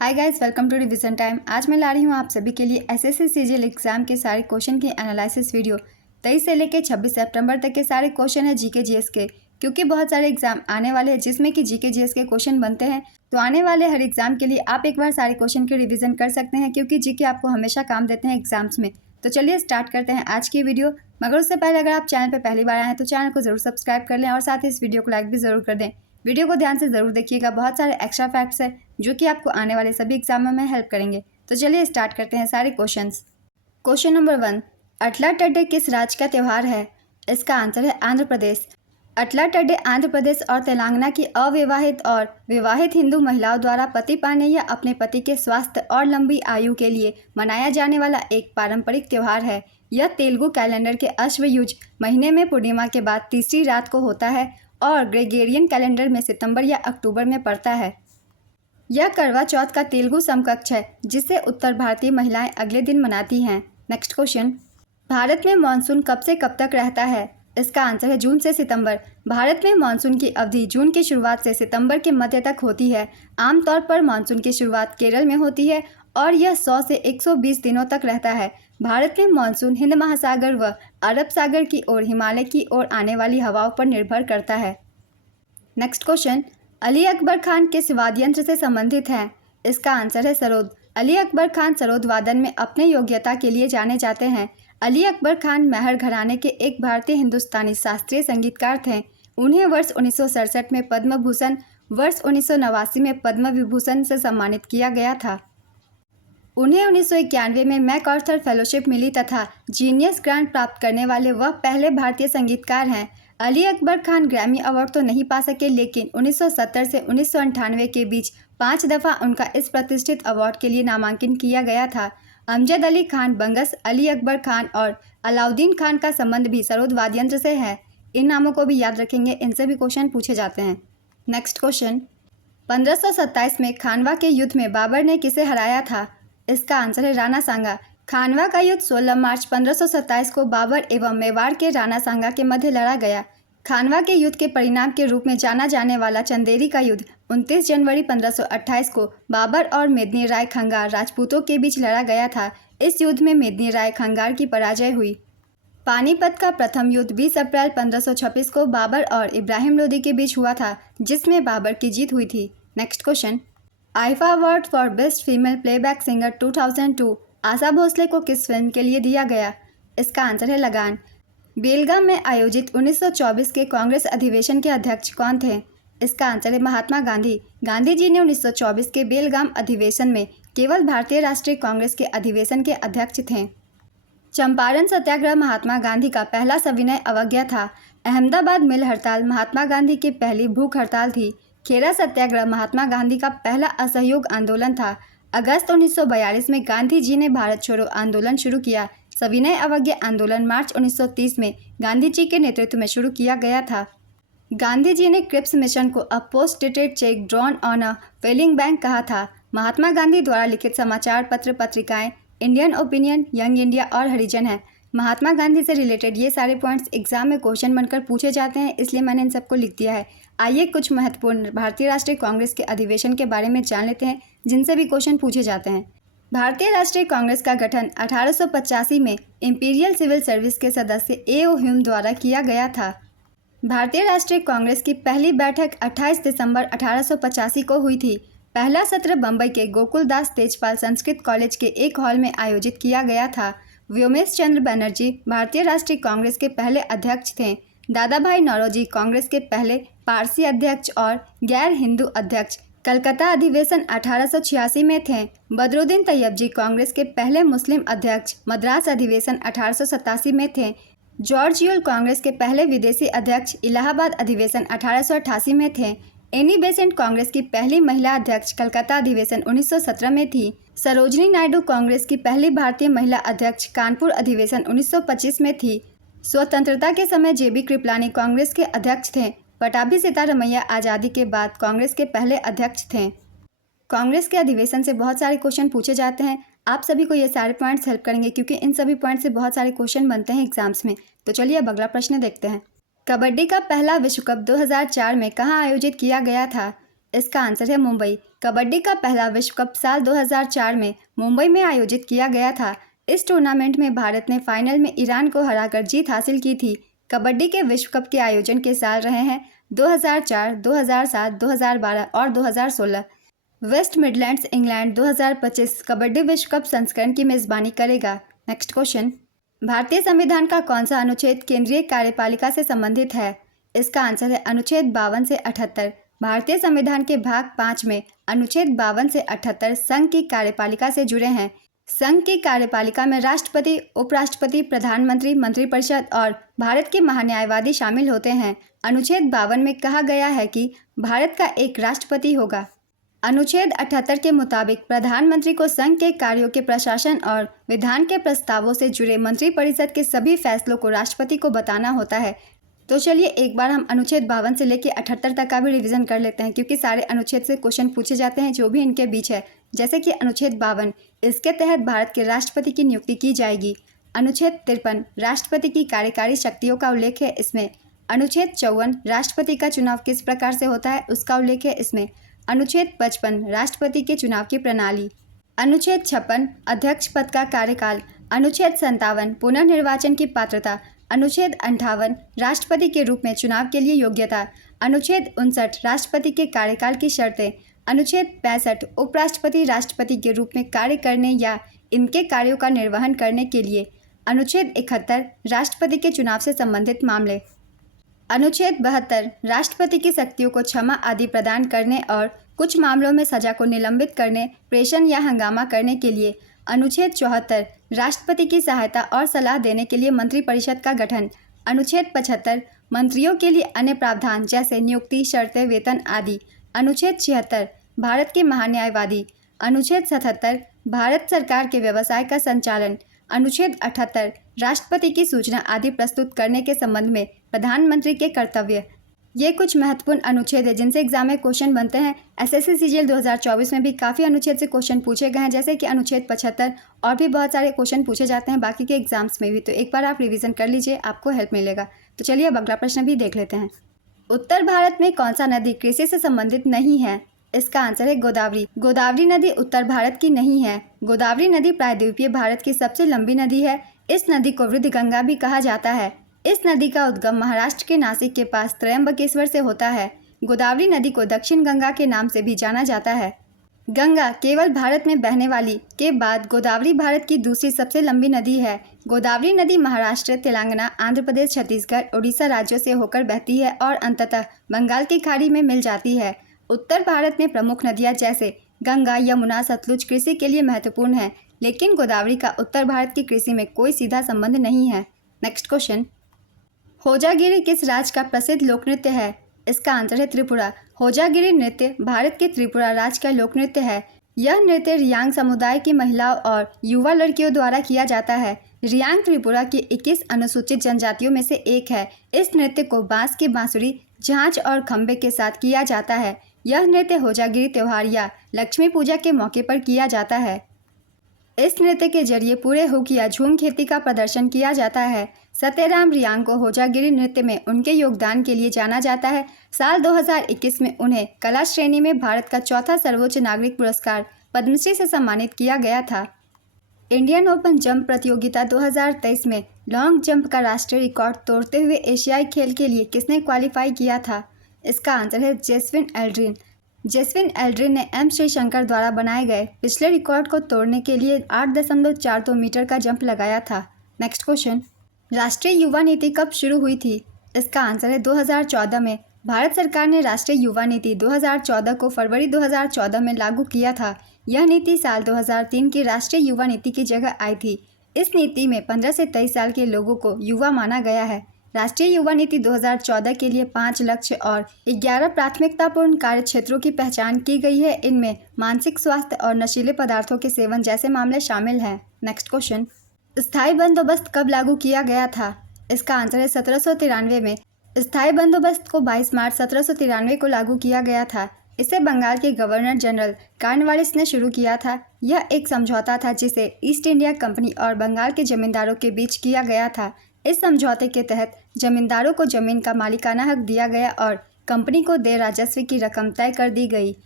Hi guys, welcome to revision time. आज मैं ला रही हूँ आप सभी के लिए एसएससी सीजीएल एग्जाम के सारे क्वेश्चन की एनालिसिस वीडियो। 23 से लेकर 26 सितंबर तक के सारे क्वेश्चन है जीके जीएस के, क्योंकि बहुत सारे एग्जाम आने वाले हैं जिसमें कि जीके जीएस के क्वेश्चन बनते हैं। तो आने वाले हर एग्जाम के लिए आप एक बार सारे क्वेश्चन की रिविजन कर सकते हैं, क्योंकि जीके आपको हमेशा काम देते हैं एग्जाम्स में। तो चलिए स्टार्ट करते हैं आज की वीडियो। मगर उससे पहले अगर आप चैनल पर पहली बार आए हैं तो चैनल को जरूर सब्सक्राइब कर लें और साथ ही इस वीडियो को लाइक भी जरूर कर दें। वीडियो को ध्यान से ज़रूर देखिएगा, बहुत सारे एक्स्ट्रा फैक्ट्स हैं जो कि आपको आने वाले सभी एग्जामों में हेल्प करेंगे। तो चलिए स्टार्ट करते हैं सारे क्वेश्चंस। क्वेश्चन नंबर 1, अटला टड्डे किस राज्य का त्यौहार है? इसका आंसर है आंध्र प्रदेश। अटला टड्डे आंध्र प्रदेश और तेलंगाना की अविवाहित और विवाहित हिंदू महिलाओं द्वारा पति पाने या अपने पति के स्वास्थ्य और लंबी आयु के लिए मनाया जाने वाला एक पारंपरिक त्यौहार है। यह तेलुगु कैलेंडर के अश्वयुज महीने में पूर्णिमा के बाद तीसरी रात को होता है और ग्रेगोरियन कैलेंडर में सितंबर या अक्टूबर में पड़ता है। यह करवा चौथ का तेलुगु समकक्ष है, जिसे उत्तर भारतीय महिलाएं अगले दिन मनाती हैं। नेक्स्ट क्वेश्चन, भारत में मानसून कब से कब तक रहता है? इसका आंसर है जून से सितंबर। भारत में मानसून की अवधि जून की शुरुआत से सितंबर के मध्य तक होती है। आमतौर पर मानसून की शुरुआत केरल में होती है और यह 100 से 120 दिनों तक रहता है। भारत में मानसून हिंद महासागर व अरब सागर की ओर हिमालय की ओर आने वाली हवाओं पर निर्भर करता है। नेक्स्ट क्वेश्चन, अली अकबर खान किस वाद्य यंत्र से संबंधित हैं? इसका आंसर है सरोद। अली अकबर खान सरोद वादन में अपने योग्यता के लिए जाने जाते हैं। अली अकबर खान मेहर घराने के एक भारतीय हिंदुस्तानी शास्त्रीय संगीतकार थे। उन्हें वर्ष 1967 में पद्म भूषण, वर्ष 1989 में पद्म विभूषण से सम्मानित किया गया था। उन्हें 1991 में मैकआर्थर फेलोशिप मिली तथा जीनियस ग्रांट प्राप्त करने वाले वह पहले भारतीय संगीतकार हैं। अली अकबर खान ग्रैमी अवार्ड तो नहीं पा सके, लेकिन 1970 से 1998 के बीच 5 दफ़ा उनका इस प्रतिष्ठित अवार्ड के लिए नामांकन किया गया था। अमजद अली खान, बंगस अली अकबर खान और अलाउद्दीन खान का संबंध भी सरोद वाद्य यंत्र से है। इन नामों को भी याद रखेंगे, इनसे भी क्वेश्चन पूछे जाते हैं। नेक्स्ट क्वेश्चन, 1527 में खानवा के युद्ध में बाबर ने किसे हराया था? इसका आंसर है राणा सांगा। खानवा का युद्ध 16 मार्च 1527 को बाबर एवं मेवाड़ के राणा सांगा के मध्य लड़ा गया। खानवा के युद्ध के परिणाम के रूप में जाना जाने वाला चंदेरी का युद्ध 29 जनवरी 1528 को बाबर और मेदिनी राय खंगार राजपूतों के बीच लड़ा गया था। इस युद्ध में मेदिनी राय खंगार की पराजय हुई। पानीपत का प्रथम युद्ध 20 अप्रैल 1526 को बाबर और इब्राहिम लोदी के बीच हुआ था, जिसमें बाबर की जीत हुई थी। Next question, IIFA award for best female playback singer 2002 Asha Bhosle को किस फिल्म के लिए दिया गया? इसका आंसर है लगान। बेलगाम में आयोजित 1924 के कांग्रेस अधिवेशन के अध्यक्ष कौन थे? इसका आंसर है महात्मा गांधी। गांधी जी ने 1924 के बेलगाम अधिवेशन में केवल भारतीय राष्ट्रीय कांग्रेस के अधिवेशन के अध्यक्ष थे। चंपारण सत्याग्रह महात्मा गांधी का पहला सविनय अवज्ञा था। अहमदाबाद मिल हड़ताल महात्मा गांधी की पहली भूख हड़ताल थी। खेरा सत्याग्रह महात्मा गांधी का पहला असहयोग आंदोलन था। अगस्त 1942 में गांधी जी ने भारत छोड़ो आंदोलन शुरू किया। सविनय अवज्ञा आंदोलन मार्च 1930 में गांधी जी के नेतृत्व में शुरू किया गया था। गांधी जी ने क्रिप्स मिशन को a post dated cheque drawn on a failing bank कहा था। महात्मा गांधी द्वारा लिखित समाचार पत्र पत्रिकाएं इंडियन ओपिनियन, यंग इंडिया और हरिजन है। महात्मा गांधी से रिलेटेड ये सारे पॉइंट्स एग्जाम में क्वेश्चन बनकर पूछे जाते हैं, इसलिए मैंने इन सबको लिख दिया है। आइए कुछ महत्वपूर्ण भारतीय राष्ट्रीय कांग्रेस के अधिवेशन के बारे में जान लेते हैं, जिनसे भी क्वेश्चन पूछे जाते हैं। भारतीय राष्ट्रीय कांग्रेस का गठन 1885 में इंपीरियल सिविल सर्विस के सदस्य ए.ओ. ह्यूम द्वारा किया गया था। भारतीय राष्ट्रीय कांग्रेस की पहली बैठक 28 दिसंबर 1885 को हुई थी। पहला सत्र बम्बई के गोकुलदास तेजपाल संस्कृत कॉलेज के एक हॉल में आयोजित किया गया था। व्योमेश चंद्र बनर्जी भारतीय राष्ट्रीय कांग्रेस के पहले अध्यक्ष थे। दादा भाई नौरोजी कांग्रेस के पहले पारसी अध्यक्ष और गैर हिंदू अध्यक्ष। कलकत्ता अधिवेशन 1886 में थे। बदरुद्दीन तैयबजी कांग्रेस के पहले मुस्लिम अध्यक्ष। मद्रास अधिवेशन 1887 में थे। जॉर्ज यूल कांग्रेस के पहले विदेशी अध्यक्ष। इलाहाबाद अधिवेशन 1888 में थे। एनी बेसेंट कांग्रेस की पहली महिला अध्यक्ष। कलकत्ता अधिवेशन 1917 में थी। सरोजनी नायडू कांग्रेस की पहली भारतीय महिला अध्यक्ष। कानपुर अधिवेशन 1925 में थी। स्वतंत्रता के समय जेबी कृपलानी कांग्रेस के अध्यक्ष थे। पटाभी सीतारमैया आज़ादी के बाद कांग्रेस के पहले अध्यक्ष थे। कांग्रेस के अधिवेशन से बहुत सारे क्वेश्चन पूछे जाते हैं। आप सभी को ये सारे पॉइंट्स हेल्प करेंगे, क्योंकि इन सभी पॉइंट से बहुत सारे क्वेश्चन बनते हैं एग्जाम्स में। तो चलिए अब अगला प्रश्न देखते हैं। कबड्डी का पहला विश्व कप 2004 में कहाँ आयोजित किया गया था? इसका आंसर है मुंबई। कबड्डी का पहला विश्व कप साल 2004 में मुंबई में आयोजित किया गया था। इस टूर्नामेंट में भारत ने फाइनल में ईरान को हराकर जीत हासिल की थी। कबड्डी के विश्व कप के आयोजन के साल रहे हैं 2004, 2007, 2012 और 2016। वेस्ट मिडलैंड्स इंग्लैंड 2025 कबड्डी विश्व कप संस्करण की मेजबानी करेगा। नेक्स्ट क्वेश्चन, भारतीय संविधान का कौन सा अनुच्छेद केंद्रीय कार्यपालिका से संबंधित है? इसका आंसर है अनुच्छेद 52 से 78। भारतीय संविधान के भाग 5 में अनुच्छेद 52 से 78 संघ की कार्यपालिका से जुड़े हैं। संघ की कार्यपालिका में राष्ट्रपति, उपराष्ट्रपति, प्रधानमंत्री, मंत्रिपरिषद और भारत के महान्यायवादी शामिल होते हैं। अनुच्छेद 52 में कहा गया है कि भारत का एक राष्ट्रपति होगा। अनुच्छेद 78 के मुताबिक प्रधानमंत्री को संघ के कार्यों के प्रशासन और विधान के प्रस्तावों से जुड़े मंत्रिपरिषद के सभी फैसलों को राष्ट्रपति को बताना होता है। तो चलिए एक बार हम अनुच्छेद 52 से लेकर 78 तक का भी रिवीजन कर लेते हैं, क्योंकि सारे अनुच्छेद से क्वेश्चन पूछे जाते हैं जो भी इनके बीच है। जैसे कि अनुच्छेद 52, इसके तहत भारत के राष्ट्रपति की नियुक्ति की जाएगी। अनुच्छेद 53 राष्ट्रपति की कार्यकारी शक्तियों का उल्लेख है इसमें। अनुच्छेद 54 राष्ट्रपति का चुनाव किस प्रकार से होता है उसका उल्लेख है इसमें। अनुच्छेद 55 राष्ट्रपति के चुनाव की प्रणाली। अनुच्छेद 56 अध्यक्ष पद का कार्यकाल। अनुच्छेद 57 पुनर्निर्वाचन की पात्रता। अनुच्छेद 58 राष्ट्रपति के रूप में चुनाव के लिए योग्यता। अनुच्छेद 59 राष्ट्रपति के कार्यकाल की शर्तें। अनुच्छेद 65 उपराष्ट्रपति राष्ट्रपति के रूप में कार्य करने या इनके कार्यों का निर्वहन करने के लिए। अनुच्छेद 71 राष्ट्रपति के चुनाव से संबंधित मामले। अनुच्छेद 72 राष्ट्रपति की शक्तियों को क्षमा आदि प्रदान करने और कुछ मामलों में सजा को निलंबित करने, प्रेषण या हंगामा करने के लिए। अनुच्छेद 74 राष्ट्रपति की सहायता और सलाह देने के लिए मंत्रिपरिषद का गठन। अनुच्छेद 75 मंत्रियों के लिए अन्य प्रावधान जैसे नियुक्ति, शर्तें, वेतन आदि। अनुच्छेद 76 भारत के महान्यायवादी। अनुच्छेद 77 भारत सरकार के व्यवसाय का संचालन। अनुच्छेद 78 राष्ट्रपति की सूचना आदि प्रस्तुत करने के संबंध में प्रधानमंत्री के कर्तव्य। ये कुछ महत्वपूर्ण अनुच्छेद है जिनसे एग्जाम में क्वेश्चन बनते हैं। एसएससी सीजीएल 2024 में भी काफ़ी अनुच्छेद से क्वेश्चन पूछे गए हैं, जैसे कि अनुच्छेद 75 और भी बहुत सारे क्वेश्चन पूछे जाते हैं बाकी के एग्जाम्स में भी। तो एक बार आप रिवीजन कर लीजिए, आपको हेल्प मिलेगा। तो चलिए अब अगला प्रश्न भी देख लेते हैं। उत्तर भारत में कौन सा नदी कृषि से संबंधित नहीं है? इसका आंसर है गोदावरी। गोदावरी नदी उत्तर भारत की नहीं है। गोदावरी नदी प्रायद्वीपीय भारत की सबसे लंबी नदी है। इस नदी को वृद्ध गंगा भी कहा जाता है। इस नदी का उद्गम महाराष्ट्र के नासिक के पास त्रयंबकेश्वर से होता है। गोदावरी नदी को दक्षिण गंगा के नाम से भी जाना जाता है। गंगा केवल भारत में बहने वाली के बाद गोदावरी भारत की दूसरी सबसे लंबी नदी है। गोदावरी नदी महाराष्ट्र, तेलंगाना, आंध्र प्रदेश, छत्तीसगढ़, उड़ीसा राज्यों से होकर बहती है और अंततः बंगाल की खाड़ी में मिल जाती है। उत्तर भारत में प्रमुख नदियाँ जैसे गंगा, यमुना, सतलुज कृषि के लिए महत्वपूर्ण है, लेकिन गोदावरी का उत्तर भारत की कृषि में कोई सीधा संबंध नहीं है। नेक्स्ट क्वेश्चन, होजागिरी किस राज्य का प्रसिद्ध लोक नृत्य है? इसका आंसर है त्रिपुरा। होजागिरी नृत्य भारत के त्रिपुरा राज्य का लोक नृत्य है। यह नृत्य रियांग समुदाय की महिलाओं और युवा लड़कियों द्वारा किया जाता है। रियांग त्रिपुरा की 21 अनुसूचित जनजातियों में से एक है। इस नृत्य को बांस की बांसुरी, झांझ और खंबे के साथ किया जाता है। यह नृत्य होजागिरी त्योहार या लक्ष्मी पूजा के मौके पर किया जाता है। इस नृत्य के जरिए पूरे हुक या झूम खेती का प्रदर्शन किया जाता है। सत्यराम रियांग को होजागिरी नृत्य में उनके योगदान के लिए जाना जाता है। साल 2021 में उन्हें कला श्रेणी में भारत का चौथा सर्वोच्च नागरिक पुरस्कार पद्मश्री से सम्मानित किया गया था। इंडियन ओपन जंप प्रतियोगिता 2023 में लॉन्ग जंप का राष्ट्रीय रिकॉर्ड तोड़ते हुए एशियाई खेल के लिए किसने क्वालिफाई किया था? इसका आंसर है जेस्विन एल्ड्रिन। जेस्विन एल्ड्रिन ने एम श्रीशंकर द्वारा बनाए गए पिछले रिकॉर्ड को तोड़ने के लिए 8.42 मीटर का जंप लगाया था। नेक्स्ट क्वेश्चन, राष्ट्रीय युवा नीति कब शुरू हुई थी? इसका आंसर है 2014 में। भारत सरकार ने राष्ट्रीय युवा नीति 2014 को फरवरी 2014 में लागू किया था। यह नीति साल 2003 की राष्ट्रीय युवा नीति की जगह आई थी। इस नीति में 15 से 23 साल के लोगों को युवा माना गया है। राष्ट्रीय युवा नीति 2014 के लिए 5 लक्ष्य और 11 प्राथमिकतापूर्ण कार्य क्षेत्रों की पहचान की गई है। इनमें मानसिक स्वास्थ्य और नशीले पदार्थों के सेवन जैसे मामले शामिल हैं। नेक्स्ट क्वेश्चन, स्थायी बंदोबस्त कब लागू किया गया था? इसका आंसर है 1793 में। स्थायी बंदोबस्त को 22 मार्च 1793 को लागू किया गया था। इसे बंगाल के गवर्नर जनरल कॉर्नवालिस ने शुरू किया था। यह एक समझौता था जिसे ईस्ट इंडिया कंपनी और बंगाल के जमींदारों के बीच किया गया था। इस समझौते के तहत जमींदारों को जमीन का मालिकाना हक दिया गया और कंपनी को देय राजस्व की रकम तय कर दी गई।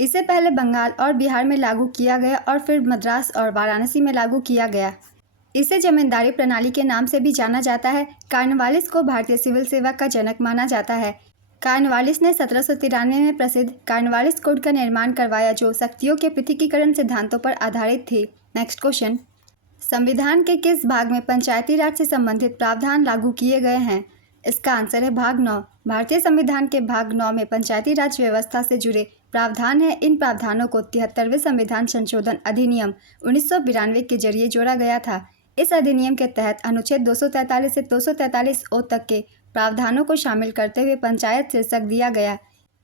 इसे पहले बंगाल और बिहार में लागू किया गया और फिर मद्रास और वाराणसी में लागू किया गया। इसे जमींदारी प्रणाली के नाम से भी जाना जाता है। कार्नवालिस को भारतीय सिविल सेवा का जनक माना जाता है। कार्नवालिस ने 1793 में प्रसिद्ध कार्नवालिस कोड का निर्माण करवाया, जो शक्तियों के पृथकीकरण सिद्धांतों पर आधारित थी। नेक्स्ट क्वेश्चन, संविधान के किस भाग में पंचायती राज से संबंधित प्रावधान लागू किए गए हैं? इसका आंसर है भाग 9। भारतीय संविधान के भाग 9 में पंचायती राज व्यवस्था से जुड़े प्रावधान है। इन प्रावधानों को 73वें संविधान संशोधन अधिनियम 1992 के जरिए जोड़ा गया था। इस अधिनियम के तहत अनुच्छेद 243 से 243 ओ तक के प्रावधानों को शामिल करते हुए पंचायत शीर्षक दिया गया।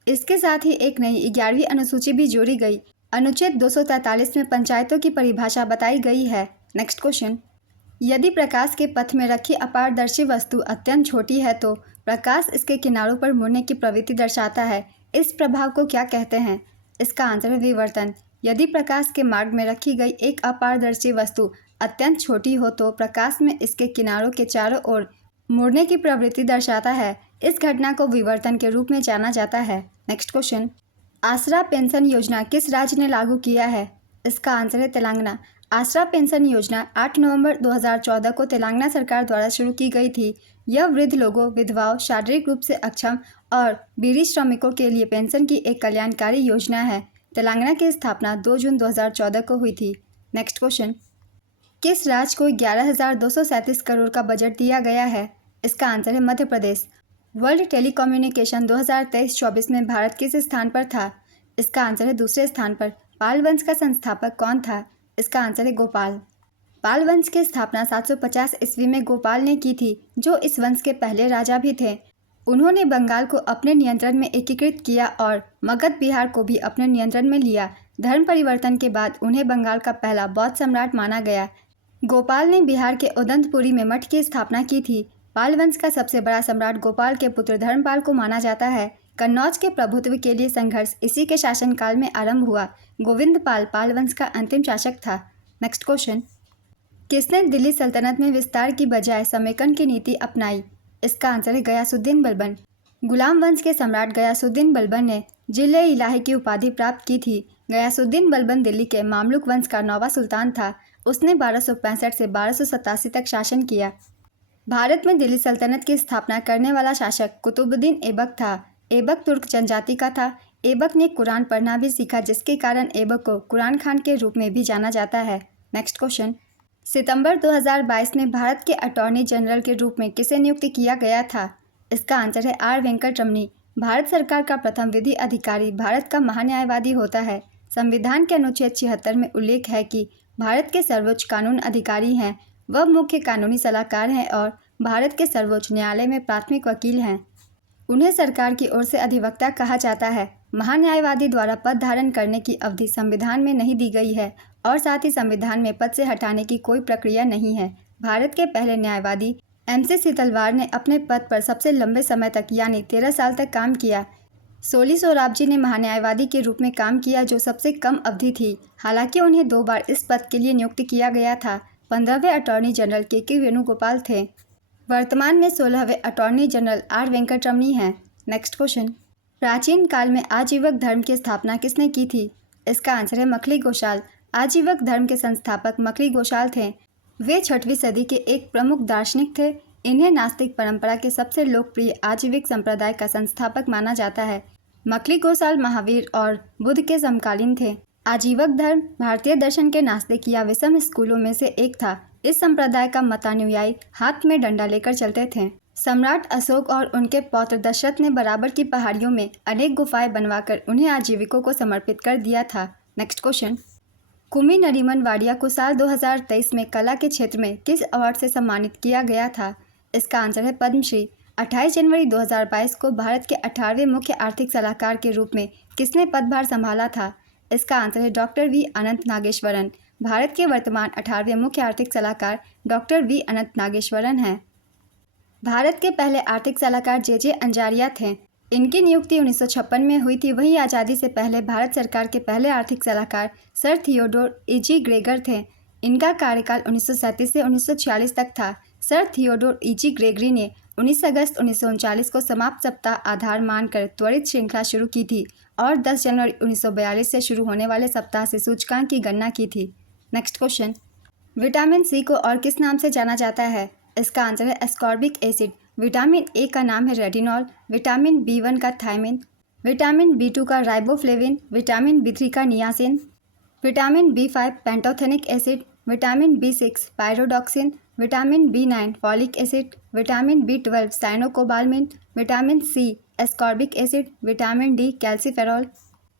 इसके साथ ही एक नई 11वीं अनुसूची भी जोड़ी गई। अनुच्छेद 243 में पंचायतों की परिभाषा बताई गई है। नेक्स्ट क्वेश्चन, यदि प्रकाश के पथ में रखी अपारदर्शी वस्तु अत्यंत छोटी है तो प्रकाश इसके किनारों पर मुड़ने की प्रवृत्ति दर्शाता है। इस प्रभाव को क्या कहते हैं? इसका आंसर है विवर्तन। यदि प्रकाश के मार्ग में रखी गई एक अपारदर्शी वस्तु अत्यंत छोटी हो तो प्रकाश में इसके किनारों के चारों ओर मुड़ने की प्रवृत्ति दर्शाता है। इस घटना को विवर्तन के रूप में जाना जाता है। नेक्स्ट क्वेश्चन, आसरा पेंशन योजना किस राज्य ने लागू किया है? इसका आंसर है तेलंगाना। आसरा पेंशन योजना 8 नवंबर 2014 को तेलंगाना सरकार द्वारा शुरू की गई थी। यह वृद्ध लोगों, विधवाओं, शारीरिक रूप से अक्षम और बीड़ी श्रमिकों के लिए पेंशन की एक कल्याणकारी योजना है। तेलंगाना की स्थापना 2 जून 2014 को हुई थी। नेक्स्ट क्वेश्चन, किस राज्य को 11,237 करोड़ का बजट दिया गया है? इसका आंसर है मध्य प्रदेश। वर्ल्ड टेलीकम्युनिकेशन 2023-24 में भारत किस स्थान पर था? इसका आंसर है दूसरे स्थान पर। पाल वंश का संस्थापक कौन था? इसका आंसर है गोपाल। पाल वंश की स्थापना 750 ईस्वी में गोपाल ने की थी, जो इस वंश के पहले राजा भी थे। उन्होंने बंगाल को अपने नियंत्रण में एकीकृत किया और मगध बिहार को भी अपने नियंत्रण में लिया। धर्म परिवर्तन के बाद उन्हें बंगाल का पहला बौद्ध सम्राट माना गया। गोपाल ने बिहार के उदंतपुरी में मठ की स्थापना की थी। पाल वंश का सबसे बड़ा सम्राट गोपाल के पुत्र धर्मपाल को माना जाता है। कन्नौज के प्रभुत्व के लिए संघर्ष इसी के शासनकाल में आरंभ हुआ। गोविंद पाल वंश का अंतिम शासक था। नेक्स्ट क्वेश्चन, किसने दिल्ली सल्तनत में विस्तार की बजाय समेकन की नीति अपनाई? इसका आंसर है गयासुद्दीन बलबन। गुलाम वंश के सम्राट गयासुद्दीन बलबन ने जिले इलाही की उपाधि प्राप्त की थी। गयासुद्दीन बलबन दिल्ली के मामलुक वंश का 9वां सुल्तान था। उसने 1265 से 1287 तक शासन किया। भारत में दिल्ली सल्तनत की स्थापना करने वाला शासक कुतुबुद्दीन ऐबक था। ऐबक तुर्क जनजाति का था। ऐबक ने कुरान पढ़ना भी सीखा, जिसके कारण ऐबक को कुरान खान के रूप में भी जाना जाता है। नेक्स्ट क्वेश्चन, सितंबर 2022 में भारत के अटॉर्नी जनरल के रूप में किसे नियुक्त किया गया था? इसका आंसर है आर वेंकटरमणी। भारत सरकार का प्रथम विधि अधिकारी भारत का महान्यायवादी होता है। संविधान के अनुच्छेद 76 में उल्लेख है कि भारत के सर्वोच्च कानून अधिकारी हैं। वह मुख्य कानूनी सलाहकार हैं और भारत के सर्वोच्च न्यायालय में प्राथमिक वकील हैं। उन्हें सरकार की ओर से अधिवक्ता कहा जाता है। महान्यायवादी द्वारा पद धारण करने की अवधि संविधान में नहीं दी गई है और साथ ही संविधान में पद से हटाने की कोई प्रक्रिया नहीं है। भारत के पहले न्यायवादी MC सीतलवार ने अपने पद पर सबसे लंबे समय तक यानी 13 साल तक काम किया। सोली सोराबजी ने महान्यायवादी के रूप में काम किया, जो सबसे कम अवधि थी। हालांकि उन्हें 2 बार इस पद के लिए नियुक्त किया गया था। 15वें अटॉर्नी जनरल के वेणुगोपाल थे। वर्तमान में 16वें अटॉर्नी जनरल आर वेंकटरमणी हैं। नेक्स्ट क्वेश्चन, प्राचीन काल में आजीवक धर्म की स्थापना किसने की थी? इसका आंसर है मखली गोशाल। आजीवक धर्म के संस्थापक मखली गोशाल थे। वे 6वीं सदी के एक प्रमुख दार्शनिक थे। इन्हें नास्तिक परंपरा के सबसे लोकप्रिय आजीविक संप्रदाय का संस्थापक माना जाता है। मखली गोशाल महावीर और बुद्ध के समकालीन थे। आजीवक धर्म भारतीय दर्शन के नास्तिक या विषम स्कूलों में से एक था। इस संप्रदाय का मतानुयायी हाथ में डंडा लेकर चलते थे। सम्राट अशोक और उनके पौत्र दशरथ ने बराबर की पहाड़ियों में अनेक गुफाएं बनवाकर उन्हें आजीविकों को समर्पित कर दिया था। नेक्स्ट क्वेश्चन, कुमी नरीमन वाडिया को साल 2023 में कला के क्षेत्र में किस अवार्ड से सम्मानित किया गया था? इसका आंसर है पद्मश्री। 28 जनवरी 2022 को भारत के 18वें मुख्य आर्थिक सलाहकार के रूप में किसने पदभार संभाला था? इसका आंसर है डॉक्टर वी अनंत नागेश्वरन। भारत के वर्तमान 18वें मुख्य आर्थिक सलाहकार डॉक्टर वी अनंत नागेश्वरन हैं। भारत के पहले आर्थिक सलाहकार जे अंजारिया थे। इनकी नियुक्ति 1956 में हुई थी। वहीं आज़ादी से पहले भारत सरकार के पहले आर्थिक सलाहकार सर थियोडोर E.G. ग्रेगर थे। इनका कार्यकाल 1937 से 1946 तक था। Sir Theodore E.G. ग्रेगरी ने 19 अगस्त 1939 को समाप्त सप्ताह आधार मानकर त्वरित श्रृंखला शुरू की थी और 10 जनवरी 1942 से शुरू होने वाले सप्ताह से सूचकांक की गणना की थी। नेक्स्ट क्वेश्चन, विटामिन सी को और किस नाम से जाना जाता है? इसका आंसर है एस्कॉर्बिक एसिड। विटामिन ए का नाम है रेटिनॉल, विटामिन B1 का थायमिन, विटामिन B2 का राइबोफ्लेविन, विटामिन B3 का niacin, vitamin B5 pantothenic acid, vitamin B6 pyridoxine, vitamin B9 folic acid, vitamin B12 cyanocobalamin, vitamin C ascorbic acid, vitamin D calciferol,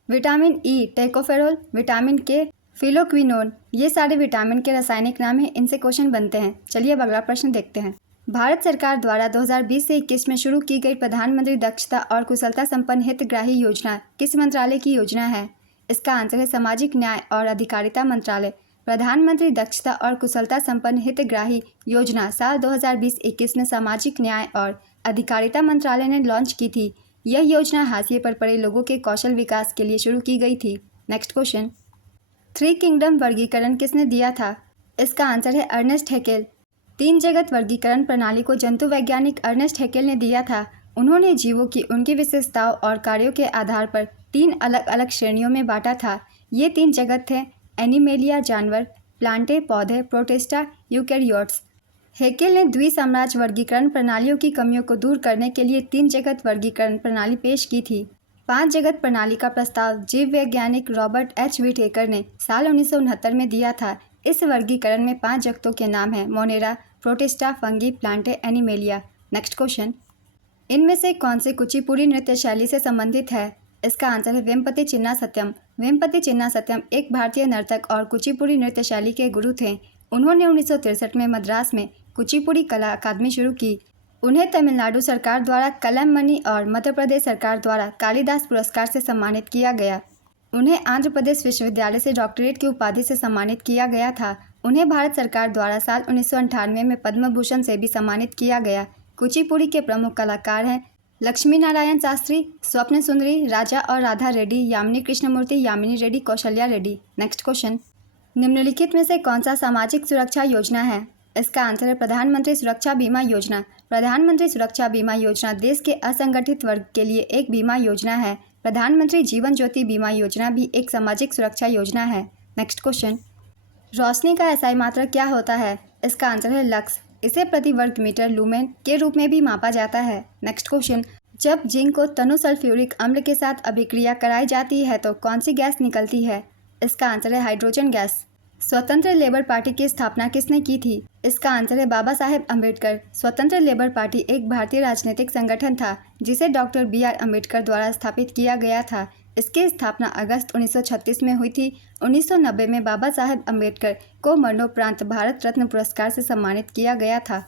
vitamin E tocopherol, vitamin K phylloquinone. ये सारे vitamin के रासायनिक नाम हैं, इनसे question बनते हैं। चलिए अब अगला प्रश्न देखते हैं। भारत सरकार द्वारा 2020 से 21 में शुरू की गई प्रधानमंत्री दक्षता और कुशलता संपन्न हितग्राही योजना किस मंत्रालय की योजना है? इसका आंसर है सामाजिक न्याय और अधिकारिता मंत्रालय। प्रधानमंत्री दक्षता और कुशलता संपन्न हितग्राही योजना साल 2020-21 में सामाजिक न्याय और अधिकारिता मंत्रालय ने लॉन्च की थी। यह योजना हाशिए पर पड़े लोगों के कौशल विकास के लिए शुरू की गई थी। नेक्स्ट क्वेश्चन, 3 किंगडम वर्गीकरण किसने दिया था? इसका आंसर है अर्नेस्ट हैकेल। 3 जगत वर्गीकरण प्रणाली को जंतु वैज्ञानिक अर्नेस्ट हैकेल ने दिया था। उन्होंने जीवों की उनकी विशेषताओं और कार्यों के आधार पर 3 अलग अलग श्रेणियों में बांटा था। ये 3 जगत थे एनिमेलिया जानवर, प्लांटे पौधे, प्रोटिस्टा यूकैरियोट्स। हैकेल ने द्विसाम्राज्य वर्गीकरण प्रणालियों की कमियों को दूर करने के लिए 3 जगत वर्गीकरण प्रणाली पेश की थी। 5 जगत प्रणाली का प्रस्ताव जीव वैज्ञानिक रॉबर्ट एच व्हिटेकर ने साल 1969 में दिया था। इस वर्गीकरण में 5 जगतों के नाम हैं Monera, protista, fungi, Plantae, animalia. Next question, इनमें से कौन से कुचिपुड़ी नृत्य शैली से संबंधित है? इसका आंसर है वेम्पति चिन्ना सत्यम। वेम्पति चिन्ना सत्यम एक भारतीय नर्तक और कुचिपुड़ी नृत्य शैली के गुरु थे। उन्होंने 1963 में मद्रास में कुचिपुड़ी कला अकादमी शुरू की। उन्हें तमिलनाडु सरकार द्वारा कलैमणि और मध्य प्रदेश सरकार द्वारा कालिदास पुरस्कार से सम्मानित किया गया। उन्हें आंध्र प्रदेश विश्वविद्यालय से डॉक्टरेट की उपाधि से सम्मानित किया गया था। उन्हें भारत सरकार द्वारा साल 1998 में पद्म भूषण से भी सम्मानित किया गया। कुचिपुड़ी के प्रमुख कलाकार हैं लक्ष्मी नारायण शास्त्री, स्वप्न सुंदरी, राजा और राधा रेड्डी, यामिनी कृष्णमूर्ति, यामिनी रेड्डी, कौशल्या रेड्डी। नेक्स्ट क्वेश्चन, निम्नलिखित में से कौन सा सामाजिक सुरक्षा योजना है? इसका आंसर है प्रधानमंत्री सुरक्षा बीमा योजना। प्रधानमंत्री सुरक्षा बीमा योजना देश के असंगठित वर्ग के लिए एक बीमा योजना है। प्रधानमंत्री जीवन ज्योति बीमा योजना भी एक सामाजिक सुरक्षा योजना है। नेक्स्ट क्वेश्चन, रोशनी का एसआई मात्रा क्या होता है? इसका आंसर है लक्स। इसे प्रति वर्ग मीटर लूमेन के रूप में भी मापा जाता है। नेक्स्ट क्वेश्चन, जब जिंक को तनु सल्फ्यूरिक अम्ल के साथ अभिक्रिया कराई जाती है तो कौन सी गैस निकलती है? इसका आंसर है हाइड्रोजन गैस। स्वतंत्र लेबर पार्टी की स्थापना किसने की थी? इसका आंसर है बाबा साहेब अम्बेडकर। स्वतंत्र लेबर पार्टी एक भारतीय राजनीतिक संगठन था जिसे डॉक्टर BR अम्बेडकर द्वारा स्थापित किया गया था। इसकी स्थापना अगस्त 1936 में हुई थी। 1990 में बाबा साहेब अम्बेडकर को मरणोपरांत भारत रत्न पुरस्कार से सम्मानित किया गया था।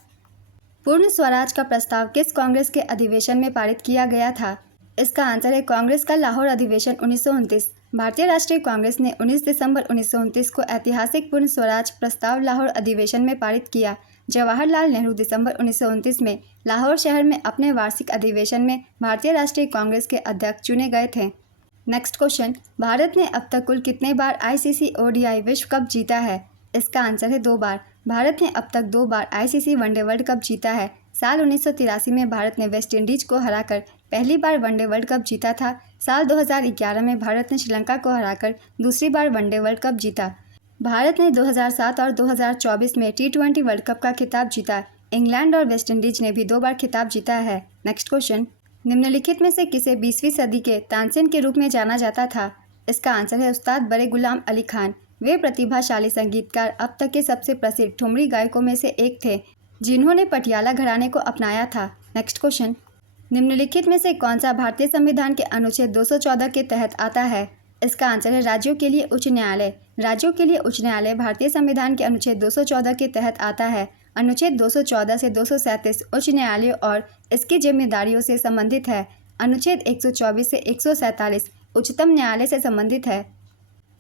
पूर्ण स्वराज का प्रस्ताव किस कांग्रेस के अधिवेशन में पारित किया गया था? इसका आंसर है कांग्रेस का लाहौर अधिवेशन 1929। भारतीय राष्ट्रीय कांग्रेस ने 19 दिसंबर 1929 को ऐतिहासिक पूर्ण स्वराज प्रस्ताव लाहौर अधिवेशन में पारित किया। जवाहरलाल नेहरू दिसंबर 1929 में लाहौर शहर में अपने वार्षिक अधिवेशन में भारतीय राष्ट्रीय कांग्रेस के अध्यक्ष चुने गए थे। नेक्स्ट क्वेश्चन, भारत ने अब तक कुल कितने बार ICC ODI विश्व कप जीता है? इसका आंसर है 2 बार। भारत ने अब तक 2 बार ICC वनडे वर्ल्ड कप जीता है। साल 1983 में भारत ने वेस्ट इंडीज को हराकर पहली बार वनडे वर्ल्ड कप जीता था। साल 2011 में भारत ने श्रीलंका को हराकर दूसरी बार वनडे वर्ल्ड कप जीता। भारत ने 2007 और 2024 में T20 वर्ल्ड कप का खिताब जीता। इंग्लैंड और वेस्ट इंडीज ने भी 2 बार खिताब जीता है। नेक्स्ट क्वेश्चन, निम्नलिखित में से किसे 20वीं सदी के तानसेन के रूप में जाना जाता था? इसका आंसर है उस्ताद बड़े गुलाम अली खान। वे प्रतिभाशाली संगीतकार, अब तक के सबसे प्रसिद्ध ठुमरी गायकों में से एक थे जिन्होंने पटियाला घराने को अपनाया था। नेक्स्ट क्वेश्चन, निम्नलिखित में से कौन सा भारतीय संविधान के अनुच्छेद 214 के तहत आता है? इसका आंसर है राज्यों के लिए उच्च न्यायालय। राज्यों के लिए उच्च न्यायालय भारतीय संविधान के अनुच्छेद 214 के तहत आता है। अनुच्छेद 214 से 237 उच्च न्यायालयों और इसकी जिम्मेदारियों से संबंधित है। अनुच्छेद 124 से 147 उच्चतम न्यायालय से संबंधित है।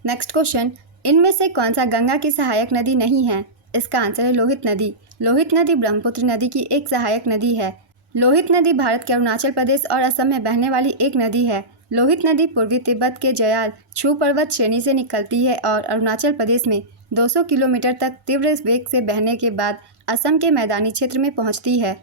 नेक्स्ट क्वेश्चन, इनमें से कौन सा गंगा की सहायक नदी नहीं है? इसका आंसर है लोहित नदी। लोहित नदी ब्रह्मपुत्र नदी की एक सहायक नदी है। लोहित नदी भारत के अरुणाचल प्रदेश और असम में बहने वाली एक नदी है। लोहित नदी पूर्वी तिब्बत के जयाल छू पर्वत श्रेणी से निकलती है और अरुणाचल प्रदेश में 200 किलोमीटर तक तीव्र वेग से बहने के बाद असम के मैदानी क्षेत्र में पहुंचती है।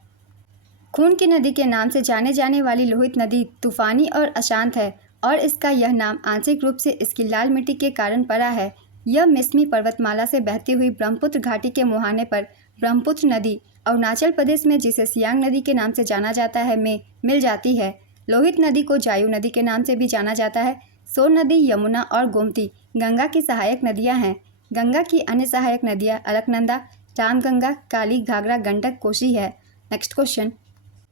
खून की नदी के नाम से जाने जाने वाली लोहित नदी तूफानी और अशांत है। और इसका यह नाम आंशिक रूप से इसकी लाल मिट्टी के कारण पड़ा है। यह मिसमी पर्वतमाला से बहती हुई ब्रह्मपुत्र घाटी के मुहाने पर ब्रह्मपुत्र नदी अरुणाचल प्रदेश में, जिसे सियांग नदी के नाम से जाना जाता है, में मिल जाती है। लोहित नदी को जायु नदी के नाम से भी जाना जाता है। सोन नदी, यमुना और गोमती गंगा की सहायक नदियां हैं। गंगा की अन्य सहायक नदियां अलकनंदा, रामगंगा, काली, घाघरा, गंडक, कोसी है। नेक्स्ट क्वेश्चन,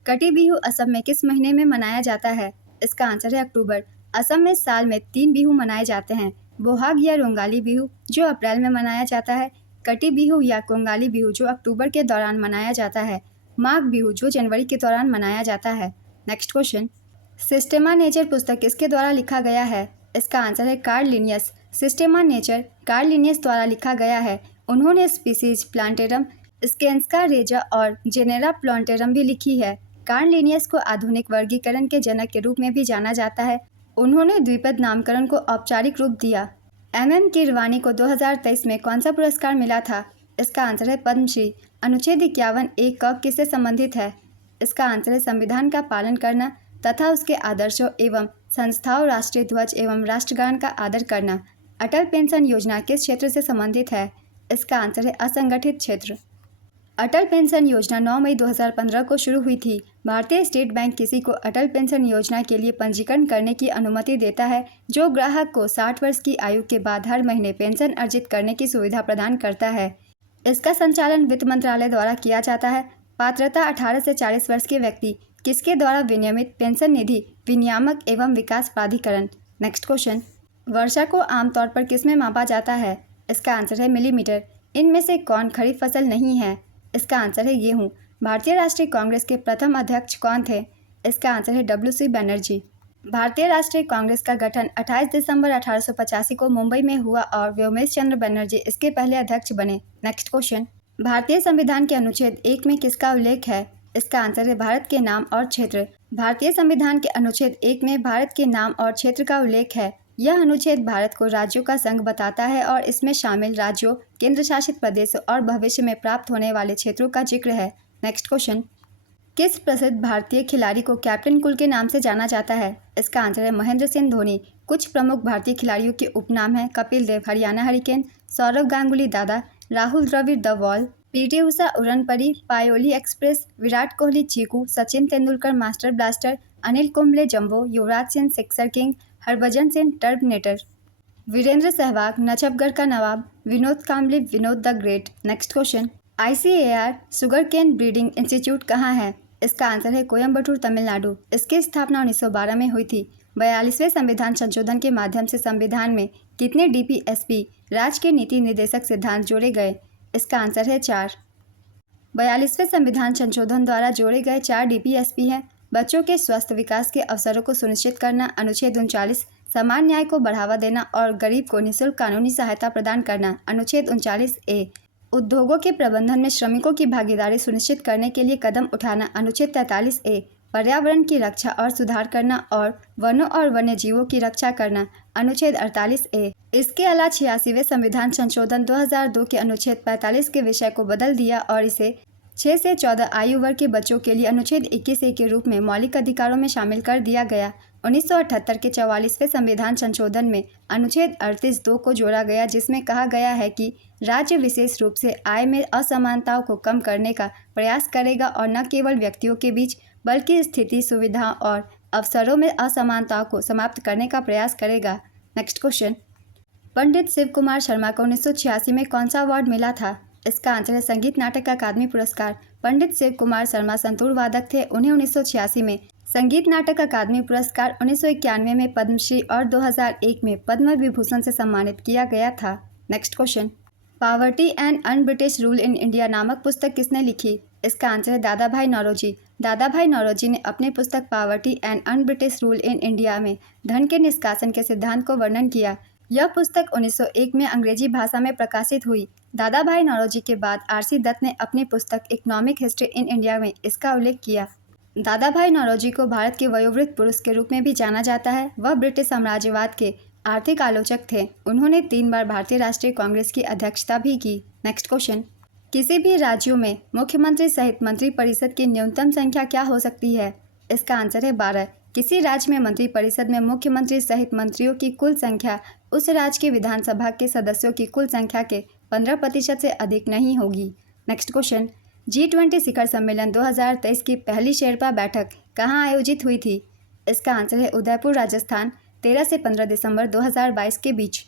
कटी बिहू असम में किस महीने में मनाया जाता है? इसका आंसर है अक्टूबर। असम में साल में 3 बिहू मनाए जाते हैं। बोहाग या रोंगाली बिहू जो अप्रैल में मनाया जाता है, कटी बिहू या कोंगाली बिहू जो अक्टूबर के दौरान मनाया जाता है, माघ बिहू जो जनवरी के दौरान मनाया जाता है। नेक्स्ट क्वेश्चन, सिस्टेमा नेचर पुस्तक किसके द्वारा लिखा गया है? इसका आंसर है Carl Linnaeus. Systema Naturae Carl Linnaeus द्वारा लिखा गया है। उन्होंने स्पीसीज प्लांटेरम, स्केंस्का रेजा और जेनेरा प्लांटेरम भी लिखी है। कार्ल लिनियस को आधुनिक वर्गीकरण के जनक के रूप में भी जाना जाता है। उन्होंने द्विपद नामकरण को औपचारिक रूप दिया। MM कीरवानी को 2023 में कौन सा पुरस्कार मिला था? इसका आंसर है पद्मश्री। अनुच्छेद 51 एक कब किससे संबंधित है? इसका आंसर है संविधान का पालन करना तथा उसके आदर्शों एवं संस्थाओं, राष्ट्रीय ध्वज एवं राष्ट्रगान का आदर करना। अटल पेंशन योजना किस क्षेत्र से संबंधित है? इसका आंसर है असंगठित क्षेत्र। अटल पेंशन योजना 9 मई 2015 को शुरू हुई थी। भारतीय स्टेट बैंक किसी को अटल पेंशन योजना के लिए पंजीकरण करने की अनुमति देता है, जो ग्राहक को 60 वर्ष की आयु के बाद हर महीने पेंशन अर्जित करने की सुविधा प्रदान करता है। इसका संचालन वित्त मंत्रालय द्वारा किया जाता है। पात्रता 18 से 40 वर्ष के व्यक्ति किसके द्वारा विनियमित पेंशन निधि विनियामक एवं विकास प्राधिकरण। नेक्स्ट क्वेश्चन, वर्षा को आमतौर पर किस में मापा जाता है? इसका आंसर है मिलीमीटर। इनमें से कौन खरीफ फसल नहीं है? इसका आंसर है गेहूँ। भारतीय राष्ट्रीय कांग्रेस के प्रथम अध्यक्ष कौन थे? इसका आंसर है WC बनर्जी। भारतीय राष्ट्रीय कांग्रेस का गठन 28 दिसंबर 1885 को मुंबई में हुआ और व्योमेश चंद्र बनर्जी इसके पहले अध्यक्ष बने। नेक्स्ट क्वेश्चन, भारतीय संविधान के अनुच्छेद 1 में किसका उल्लेख है? इसका आंसर है भारत के नाम और क्षेत्र। भारतीय संविधान के अनुच्छेद 1 में भारत के नाम और क्षेत्र का उल्लेख है। यह अनुच्छेद भारत को राज्यों का संघ बताता है और इसमें शामिल राज्यों, केंद्र शासित प्रदेशों और भविष्य में प्राप्त होने वाले क्षेत्रों का जिक्र है। नेक्स्ट क्वेश्चन, किस प्रसिद्ध भारतीय खिलाड़ी को कैप्टन कूल के नाम से जाना जाता है? इसका आंसर है महेंद्र सिंह धोनी। कुछ प्रमुख भारतीय खिलाड़ियों के उपनाम हैं Kapil Dev Haryana hurricane, Sourav Ganguly Dada, Rahul Dravid the wall, PT Usha उड़न परी, Payyoli express, Virat Kohli Chiku, Sachin Tendulkar master blaster, Anil Kumble jumbo, Yuvraj Singh sixer king, Harbhajan Singh turbanator, Virender Sehwag नछत्तरगढ़ का नवाब, Vinod Kambli Vinod the great. Next question, ICAR sugar cane breeding institute कहाँ है? इसका आंसर है कोयम्बटूर, तमिलनाडु। इसकी स्थापना 1912 में हुई थी। 42वें संविधान संशोधन के माध्यम से संविधान में कितने DPSP राज्य के नीति निर्देशक सिद्धांत जोड़े गए? इसका आंसर है 4। 42वें संविधान संशोधन द्वारा जोड़े गए 4 DPSP हैं। बच्चों के स्वस्थ विकास के अवसरों को सुनिश्चित करना, अनुच्छेद 39, समान न्याय को बढ़ावा देना और गरीब को निःशुल्क कानूनी सहायता प्रदान करना, अनुच्छेद 39A, उद्योगों के प्रबंधन में श्रमिकों की भागीदारी सुनिश्चित करने के लिए कदम उठाना, अनुच्छेद 43A, पर्यावरण की रक्षा और सुधार करना और वनों और वन्य जीवों की रक्षा करना, अनुच्छेद 48A। इसके अलावा 86वें संविधान संशोधन 2002 के अनुच्छेद 45 के विषय को बदल दिया और इसे 6 से 14 आयु वर्ग के बच्चों के लिए अनुच्छेद 21A के रूप में मौलिक अधिकारों में शामिल कर दिया गया। 1978 के 44वें संविधान संशोधन में अनुच्छेद 38(2) को जोड़ा गया, जिसमें कहा गया है कि राज्य विशेष रूप से आय में असमानताओं को कम करने का प्रयास करेगा और न केवल व्यक्तियों के बीच बल्कि स्थिति, सुविधाओं और अवसरों में असमानताओं को समाप्त करने का प्रयास करेगा। नेक्स्ट क्वेश्चन, पंडित शिव कुमार शर्मा को 1986 में कौन सा अवार्ड मिला था? इसका आंसर है संगीत नाटक अकादमी पुरस्कार। पंडित शिव कुमार शर्मा संतूर वादक थे। उन्हें 1986 में संगीत नाटक अकादमी पुरस्कार, 1991 में पद्मश्री और 2001 में पद्म विभूषण से सम्मानित किया गया था। Next question, poverty and un British rule in India नामक पुस्तक किसने लिखी? इसका आंसर है दादा भाई नौरोजी। दादा भाई नौरोजी ने अपनी पुस्तक poverty and un British rule in India में धन के निष्कासन के सिद्धांत को वर्णन किया। यह पुस्तक 1901 में अंग्रेजी भाषा में प्रकाशित हुई। दादा भाई नौरोजी के बाद RC दत्त ने अपनी पुस्तक इकोनॉमिक हिस्ट्री इन इंडिया में इसका उल्लेख किया। दादा भाई नौरोजी को भारत के वयोवृद्ध पुरुष के रूप में भी जाना जाता है। वह ब्रिटिश साम्राज्यवाद के आर्थिक आलोचक थे। उन्होंने 3 बार भारतीय राष्ट्रीय कांग्रेस की अध्यक्षता भी की। नेक्स्ट क्वेश्चन, किसी भी राज्यों में मुख्यमंत्री सहित मंत्रिपरिषद की न्यूनतम संख्या क्या हो सकती है? इसका आंसर है 12। किसी राज्य में मंत्रिपरिषद में मुख्यमंत्री सहित मंत्रियों की कुल संख्या उस राज्य के विधानसभा के सदस्यों की कुल संख्या के 15% से अधिक नहीं होगी। नेक्स्ट क्वेश्चन, G20 शिखर सम्मेलन 2023 की पहली शेरपा बैठक कहाँ आयोजित हुई थी? इसका आंसर है उदयपुर, राजस्थान, 13 से 15 दिसंबर 2022 के बीच।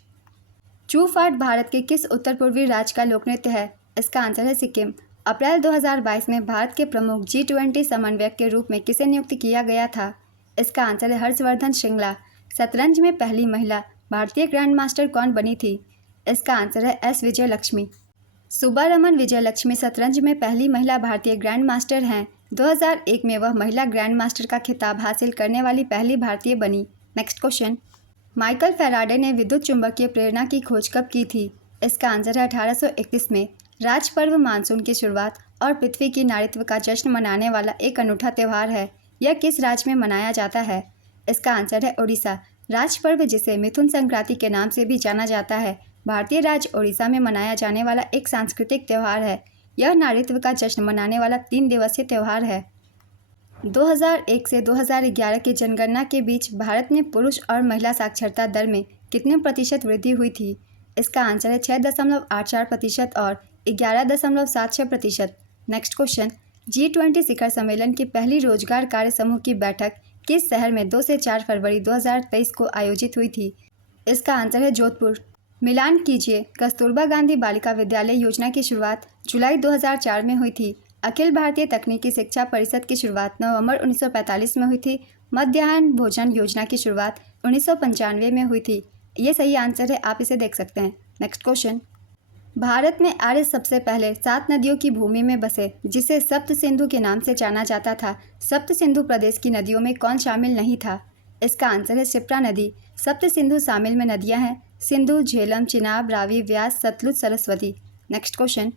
चूफाट भारत के किस उत्तर पूर्वी राज्य का लोकनृत्य है? इसका आंसर है सिक्किम। अप्रैल 2022 में भारत के प्रमुख G20 समन्वयक के रूप में किसे नियुक्त किया गया था? इसका आंसर है हर्षवर्धन श्रृंगला। शतरंज में पहली महिला भारतीय ग्रैंड मास्टर कौन बनी थी? इसका आंसर है एस विजयलक्ष्मी। सुब्बारमन विजयलक्ष्मी शतरंज में पहली महिला भारतीय ग्रैंड मास्टर हैं। 2001 में वह महिला ग्रैंड मास्टर का खिताब हासिल करने वाली पहली भारतीय बनी। नेक्स्ट क्वेश्चन, माइकल फैराडे ने विद्युत चुंबकीय प्रेरणा की खोज कब की थी? इसका आंसर है 1831 में। राज पर्व मानसून की शुरुआत और पृथ्वी की नारित्व का जश्न मनाने वाला एक अनूठा त्यौहार है। यह किस राज्य में मनाया जाता है? इसका आंसर है ओडिशा। राज पर्व, जिसे मिथुन संक्रांति के नाम से भी जाना जाता है, भारतीय राज्य ओडिशा में मनाया जाने वाला एक सांस्कृतिक त्यौहार है। यह नारित्व का जश्न मनाने वाला 3 दिवसीय त्यौहार है। 2001 से 2011 की जनगणना के बीच भारत में पुरुष और महिला साक्षरता दर में कितने प्रतिशत वृद्धि हुई थी? इसका आंसर है 6.84% और 11.76%। नेक्स्ट क्वेश्चन, G20 शिखर सम्मेलन की पहली रोजगार कार्य समूह की बैठक किस शहर में 2 से 4 फरवरी 2023 को आयोजित हुई थी? इसका आंसर है जोधपुर। मिलान कीजिए, कस्तूरबा गांधी बालिका विद्यालय योजना की शुरुआत जुलाई 2004 में हुई थी। अखिल भारतीय तकनीकी शिक्षा परिषद की शुरुआत नवंबर 1945 में हुई थी। मध्याह्न भोजन योजना की शुरुआत 1995 में हुई थी। ये सही आंसर है, आप इसे देख सकते हैं। नेक्स्ट क्वेश्चन, भारत में आर्य सबसे पहले 7 नदियों की भूमि में बसे, जिसे सप्त सिंधु के नाम से जाना जाता था। सप्त सिंधु प्रदेश की नदियों में कौन शामिल नहीं था? इसका आंसर है शिप्रा नदी। सप्त सिंधु शामिल में नदियां हैं सिंधु, झेलम, चिनाब, रावी, व्यास, सतलुज, सरस्वती। नेक्स्ट क्वेश्चन,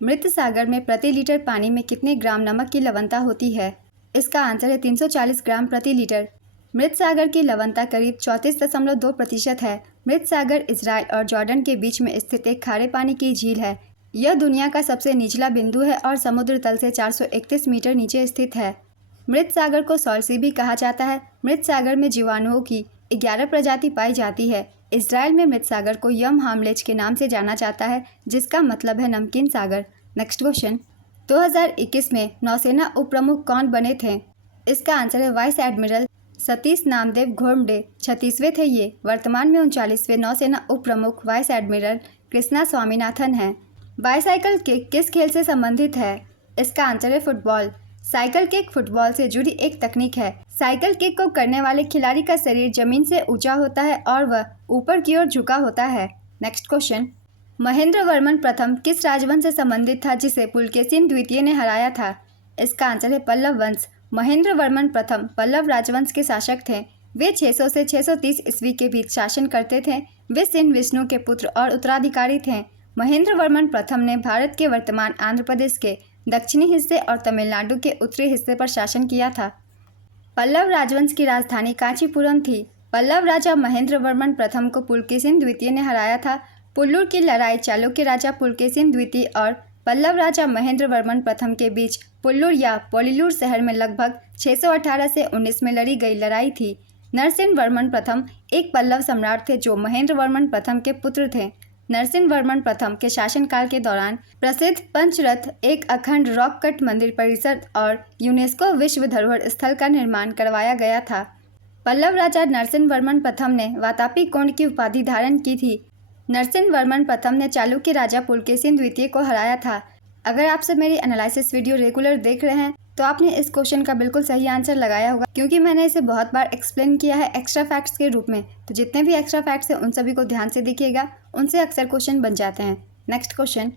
मृत सागर में प्रति लीटर पानी में कितने ग्राम नमक की लवणता होती है? इसका आंसर है 340 ग्राम प्रति लीटर। मृत सागर की लवणता करीब 34.2% है। मृत सागर इजराइल और जॉर्डन के बीच में स्थित एक खारे पानी की झील है। यह दुनिया का सबसे निचला बिंदु है और समुद्र तल से 431 मीटर नीचे स्थित है। मृत सागर को सॉल्ट सी भी कहा जाता है। मृत सागर में जीवाणुओं की 11 प्रजाति पाई जाती है। इजराइल में मृत सागर को यम हामलेज के नाम से जाना जाता है, जिसका मतलब है नमकीन सागर। नेक्स्ट क्वेश्चन, 2021 में नौसेना उप प्रमुख कौन बने थे? इसका आंसर है वाइस एडमिरल सतीश नामदेव घोरमडे। 36वें थे ये। वर्तमान में 39वें नौसेना उप प्रमुख वाइस एडमिरल कृष्णा स्वामीनाथन हैं। बाईसाइकिल किक किस खेल से संबंधित है? इसका आंसर है फुटबॉल। साइकिल किक फुटबॉल से जुड़ी एक तकनीक है। साइकिल किक को करने वाले खिलाड़ी का शरीर जमीन से ऊंचा होता है और वह ऊपर की ओर झुका होता है। नेक्स्ट क्वेश्चन, महेंद्र वर्मन प्रथम किस राजवंश से संबंधित था जिसे पुलकेशिन द्वितीय ने हराया था? इसका आंसर है पल्लव वंश। महेंद्र वर्मन प्रथम पल्लव राजवंश के शासक थे। वे 600 से 630 ईस्वी के बीच शासन करते थे। वे सिंह विष्णु के पुत्र और उत्तराधिकारी थे। महेंद्र वर्मन प्रथम ने भारत के वर्तमान आंध्र प्रदेश के दक्षिणी हिस्से और तमिलनाडु के उत्तरी हिस्से पर शासन किया था। पल्लव राजवंश की राजधानी कांचीपुरम थी। पल्लव राजा महेंद्र वर्मन प्रथम को पुलकेशिन द्वितीय ने हराया था। पुल्लुर की लड़ाई चालुक्य राजा पुलकेशिन द्वितीय और पल्लव राजा महेंद्र वर्मन प्रथम के बीच पुल्लुर या पोलिलुर शहर में लगभग 618 से 19 में लड़ी गई लड़ाई थी। नरसिंह वर्मन प्रथम एक पल्लव सम्राट थे जो महेंद्र वर्मन प्रथम के पुत्र थे। नरसिंह वर्मन प्रथम के शासनकाल के दौरान प्रसिद्ध पंचरथ, एक अखंड रॉक कट मंदिर परिसर और यूनेस्को विश्व धरोहर स्थल का निर्माण करवाया गया था। पल्लव राजा नरसिंह वर्मन प्रथम ने वातापी कोंड की उपाधि धारण की थी। नरसिंह वर्मन प्रथम ने चालुक्य राजा पुलकेशिन द्वितीय को हराया था। अगर आप सब मेरी एनालिसिस वीडियो रेगुलर देख रहे हैं तो आपने इस क्वेश्चन का बिल्कुल सही आंसर लगाया होगा, क्योंकि मैंने इसे बहुत बार एक्सप्लेन किया है एक्स्ट्रा फैक्ट्स के रूप में। तो जितने भी एक्स्ट्रा फैक्ट्स हैं उन सभी को ध्यान से देखिएगा, उनसे अक्सर क्वेश्चन बन जाते हैं। नेक्स्ट क्वेश्चन,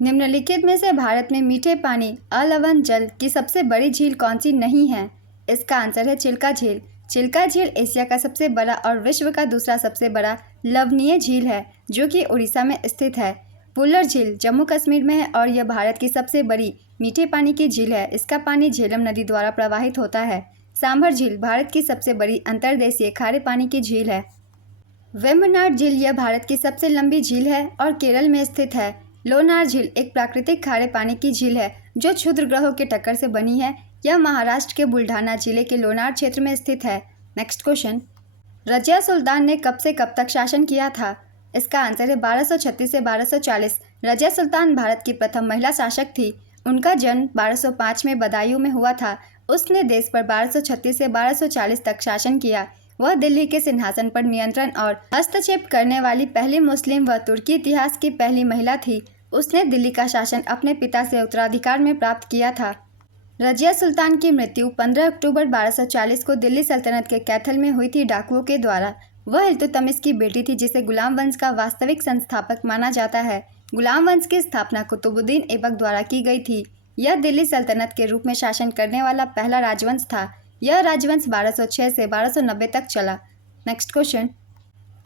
निम्नलिखित में से भारत में मीठे पानी अलवण जल की सबसे बड़ी झील कौन सी नहीं है? इसका आंसर है चिल्का झील। चिल्का झील एशिया का सबसे बड़ा और विश्व का दूसरा सबसे बड़ा लवणीय झील है, जो कि उड़ीसा में स्थित है। वुलर झील जम्मू कश्मीर में है और यह भारत की सबसे बड़ी मीठे पानी की झील है। इसका पानी झेलम नदी द्वारा प्रवाहित होता है। सांभर झील भारत की सबसे बड़ी अंतर्देशीय खारे पानी की झील है। वेम्बनाड झील यह भारत की सबसे लंबी झील है और केरल में स्थित है। लोनार झील एक प्राकृतिक खारे पानी की झील है जो क्षुद्र ग्रहों के टक्कर से बनी है। यह महाराष्ट्र के बुल्ढाना जिले के लोनार क्षेत्र में स्थित है। नेक्स्ट क्वेश्चन, रजिया सुल्तान ने कब से कब तक शासन किया था? इसका आंसर है 1236 से 1240। रजिया सुल्तान भारत की प्रथम महिला शासक थी। उनका जन्म 1205 में बदायूं में हुआ था। उसने देश पर 1236 से 1240 तक शासन किया। वह दिल्ली के सिंहासन पर नियंत्रण और हस्तक्षेप करने वाली पहली मुस्लिम व तुर्की इतिहास की पहली महिला थी। उसने दिल्ली का शासन अपने पिता से उत्तराधिकार में प्राप्त किया था। रजिया सुल्तान की मृत्यु 15 अक्टूबर 1240 को दिल्ली सल्तनत के कैथल में हुई थी डाकुओं के द्वारा। वह इल्तुतमिश की बेटी थी, जिसे गुलाम वंश का वास्तविक संस्थापक माना जाता है। गुलाम वंश की स्थापना कुतुबुद्दीन ऐबक द्वारा की गई थी। यह दिल्ली सल्तनत के रूप में शासन करने वाला पहला राजवंश था। यह राजवंश 1206 से 1290 तक चला। नेक्स्ट क्वेश्चन,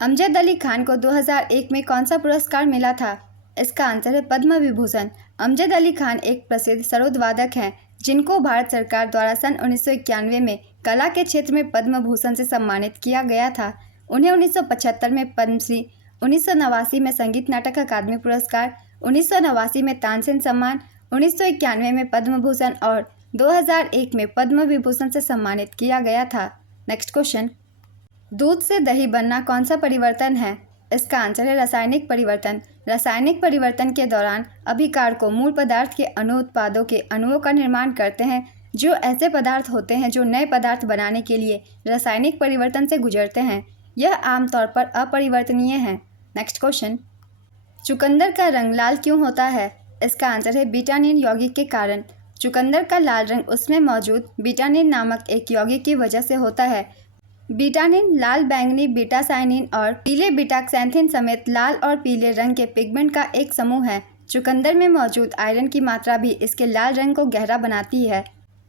अमजद अली खान को 2001 में कौन सा पुरस्कार मिला था? इसका आंसर है पद्म विभूषण। अमजद अली खान एक प्रसिद्ध सरोद वादक हैं, जिनको भारत सरकार द्वारा सन 1991 में कला के क्षेत्र में पद्म भूषण से सम्मानित किया गया था। उन्हें 1975 में पद्मश्री, 1989 में संगीत नाटक अकादमी पुरस्कार, 1989 में तानसेन सम्मान, 1991 में पद्म भूषण और 2001 में पद्म विभूषण से सम्मानित किया गया था। नेक्स्ट क्वेश्चन, दूध से दही बनना कौन सा परिवर्तन है? इसका आंसर है रासायनिक परिवर्तन। रासायनिक परिवर्तन के दौरान अभिकार को मूल पदार्थ के अणु उत्पादों के अणुओं का निर्माण करते हैं, जो ऐसे पदार्थ होते हैं जो नए पदार्थ बनाने के लिए रासायनिक परिवर्तन से गुजरते हैं। यह आमतौर पर अपरिवर्तनीय है। नेक्स्ट क्वेश्चन, चुकंदर का रंग लाल क्यों होता है? इसका आंसर है बीटानिन यौगिक के कारण। चुकंदर का लाल रंग उसमें मौजूद बीटानिन नामक एक यौगिक की वजह से होता है। बीटानिन लाल बैंगनी बीटा साइनिन और पीले बीटाक्सैंथिन समेत लाल और पीले रंग के पिगमेंट का एक समूह है। चुकंदर में मौजूद आयरन की मात्रा भी इसके लाल रंग को गहरा बनाती है।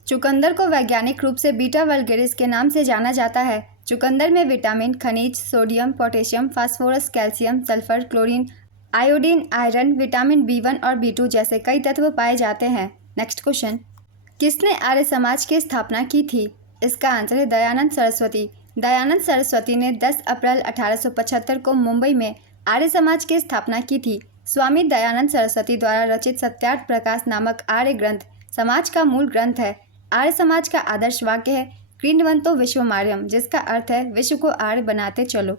चुकंदर को वैज्ञानिक रूप से बीटा वल्गेरिस के नाम से जाना जाता है। चुकंदर में विटामिन, खनिज, sodium, potassium, phosphorus, calcium, sulphur, chlorine, iodine, iron, vitamin B1 और B2 जैसे कई तत्व पाए जाते हैं। नेक्स्ट क्वेश्चन, किसने आर्य समाज की स्थापना की थी? इसका आंसर है दयानंद सरस्वती। दयानंद सरस्वती ने 10 अप्रैल 1875 को मुंबई में आर्य समाज की स्थापना की थी। स्वामी दयानंद सरस्वती द्वारा रचित सत्यार्थ प्रकाश नामक आर्य ग्रंथ समाज का मूल ग्रंथ है। आर्य समाज का आदर्श वाक्य है क्रीडवंतो विश्वमार्यम, जिसका अर्थ है विश्व को आर्य बनाते चलो।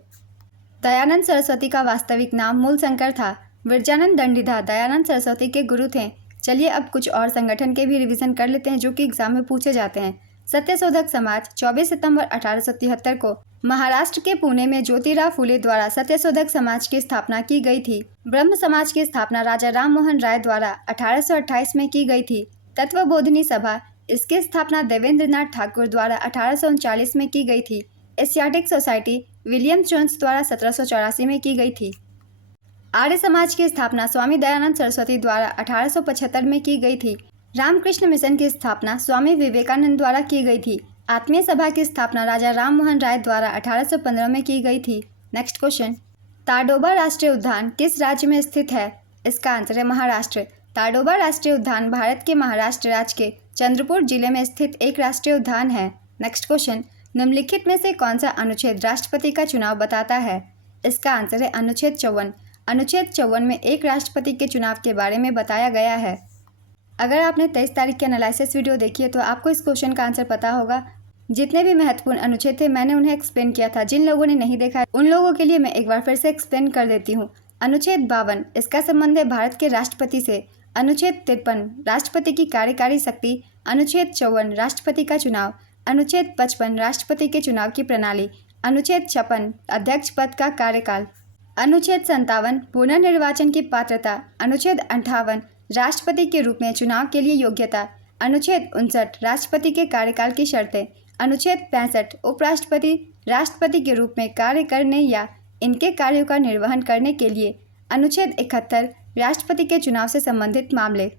दयानंद सरस्वती का वास्तविक नाम मूलशंकर था। विरजानंद दंडीदास दयानंद सरस्वती के गुरु थे। चलिए अब कुछ और संगठन के भी रिवीजन कर लेते हैं जो कि एग्जाम में पूछे जाते हैं। सत्यशोधक समाज 24 सितंबर 1873 को महाराष्ट्र के पुणे में ज्योतिराव फुले द्वारा सत्यशोधक समाज की स्थापना की गई थी। ब्रह्म समाज की स्थापना राजा राम मोहन राय द्वारा 1828 में की गई थी। तत्वबोधिनी सभा, इसकी स्थापना देवेंद्र नाथ ठाकुर द्वारा 1839 में की गई थी। एशियाटिक सोसाइटी विलियम जोन्स द्वारा 1784 में की गई थी। आर्य समाज की स्थापना स्वामी दयानंद सरस्वती द्वारा 1875 में की गई थी। रामकृष्ण मिशन की स्थापना स्वामी विवेकानंद द्वारा की गई थी। आत्मीय सभा की स्थापना राजा राम मोहन राय द्वारा 1815 में की गई थी। नेक्स्ट क्वेश्चन, ताडोबा राष्ट्रीय उद्यान किस राज्य में स्थित है? इसका आंसर है महाराष्ट्र। ताडोबा राष्ट्रीय उद्यान भारत के महाराष्ट्र राज्य के चंद्रपुर जिले में स्थित एक राष्ट्रीय उद्यान है। नेक्स्ट क्वेश्चन, निम्नलिखित में से कौन सा अनुच्छेद राष्ट्रपति का चुनाव बताता है? इसका आंसर है अनुच्छेद 54। अनुच्छेद 54 में एक राष्ट्रपति के चुनाव के बारे में बताया गया है। अगर आपने 23 तारीख की एनालिसिस वीडियो देखी है तो आपको इस क्वेश्चन का आंसर पता होगा। जितने भी महत्वपूर्ण अनुच्छेद थे मैंने उन्हें एक्सप्लेन किया था। जिन लोगों ने नहीं देखा उन लोगों के लिए मैं एक बार फिर से एक्सप्लेन कर देती हूँ। अनुच्छेद 52, इसका संबंध है भारत के राष्ट्रपति से। अनुच्छेद 53, राष्ट्रपति की कार्यकारी शक्ति। अनुच्छेद 54, राष्ट्रपति का चुनाव। अनुच्छेद 55, राष्ट्रपति के चुनाव की प्रणाली। अनुच्छेद 56, अध्यक्ष पद का कार्यकाल। अनुच्छेद 57, पुनर्निर्वाचन की पात्रता। अनुच्छेद 58, राष्ट्रपति के रूप में चुनाव के लिए योग्यता। अनुच्छेद 59, राष्ट्रपति के कार्यकाल की शर्तें। अनुच्छेद 65, उपराष्ट्रपति राष्ट्रपति के रूप में कार्य करने या इनके कार्यों का निर्वहन करने के लिए। अनुच्छेद 71, राष्ट्रपति के चुनाव से संबंधित मामले।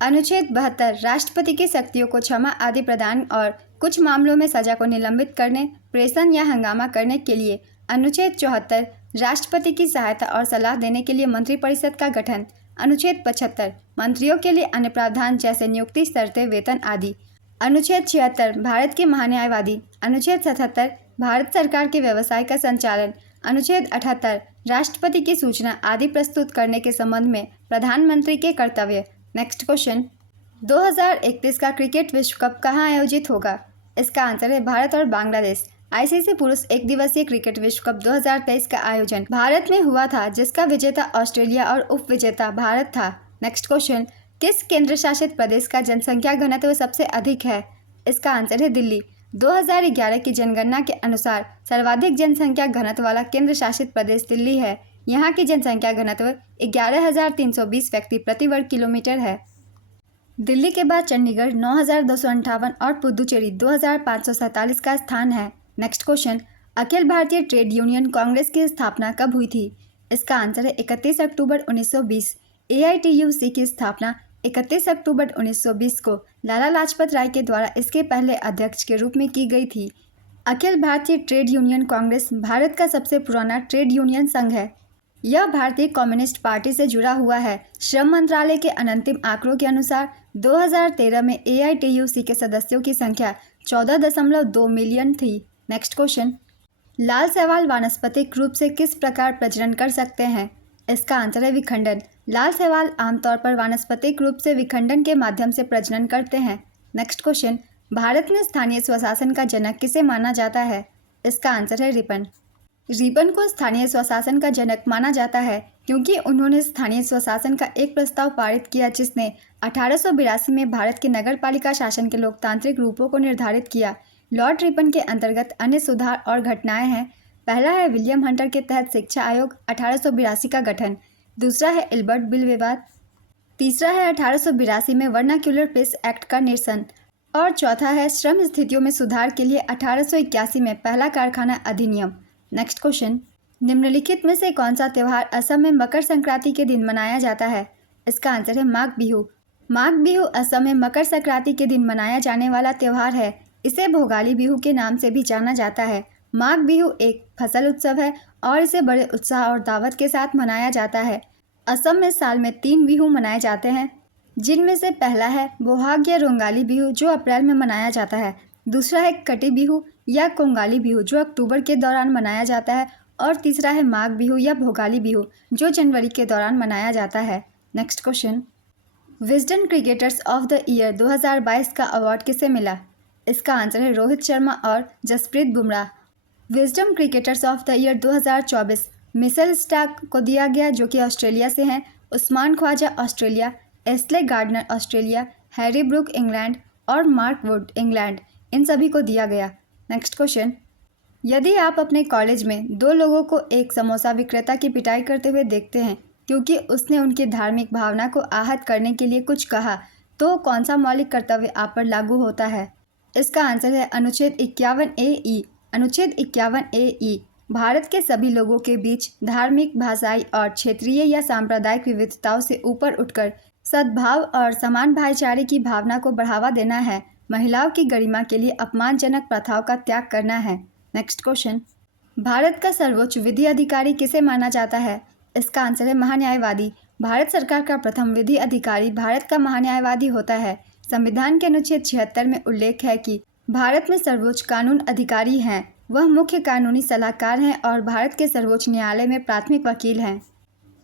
अनुच्छेद 72, राष्ट्रपति की शक्तियों को क्षमा आदि प्रदान और कुछ मामलों में सजा को निलंबित करने, प्रेषण या हंगामा करने के लिए। अनुच्छेद 74, राष्ट्रपति की सहायता और सलाह देने के लिए मंत्रिपरिषद का गठन। अनुच्छेद 75, मंत्रियों के लिए अन्य प्रावधान जैसे नियुक्ति, शर्तें, वेतन आदि। अनुच्छेद 76, भारत के महान्यायवादी। अनुच्छेद 77, भारत सरकार के व्यवसाय का संचालन। अनुच्छेद 78, राष्ट्रपति की सूचना आदि प्रस्तुत करने के संबंध में प्रधानमंत्री के कर्तव्य। नेक्स्ट क्वेश्चन, 2031 का क्रिकेट विश्व कप कहाँ आयोजित होगा? इसका आंसर है भारत और बांग्लादेश। आईसीसी पुरुष एक दिवसीय क्रिकेट विश्व कप 2023 का आयोजन भारत में हुआ था, जिसका विजेता ऑस्ट्रेलिया और उप विजेता भारत था। नेक्स्ट क्वेश्चन, किस केंद्र शासित प्रदेश का जनसंख्या घनत्व सबसे अधिक है? इसका आंसर है दिल्ली। 2011 की जनगणना के अनुसार सर्वाधिक जनसंख्या घनत्व वाला केंद्र शासित प्रदेश दिल्ली है। यहाँ की जनसंख्या घनत्व 11,320 व्यक्ति प्रति वर्ग किलोमीटर है। दिल्ली के बाद चंडीगढ़ 9,258 और पुदुचेरी 2,547 का स्थान है। Next question, Akhil Bharatiya trade union Congress की स्थापना कब हुई थी? इसका आंसर है 31 अक्टूबर 1920। एआईटीयूसी की स्थापना 31 अक्टूबर 1920 को लाला लाजपत राय के द्वारा इसके पहले अध्यक्ष के रूप में की गई थी। अखिल भारतीय ट्रेड यूनियन कांग्रेस भारत का सबसे पुराना ट्रेड यूनियन संघ है। यह भारतीय कम्युनिस्ट पार्टी से जुड़ा हुआ है। श्रम मंत्रालय के अंतिम आंकड़ों के अनुसार 2013 में एआईटीयूसी के सदस्यों की संख्या 14.2 मिलियन थी। नेक्स्ट क्वेश्चन, लाल शैवाल वानस्पतिक रूप से किस प्रकार प्रजनन कर सकते हैं? इसका आंसर है विखंडन। लाल शैवाल आमतौर पर वानस्पतिक रूप से विखंडन के माध्यम से प्रजनन करते हैं। नेक्स्ट क्वेश्चन, भारत में स्थानीय स्वशासन का जनक किसे माना जाता है? इसका आंसर है रिपन। रिपन को स्थानीय स्वशासन का जनक माना जाता है क्योंकि उन्होंने स्थानीय स्वशासन का एक प्रस्ताव पारित किया जिसने 1882 में भारत के नगरपालिका शासन के लोकतांत्रिक रूपों को निर्धारित किया। लॉर्ड रिपन के अंतर्गत अन्य सुधार और घटनाएं हैं। पहला है विलियम हंटर के तहत शिक्षा आयोग 1882 का गठन। दूसरा है एल्बर्ट बिल विवाद। तीसरा है 1882 में वर्नाक्यूलर प्रेस एक्ट का निरसन। और चौथा है श्रम स्थितियों में सुधार के लिए 1881 में पहला कारखाना अधिनियम। नेक्स्ट क्वेश्चन, निम्नलिखित में से कौन सा त्यौहार असम में मकर संक्रांति के दिन मनाया जाता है? इसका आंसर है माघ बिहू। माघ बिहू असम में मकर संक्रांति के दिन मनाया जाने वाला त्यौहार है। इसे भोगाली बिहू के नाम से भी जाना जाता है। माघ बिहू एक फसल उत्सव है और इसे बड़े उत्साह और दावत के साथ मनाया जाता है। असम में साल में 3 बिहू मनाए जाते हैं, जिनमें से पहला है बोहाग या रोंगाली बिहू जो अप्रैल में मनाया जाता है। दूसरा है कटी बिहू या कोंगाली बिहू जो अक्टूबर के दौरान मनाया जाता है। और तीसरा है माघ बिहू या भोगाली बिहू जो जनवरी के दौरान मनाया जाता है। Next question, Wisden cricketers of the year 2022 का अवार्ड किसे मिला? इसका आंसर है रोहित शर्मा और Jasprit Bumrah. Wisden cricketers of the year 2024 Mitchell Starc को दिया गया जो कि ऑस्ट्रेलिया से हैं, Usman Khawaja Australia, Ashleigh Gardner Australia, Harry Brook England और मार्क वुड इंग्लैंड, इन सभी को दिया गया। नेक्स्ट क्वेश्चन, यदि आप अपने कॉलेज में 2 लोगों को एक समोसा विक्रेता की पिटाई करते हुए देखते हैं क्योंकि उसने उनकी धार्मिक भावना को आहत करने के लिए कुछ कहा, तो कौन सा मौलिक कर्तव्य आप पर लागू होता है? इसका आंसर है अनुच्छेद 51A(e). अनुच्छेद 51A(e) भारत के सभी लोगों के बीच धार्मिक, भाषाई और क्षेत्रीय या सांप्रदायिक विविधताओं से ऊपर उठकर सद्भाव और समान भाईचारे की भावना को बढ़ावा देना है। महिलाओं की गरिमा के लिए अपमानजनक प्रथाओं का त्याग करना है। नेक्स्ट क्वेश्चन, भारत का सर्वोच्च विधि अधिकारी किसे माना जाता है? इसका आंसर है महान्यायवादी। भारत सरकार का प्रथम विधि अधिकारी भारत का महान्यायवादी होता है। संविधान के अनुच्छेद 76 में उल्लेख है कि भारत में सर्वोच्च कानून अधिकारी हैं। वह मुख्य कानूनी सलाहकार हैं और भारत के सर्वोच्च न्यायालय में प्राथमिक वकील हैं।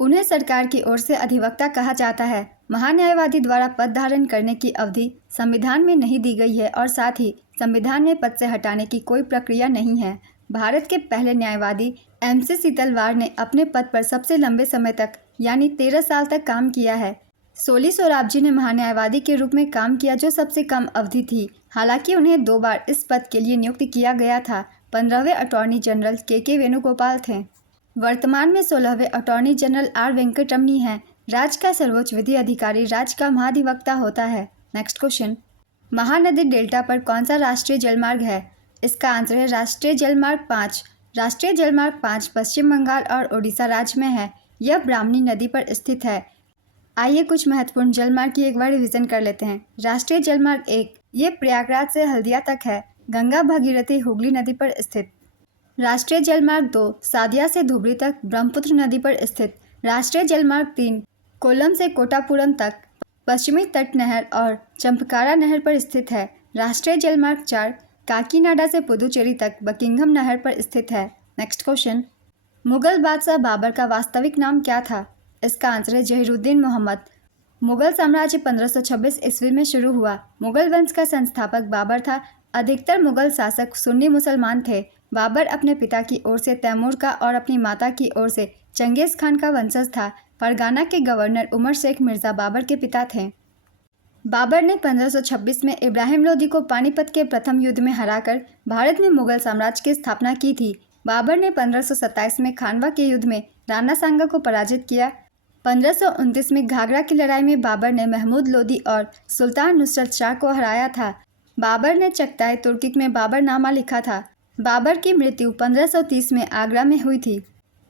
उन्हें सरकार की ओर से अधिवक्ता कहा जाता है। महान्यायवादी द्वारा पद धारण करने की अवधि संविधान में नहीं दी गई है और साथ ही संविधान में पद से हटाने की कोई प्रक्रिया नहीं है। भारत के पहले न्यायवादी MC सीतलवाड़ ने अपने पद पर सबसे लंबे समय तक यानी 13 साल तक काम किया है। सोली सोराबजी ने महान्यायवादी के रूप में काम किया जो सबसे कम अवधि थी। हालांकि उन्हें 2 बार इस पद के लिए नियुक्त किया गया था। 15वें अटॉर्नी जनरल KK वेणुगोपाल थे। वर्तमान में 16वें अटॉर्नी जनरल R वेंकटरमणी हैं। राज्य का सर्वोच्च विधि अधिकारी राज्य का महाधिवक्ता होता है। नेक्स्ट क्वेश्चन, महानदी डेल्टा पर कौन सा राष्ट्रीय जलमार्ग है? इसका आंसर है राष्ट्रीय जलमार्ग 5। राष्ट्रीय जलमार्ग 5 पश्चिम बंगाल और ओडिशा राज्य में है। यह ब्राह्मणी नदी पर स्थित है। आइए कुछ महत्वपूर्ण जलमार्ग की एक बार रिवीजन कर लेते हैं। राष्ट्रीय जलमार्ग 1 ये प्रयागराज से हल्दिया तक है, गंगा भगीरथी हुगली नदी पर स्थित। राष्ट्रीय जलमार्ग 2 सादिया से धुबरी तक ब्रह्मपुत्र नदी पर स्थित। राष्ट्रीय जलमार्ग 3 कोल्लम से कोटापुरम तक पश्चिमी तट नहर और चंपकारा नहर पर स्थित है। राष्ट्रीय जलमार्ग 4 काकीनाडा से पुदुचेरी तक बकिंघम नहर पर स्थित है। नेक्स्ट क्वेश्चन, मुगल बादशाह बाबर का वास्तविक नाम क्या था? इसका आंसर है जहीरुद्दीन मोहम्मद। मुगल साम्राज्य 1526 ईस्वी में शुरू हुआ। मुगल वंश का संस्थापक बाबर था। अधिकतर मुगल शासक सुन्नी मुसलमान थे। बाबर अपने पिता की ओर से तैमूर का और अपनी माता की ओर से चंगेज़ खान का वंशज था। फरगाना के गवर्नर उमर शेख मिर्ज़ा बाबर के पिता थे। बाबर ने 1526 में इब्राहिम लोदी को पानीपत के प्रथम युद्ध में हराकर भारत में मुगल साम्राज्य की स्थापना की थी। बाबर ने 1527 में खानवा के युद्ध में राणा सांगा को पराजित किया। 1529 में घाघरा की लड़ाई में बाबर ने महमूद लोदी और सुल्तान नुसरत शाह को हराया था। बाबर ने चगताई तुर्किक में बाबरनामा लिखा था। बाबर की मृत्यु 1530 में आगरा में हुई थी।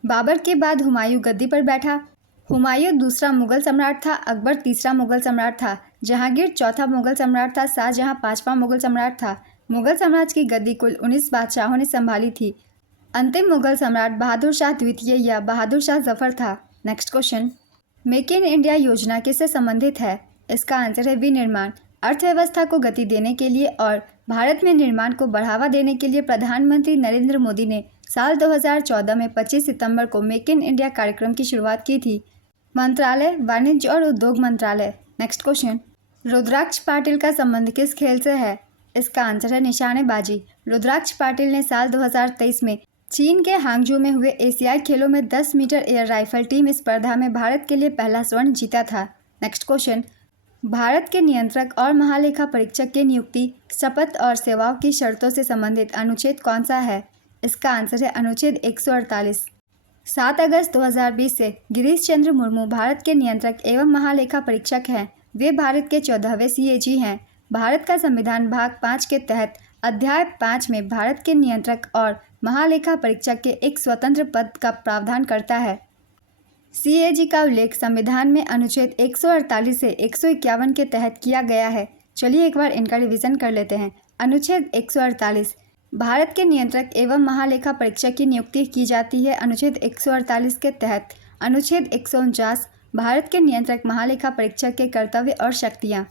बाबर के बाद हुमायूं गद्दी पर बैठा। हुमायूं दूसरा मुगल सम्राट था। अकबर तीसरा मुगल सम्राट था। जहांगीर चौथा मुगल सम्राट था। शाहजहां पांचवा मुगल सम्राट था। मुगल साम्राज्य की गद्दी कुल 19 बादशाहों ने संभाली थी। अंतिम मुगल सम्राट बहादुर शाह द्वितीय या बहादुर शाह जफर था। Next question, make in India योजना किससे संबंधित है? इसका आंसर है विनिर्माण। अर्थव्यवस्था को गति देने के लिए और भारत में निर्माण को बढ़ावा देने के लिए प्रधानमंत्री नरेंद्र मोदी ने साल 2014 में 25 सितंबर को मेक इन इंडिया कार्यक्रम की शुरुआत की थी। मंत्रालय, वाणिज्य और उद्योग मंत्रालय। नेक्स्ट क्वेश्चन, रुद्राक्ष पाटिल का संबंध किस खेल से है? इसका आंसर है निशानेबाजी। रुद्राक्ष पाटिल ने साल 2023 में चीन के हांगझू में हुए एशियाई खेलों में 10 मीटर एयर राइफल टीम स्पर्धा में भारत के लिए पहला स्वर्ण जीता था। नेक्स्ट क्वेश्चन, भारत के नियंत्रक और महालेखा परीक्षक की नियुक्ति, शपथ और सेवाओं की शर्तों से संबंधित अनुच्छेद कौन सा है? इसका आंसर है अनुच्छेद 148। 7 अगस्त 2020 से गिरीश चंद्र मुर्मू भारत के नियंत्रक एवं महालेखा परीक्षक हैं। वे भारत के 14वें CAG हैं। भारत का संविधान भाग 5 के तहत अध्याय 5 में भारत के नियंत्रक और महालेखा परीक्षक के एक स्वतंत्र पद का प्रावधान करता है। CAG का उल्लेख संविधान में अनुच्छेद 148 से 151 के तहत किया गया है। चलिए एक बार इनका रिवीजन कर लेते हैं। अनुच्छेद 148, भारत के नियंत्रक एवं महालेखा परीक्षक की नियुक्ति की जाती है अनुच्छेद 148 के तहत। अनुच्छेद 149, भारत के नियंत्रक महालेखा परीक्षक के कर्तव्य और शक्तियाँ।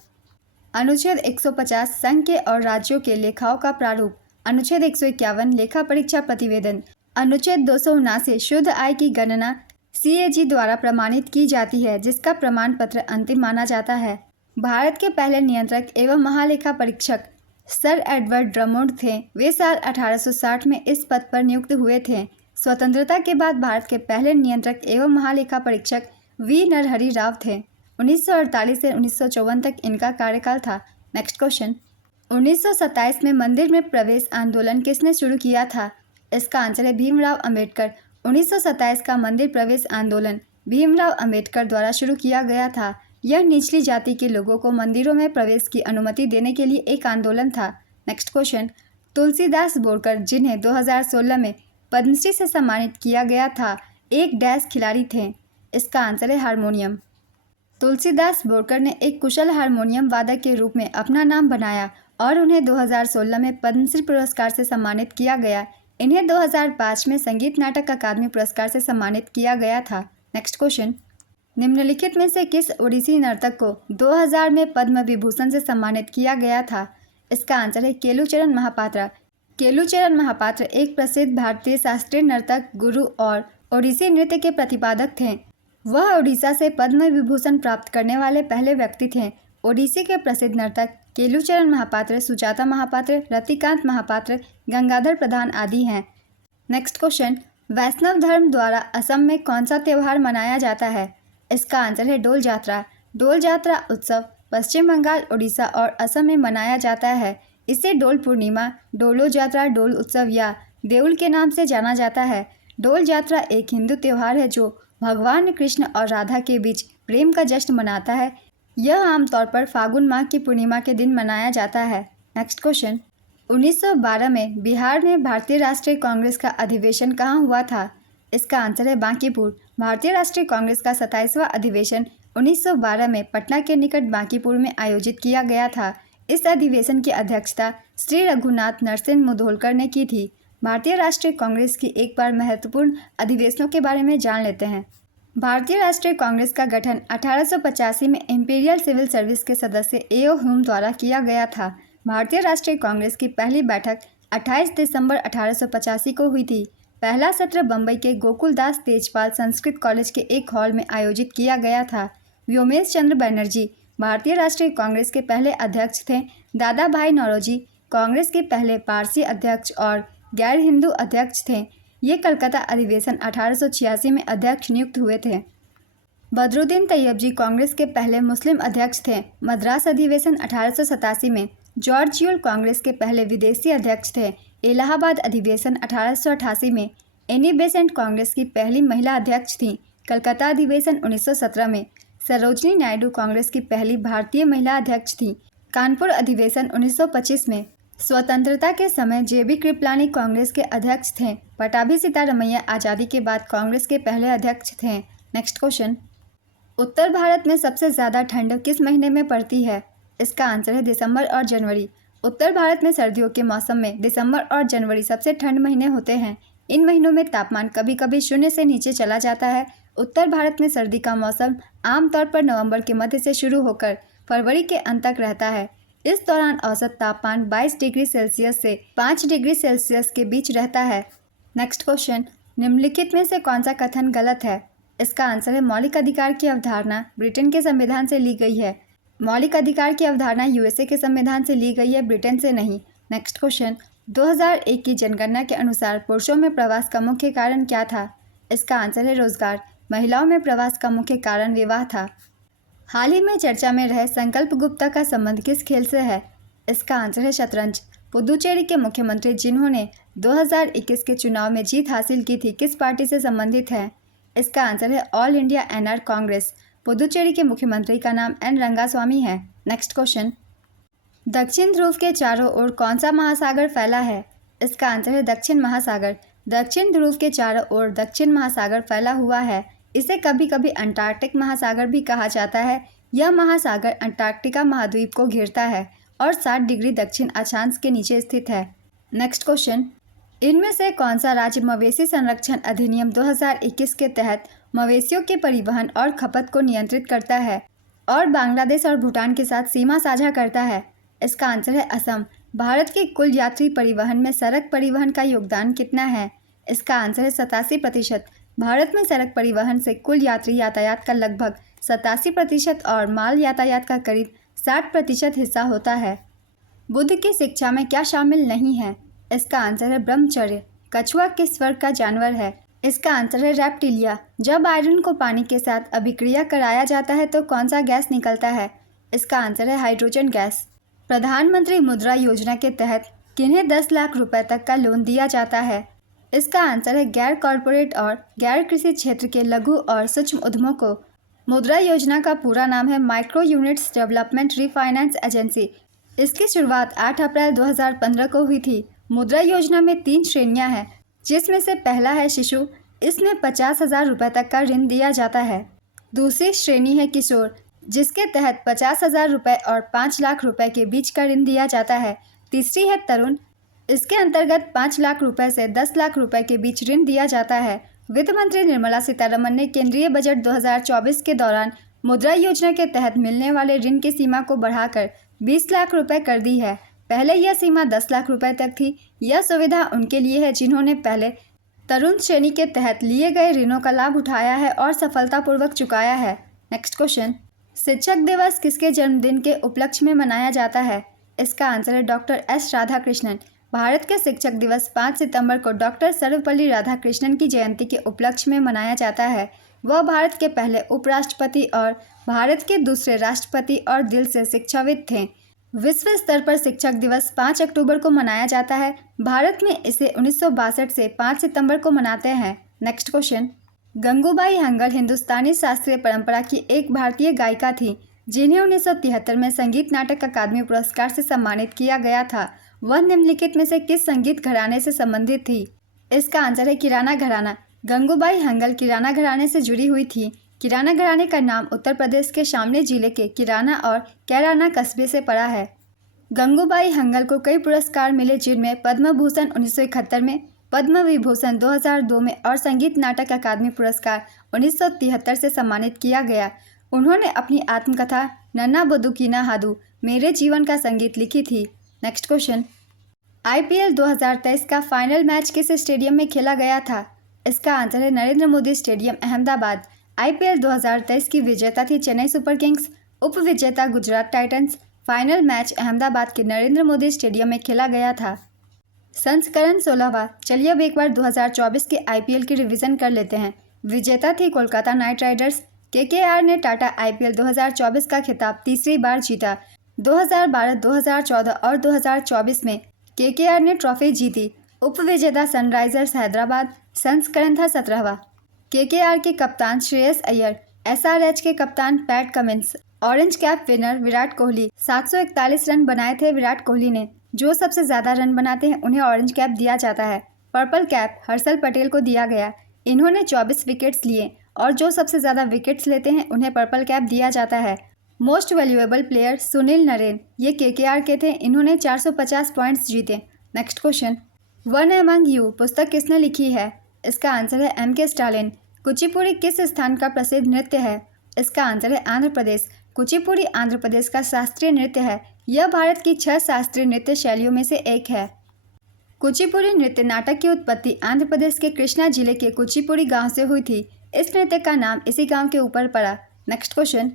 अनुच्छेद 150, संघ के और राज्यों के लेखाओं का प्रारूप। अनुच्छेद 151, लेखा परीक्षा प्रतिवेदन। अनुच्छेद 279, शुद्ध आय की गणना CAG द्वारा प्रमाणित की जाती है, जिसका प्रमाण पत्र अंतिम माना जाता है। भारत के पहले नियंत्रक एवं महालेखा परीक्षक सर एडवर्ड ड्रमोंड थे। वे साल 1860 में इस पद पर नियुक्त हुए थे। स्वतंत्रता के बाद भारत के पहले नियंत्रक एवं महालेखा परीक्षक V नरहरि राव थे। 1948 से 1954 तक इनका कार्यकाल था। नेक्स्ट क्वेश्चन, 1927 में मंदिर में प्रवेश आंदोलन किसने शुरू किया था? इसका आंसर है भीमराव अंबेडकर। 1927 का मंदिर प्रवेश आंदोलन भीमराव अंबेडकर द्वारा शुरू किया गया था। यह निचली जाति के लोगों को मंदिरों में प्रवेश की अनुमति देने के लिए एक आंदोलन था। नेक्स्ट क्वेश्चन, तुलसीदास बोरकर, जिन्हें 2016 में पद्मश्री से सम्मानित किया गया था, एक डैश खिलाड़ी थे। इसका आंसर है हारमोनियम। तुलसीदास बोरकर ने एक कुशल हारमोनियम वादक के रूप में अपना नाम बनाया और उन्हें 2016 में पद्मश्री पुरस्कार से सम्मानित किया गया। इन्हें 2005 में संगीत नाटक अकादमी पुरस्कार से सम्मानित किया गया था। नेक्स्ट क्वेश्चन, निम्नलिखित में से किस ओडिसी नर्तक को 2000 में पद्म विभूषण से सम्मानित किया गया था? इसका आंसर है केलुचरण महापात्रा। केलुचरण महापात्र एक प्रसिद्ध भारतीय शास्त्रीय नर्तक, गुरु और ओडिसी नृत्य के प्रतिपादक थे। वह ओडिशा से पद्म विभूषण प्राप्त करने वाले पहले व्यक्ति थे। ओडिसी के प्रसिद्ध नर्तक केलुचरण महापात्र, सुजाता महापात्र, रतिकांत महापात्र, गंगाधर प्रधान आदि हैं। नेक्स्ट क्वेश्चन, वैष्णव धर्म द्वारा असम में कौन सा त्यौहार मनाया जाता है? इसका आंसर है डोल जात्रा। डोल जात्रा उत्सव पश्चिम बंगाल, उड़ीसा और असम में मनाया जाता है। इसे डोल पूर्णिमा, डोलो जात्रा, डोल उत्सव या देउल के नाम से जाना जाता है। डोल जात्रा एक हिंदू त्यौहार है जो भगवान कृष्ण और राधा के बीच प्रेम का जश्न मनाता है। यह आमतौर पर फागुन माह की पूर्णिमा के दिन मनाया जाता है। नेक्स्ट क्वेश्चन, 1912 में बिहार में भारतीय राष्ट्रीय कांग्रेस का अधिवेशन कहाँ हुआ था? इसका आंसर है बांकीपुर। भारतीय राष्ट्रीय कांग्रेस का 27वां अधिवेशन 1912 में पटना के निकट बांकीपुर में आयोजित किया गया था। इस अधिवेशन की अध्यक्षता श्री रघुनाथ नरसिंह मुधोलकर ने की थी। भारतीय राष्ट्रीय कांग्रेस की एक बार महत्वपूर्ण अधिवेशनों के बारे में जान लेते हैं। भारतीय राष्ट्रीय कांग्रेस का गठन 1885 में इंपीरियल सिविल सर्विस के सदस्य A.O. ह्यूम द्वारा किया गया था। भारतीय राष्ट्रीय कांग्रेस की पहली बैठक 28 दिसंबर 1885 को हुई थी। पहला सत्र बम्बई के गोकुलदास तेजपाल संस्कृत कॉलेज के एक हॉल में आयोजित किया गया था। व्योमेश चंद्र बनर्जी भारतीय राष्ट्रीय कांग्रेस के पहले अध्यक्ष थे। दादा भाई नौरोजी कांग्रेस के पहले पारसी अध्यक्ष और गैर हिंदू अध्यक्ष थे। ये कलकत्ता अधिवेशन 1886 में अध्यक्ष नियुक्त हुए थे। बदरुद्दीन तैयबजी कांग्रेस के पहले मुस्लिम अध्यक्ष थे। मद्रास अधिवेशन 1887 में। जॉर्ज यूल कांग्रेस के पहले विदेशी अध्यक्ष थे। इलाहाबाद अधिवेशन 1888 में। एनी बेसेंट कांग्रेस की पहली महिला अध्यक्ष थीं। कलकत्ता अधिवेशन 1917 में। सरोजनी नायडू कांग्रेस की पहली भारतीय महिला अध्यक्ष थीं। कानपुर अधिवेशन 1925 में। स्वतंत्रता के समय जेबी कृपलानी कांग्रेस के अध्यक्ष थे। पटाभी सीतारमैया आज़ादी के बाद कांग्रेस के पहले अध्यक्ष थे। नेक्स्ट क्वेश्चन, उत्तर भारत में सबसे ज़्यादा ठंड किस महीने में पड़ती है? इसका आंसर है दिसंबर और जनवरी। उत्तर भारत में सर्दियों के मौसम में दिसंबर और जनवरी सबसे ठंड महीने होते हैं। इन महीनों में तापमान कभी कभी शून्य से नीचे चला जाता है। उत्तर भारत में सर्दी का मौसम आमतौर पर नवंबर के मध्य से शुरू होकर फरवरी के अंत तक रहता है। इस दौरान औसत तापमान 22 डिग्री सेल्सियस से 5 डिग्री सेल्सियस के बीच रहता है। नेक्स्ट क्वेश्चन, निम्नलिखित में से कौन सा कथन गलत है? इसका आंसर है मौलिक अधिकार की अवधारणा ब्रिटेन के संविधान से ली गई है। मौलिक अधिकार की अवधारणा यूएसए के संविधान से ली गई है, ब्रिटेन से नहीं। नेक्स्ट क्वेश्चन, 2001 की जनगणना के अनुसार पुरुषों में प्रवास का मुख्य कारण क्या था? इसका आंसर है रोजगार। महिलाओं में प्रवास का मुख्य कारण विवाह था। हाल ही में चर्चा में रहे संकल्प गुप्ता का संबंध किस खेल से है? इसका आंसर है शतरंज। पुदुचेरी के मुख्यमंत्री जिन्होंने 2021 के चुनाव में जीत हासिल की थी किस पार्टी से संबंधित है? इसका आंसर है ऑल इंडिया एनआर कांग्रेस। पुदुचेरी के मुख्यमंत्री का नाम एन रंगास्वामी है। नेक्स्ट क्वेश्चन, दक्षिण ध्रुव के चारों ओर कौन सा महासागर फैला है? इसका आंसर है दक्षिण महासागर। दक्षिण ध्रुव के चारों ओर दक्षिण महासागर फैला हुआ है। इसे कभी कभी अंटार्कटिक महासागर भी कहा जाता है। यह महासागर अंटार्कटिका महाद्वीप को घेरता है और 60 डिग्री दक्षिण अक्षांश के नीचे स्थित है। नेक्स्ट क्वेश्चन, इनमें से कौन सा राज्य मवेशी संरक्षण अधिनियम 2021 के तहत मवेशियों के परिवहन और खपत को नियंत्रित करता है और बांग्लादेश और भूटान के साथ सीमा साझा करता है? इसका आंसर है असम। भारत के कुल यात्री परिवहन में सड़क परिवहन का योगदान कितना है? इसका आंसर है 87%। भारत में सड़क परिवहन से कुल यात्री यातायात का लगभग 87% और माल यातायात का करीब 60% हिस्सा होता है। बुद्ध की शिक्षा में क्या शामिल नहीं है? इसका आंसर है ब्रह्मचर्य। कछुआ किस वर्ग का जानवर है? इसका आंसर है रेप्टिलिया। जब आयरन को पानी के साथ अभिक्रिया कराया जाता है तो कौन सा गैस निकलता है? इसका आंसर है हाइड्रोजन गैस। प्रधानमंत्री मुद्रा योजना के तहत किन्हें 10 लाख रुपए तक का लोन दिया जाता है? इसका आंसर है गैर कॉरपोरेट और गैर कृषि क्षेत्र के लघु और सूक्ष्म उद्यमों को। मुद्रा योजना का पूरा नाम है micro units development refinance agency. इसकी शुरुआत 8 अप्रैल 2015 को हुई थी। मुद्रा योजना में 3 श्रेणियां हैं, जिसमें से पहला है शिशु। इसमें 50,000 रुपये तक का ऋण दिया जाता है। दूसरी श्रेणी है किशोर, जिसके तहत 50,000 रुपये और 5 लाख रुपए के बीच का ऋण दिया जाता है। तीसरी है तरुण। इसके अंतर्गत 5 लाख रुपए से 10 लाख रुपए के बीच ऋण दिया जाता है। वित्त मंत्री निर्मला सीतारमण ने केंद्रीय बजट 2024 के दौरान मुद्रा योजना के तहत मिलने वाले ऋण की सीमा को बढ़ाकर 20 लाख रुपए कर दी है। पहले यह सीमा 10 लाख रुपए तक थी। यह सुविधा उनके लिए है जिन्होंने पहले तरुण श्रेणी के तहत लिए गए ऋणों का लाभ उठाया है और सफलतापूर्वक चुकाया है। नेक्स्ट क्वेश्चन, शिक्षक दिवस किसके जन्मदिन के उपलक्ष्य में मनाया जाता है? इसका आंसर है डॉक्टर एस राधाकृष्णन। भारत के शिक्षक दिवस 5 सितंबर को डॉक्टर सर्वपल्ली राधाकृष्णन की जयंती के उपलक्ष्य में मनाया जाता है। वह भारत के पहले उपराष्ट्रपति और भारत के दूसरे राष्ट्रपति और दिल से शिक्षाविद थे। विश्व स्तर पर शिक्षक दिवस 5 अक्टूबर को मनाया जाता है। भारत में इसे 1962 से 5 सितंबर को मनाते हैं। नेक्स्ट क्वेश्चन, गंगूबाई हंगल हिंदुस्तानी शास्त्रीय परंपरा की एक भारतीय गायिका थी जिन्हें 1973 में संगीत नाटक अकादमी पुरस्कार से सम्मानित किया गया था। वह निम्नलिखित में से किस संगीत घराने से संबंधित थी? इसका आंसर है किराना घराना। गंगूबाई हंगल किराना घराने से जुड़ी हुई थी। किराना घराने का नाम उत्तर प्रदेश के शामली जिले के किराना और कैराना कस्बे से पड़ा है। गंगूबाई हंगल को कई पुरस्कार मिले, जिनमें पद्म भूषण 1971 में, पद्म विभूषण 2002 में और संगीत नाटक अकादमी पुरस्कार 1973 से सम्मानित किया गया। उन्होंने अपनी आत्मकथा नन्ना बदुकीना हादू मेरे जीवन का संगीत लिखी थी। नेक्स्ट क्वेश्चन, आईपीएल 2023 का फाइनल मैच किस स्टेडियम में खेला गया था? इसका आंसर है नरेंद्र मोदी स्टेडियम, अहमदाबाद। IPL 2023 की विजेता थी चेन्नई सुपर किंग्स, उप विजेता Gujarat Titans. Final match Ahmedabad के नरेंद्र मोदी स्टेडियम में खेला गया था। संस्करण 16वां। चलिए अब एक बार 2024 के IPL की रिवीजन कर लेते हैं। विजेता थी कोलकाता नाइट राइडर्स। KKR ने टाटा IPL 2024 का खिताब तीसरी बार जीता। 2012, 2014 और 2024 में KKR ने ट्रॉफी जीती। उप विजेता सनराइजर्स हैदराबाद। संस्करण था 17वां। KKR के कप्तान श्रेयस अय्यर, SRH के कप्तान PAT Cummins, orange cap winner Virat Kohli. 741 run बनाए थे विराट कोहली ने। जो सबसे ज़्यादा रन बनाते हैं उन्हें ऑरेंज कैप दिया जाता है। पर्पल कैप हर्षल पटेल को दिया गया। इन्होंने 24 विकेट्स लिए और जो सबसे ज़्यादा विकेट्स लेते हैं उन्हें पर्पल कैप दिया जाता है। Most valuable player Sunil Narine, ये KKR के थे। इन्होंने 450 पॉइंट्स जीते। Next question, one among you पुस्तक किसने लिखी है? इसका आंसर है MK स्टालिन। कुचिपुड़ी किस स्थान का प्रसिद्ध नृत्य है? इसका आंसर है आंध्र प्रदेश। कुचिपुड़ी आंध्र प्रदेश का शास्त्रीय नृत्य है। यह भारत की 6 शास्त्रीय नृत्य शैलियों में से एक है। कुचिपुड़ी नृत्य नाटक की उत्पत्ति आंध्र प्रदेश के कृष्णा जिले के कुचिपुड़ी गांव से हुई थी। इस नृत्य का नाम इसी गांव के ऊपर पड़ा। नेक्स्ट क्वेश्चन,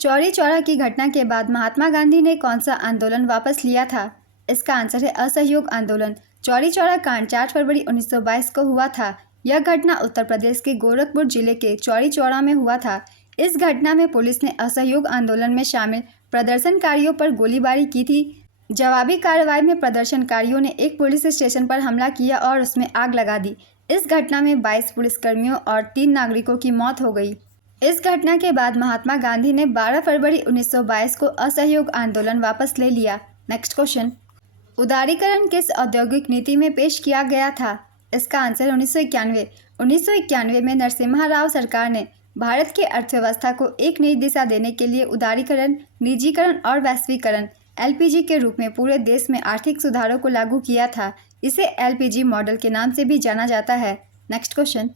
चौरी चौरा की घटना के बाद महात्मा गांधी ने कौन सा आंदोलन वापस लिया था? इसका आंसर है असहयोग आंदोलन। चौरी चौरा कांड 4 फरवरी 1922 को हुआ था। यह घटना उत्तर प्रदेश के गोरखपुर जिले के चौरी चौरा में हुआ था। इस घटना में पुलिस ने असहयोग आंदोलन में शामिल प्रदर्शनकारियों पर गोलीबारी की थी। जवाबी कार्रवाई में प्रदर्शनकारियों ने एक पुलिस स्टेशन पर हमला किया और उसमें आग लगा दी। इस घटना में 22 पुलिसकर्मियों और 3 नागरिकों की मौत हो गई। इस घटना के बाद महात्मा गांधी ने 12 फरवरी 1922 को असहयोग आंदोलन वापस ले लिया। नेक्स्ट क्वेश्चन, उदारीकरण किस औद्योगिक नीति में पेश किया गया था? इसका आंसर 1991। 1991 में नरसिम्हा राव सरकार ने भारत की अर्थव्यवस्था को एक नई दिशा देने के लिए उदारीकरण, निजीकरण और वैश्वीकरण LPG के रूप में पूरे देश में आर्थिक सुधारों को लागू किया था। इसे LPG मॉडल के नाम से भी जाना जाता है। नेक्स्ट क्वेश्चन,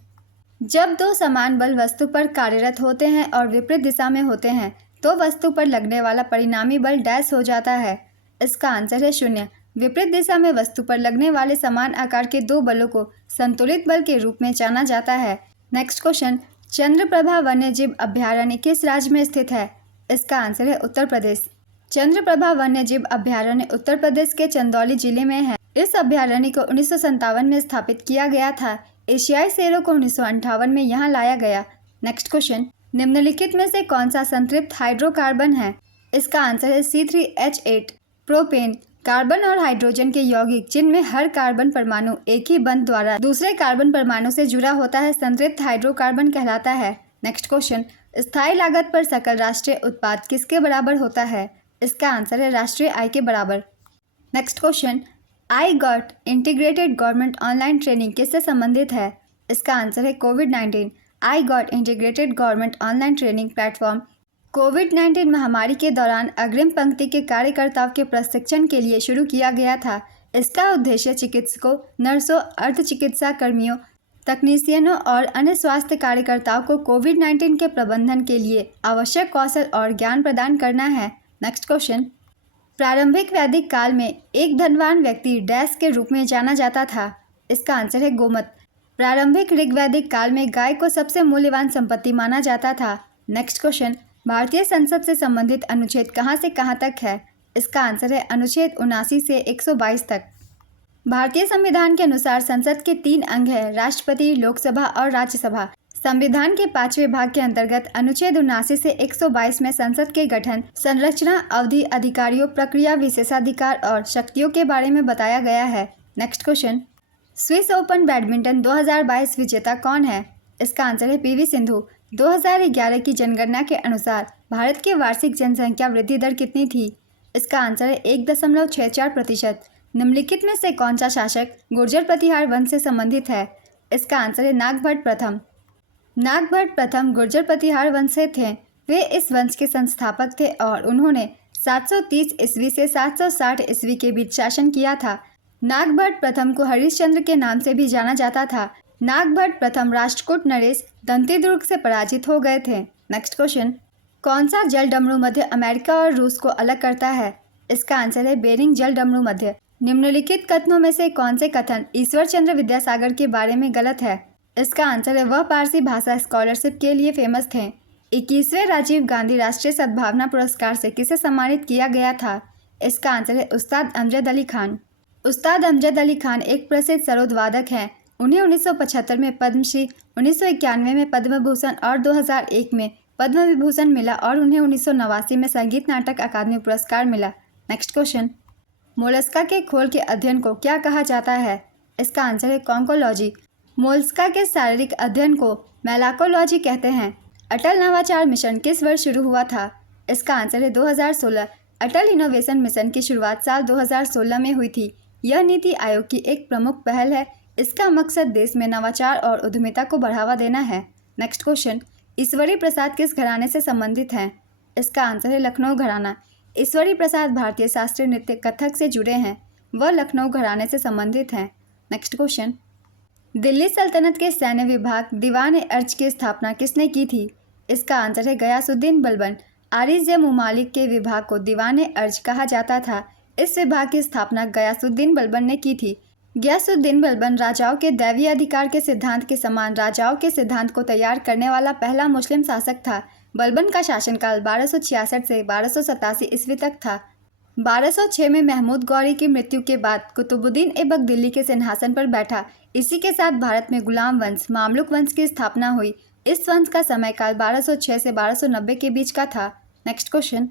जब दो समान बल वस्तु पर कार्यरत होते हैं और विपरीत दिशा में होते हैं तो वस्तु पर लगने वाला परिणामी बल डैश हो जाता है। इसका आंसर है 0। विपरीत दिशा में वस्तु पर लगने वाले समान आकार के दो बलों को संतुलित बल के रूप में जाना जाता है। नेक्स्ट क्वेश्चन, चंद्रप्रभा वन्यजीव अभयारण्य किस राज्य में स्थित है? इसका आंसर है उत्तर प्रदेश। चंद्रप्रभा वन्यजीव अभयारण्य उत्तर प्रदेश के चंदौली जिले में है। इस अभयारण्य को 1957 में स्थापित किया गया था। एशियाई शेरों को 1958 में यहाँ लाया गया। नेक्स्ट क्वेश्चन, निम्नलिखित में से कौन सा संतृप्त हाइड्रोकार्बन है? इसका आंसर है C3H8। प्रोपेन कार्बन और हाइड्रोजन के यौगिक जिनमें हर कार्बन परमाणु एक ही बंध द्वारा दूसरे कार्बन परमाणु से जुड़ा होता है संतृप्त हाइड्रोकार्बन कहलाता है। नेक्स्ट क्वेश्चन, स्थायी लागत पर सकल राष्ट्रीय उत्पाद किसके बराबर होता है? इसका आंसर है राष्ट्रीय आय के बराबर। Next question, I got integrated government online training किससे संबंधित है? इसका आंसर है कोविड-19। I got integrated government online training platform कोविड-19 महामारी के दौरान अग्रिम पंक्ति के कार्यकर्ताओं के प्रशिक्षण के लिए शुरू किया गया था। इसका उद्देश्य चिकित्सकों, नर्सों, अर्ध चिकित्सा कर्मियों, तकनीशियनों और अन्य स्वास्थ्य कार्यकर्ताओं को कोविड-19 के प्रबंधन के लिए आवश्यक कौशल और ज्ञान प्रदान करना है। नेक्स्ट क्वेश्चन, प्रारंभिक वैदिक काल में एक धनवान व्यक्ति डैश के रूप में जाना जाता था। इसका आंसर है गोमत। प्रारंभिक ऋग्वैदिक काल में गाय को सबसे मूल्यवान संपत्ति माना जाता था। नेक्स्ट क्वेश्चन, भारतीय संसद से संबंधित अनुच्छेद कहां से कहां तक है? इसका आंसर है अनुच्छेद 79 से 122 तक। भारतीय संविधान के अनुसार संसद के 3 अंग हैं, राष्ट्रपति, लोकसभा और राज्यसभा। संविधान के 5वें भाग के अंतर्गत अनुच्छेद 79 से 122 में संसद के गठन, संरचना, अवधि, अधिकारियों, प्रक्रिया, विशेषाधिकार और शक्तियों के बारे में बताया गया है। Next question, Swiss open badminton 2022 विजेता कौन है? इसका आंसर है PV सिंधु। 2011 की जनगणना के अनुसार भारत की वार्षिक जनसंख्या वृद्धि दर कितनी थी? इसका आंसर है 1.64%। निम्नलिखित में से कौन सा शासक गुर्जर प्रतिहार वंश से संबंधित है? इसका आंसर है नागभट्ट प्रथम। नागभट्ट प्रथम गुर्जर प्रतिहार वंश से थे। वे इस वंश के संस्थापक थे और उन्होंने 730 ईस्वी से 760 ईस्वी के बीच शासन किया था। नागभट्ट प्रथम को हरिश्चंद्र के नाम से भी जाना जाता था। नागभट्ट प्रथम राष्ट्रकूट नरेश दंतीदुर्ग से पराजित हो गए थे। नेक्स्ट क्वेश्चन, कौन सा जल डमरू मध्य अमेरिका और रूस को अलग करता है? इसका आंसर है बेरिंग जल डमरू मध्य। निम्नलिखित कथनों में से कौन से कथन ईश्वर चंद्र विद्यासागर के बारे में गलत है? इसका आंसर है वह पारसी भाषा स्कॉलरशिप के लिए फेमस थे। 21वें राजीव गांधी राष्ट्रीय सद्भावना पुरस्कार से किसे सम्मानित किया गया था? इसका आंसर है उस्ताद अमजद अली खान। उस्ताद अमजद अली खान एक प्रसिद्ध सरोद वादक हैं। उन्हें 1975 में पद्मश्री, 1991 में पद्म भूषण और 2001 में पद्म विभूषण मिला और उन्हें 1989 में संगीत नाटक अकादमी पुरस्कार मिला। नेक्स्ट क्वेश्चन, मोलस्का के खोल के अध्ययन को क्या कहा जाता है? इसका आंसर है कॉन्कोलॉजी। मोलस्का के शारीरिक अध्ययन को मेलाकोलॉजी कहते हैं। अटल नवाचार मिशन किस वर्ष शुरू हुआ था? इसका आंसर है 2016। अटल इनोवेशन मिशन की शुरुआत साल 2016 में हुई थी। यह नीति आयोग की एक प्रमुख पहल है। इसका मकसद देश में नवाचार और उद्यमिता को बढ़ावा देना है। नेक्स्ट क्वेश्चन, ईश्वरी प्रसाद किस घराने से संबंधित हैं? इसका आंसर है लखनऊ घराना। ईश्वरी प्रसाद भारतीय शास्त्रीय नृत्य कथक से जुड़े हैं। वह लखनऊ घराने से संबंधित हैं। नेक्स्ट क्वेश्चन, दिल्ली सल्तनत के सैन्य विभाग दीवान-ए-अर्ज की स्थापना किसने की थी? इसका आंसर है गयासुद्दीन बलबन। आरिज़-ए-मुमालिक के विभाग को दीवान-ए-अर्ज कहा जाता था। इस विभाग की स्थापना गयासुद्दीन बलबन ने की थी। गयासुद्दीन बलबन राजाओं के दैवीय अधिकार के सिद्धांत के समान राजाओं के सिद्धांत को तैयार करने वाला पहला मुस्लिम शासक था। बलबन का शासनकाल 1266 से 1287 ईस्वी तक था। 1206 में महमूद गौरी की मृत्यु के बाद कुतुबुद्दीन ऐबक दिल्ली के सिंहासन पर बैठा। इसी के साथ भारत में गुलाम वंश, मामलुक वंश की स्थापना हुई। इस वंश का समयकाल 1206 से 1290 के बीच का था। नेक्स्ट क्वेश्चन,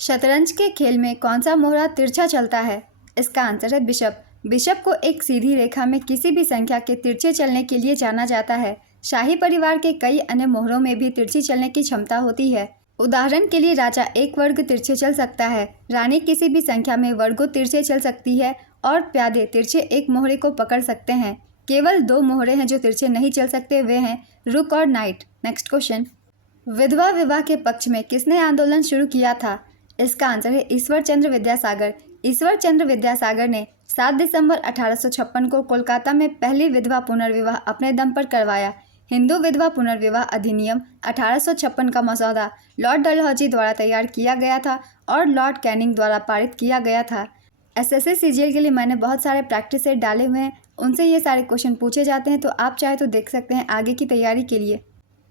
शतरंज के खेल में कौन सा मोहरा तिरछा चलता है? इसका आंसर है बिशप। बिशप को एक सीधी रेखा में किसी भी संख्या के तिरछे चलने के लिए जाना जाता है। शाही परिवार के कई अन्य मोहरों में भी तिरछी चलने की क्षमता होती है। उदाहरण के लिए राजा एक वर्ग तिरछे चल सकता है, रानी किसी भी संख्या में वर्गों तिरछे चल सकती है और प्यादे तिरछे एक मोहरे को पकड़ सकते हैं। केवल 2 मोहरे हैं जो तिरछे नहीं चल सकते, वे हैं रुक और नाइट। नेक्स्ट क्वेश्चन, विधवा विवाह के पक्ष में किसने आंदोलन शुरू किया था? इसका आंसर है ईश्वर चंद्र विद्यासागर। ईश्वर चंद्र विद्यासागर ने 7 दिसंबर 1856 को कोलकाता में पहली विधवा पुनर्विवाह अपने दम पर करवाया। हिंदू विधवा पुनर्विवाह अधिनियम 1856 का मसौदा लॉर्ड डलहौजी द्वारा तैयार किया गया था और लॉर्ड कैनिंग द्वारा पारित किया गया था। एसएससी सीजीएल के लिए मैंने बहुत सारे प्रैक्टिस सेट डाले हुए हैं, उनसे ये सारे क्वेश्चन पूछे जाते हैं, तो आप चाहे तो देख सकते हैं आगे की तैयारी के लिए।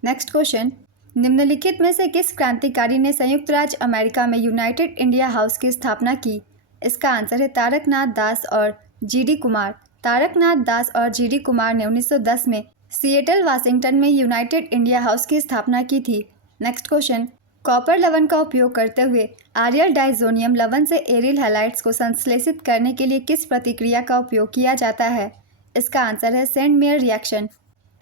नेक्स्ट क्वेश्चन, निम्नलिखित में से किस क्रांतिकारी ने संयुक्त राज्य अमेरिका में यूनाइटेड इंडिया हाउस की स्थापना की? इसका आंसर है तारकनाथ दास और जीडी कुमार। तारकनाथ दास और जीडी कुमार ने 1910 में सिएटल वाशिंगटन में यूनाइटेड इंडिया हाउस की स्थापना की थी। नेक्स्ट क्वेश्चन, कॉपर लवण का उपयोग करते हुए आयरल डाइजोनियम लवण से एरिल हैलाइड्स को संश्लेषित करने के लिए किस प्रतिक्रिया का उपयोग किया जाता है? इसका आंसर है सेंट मेयर रिएक्शन।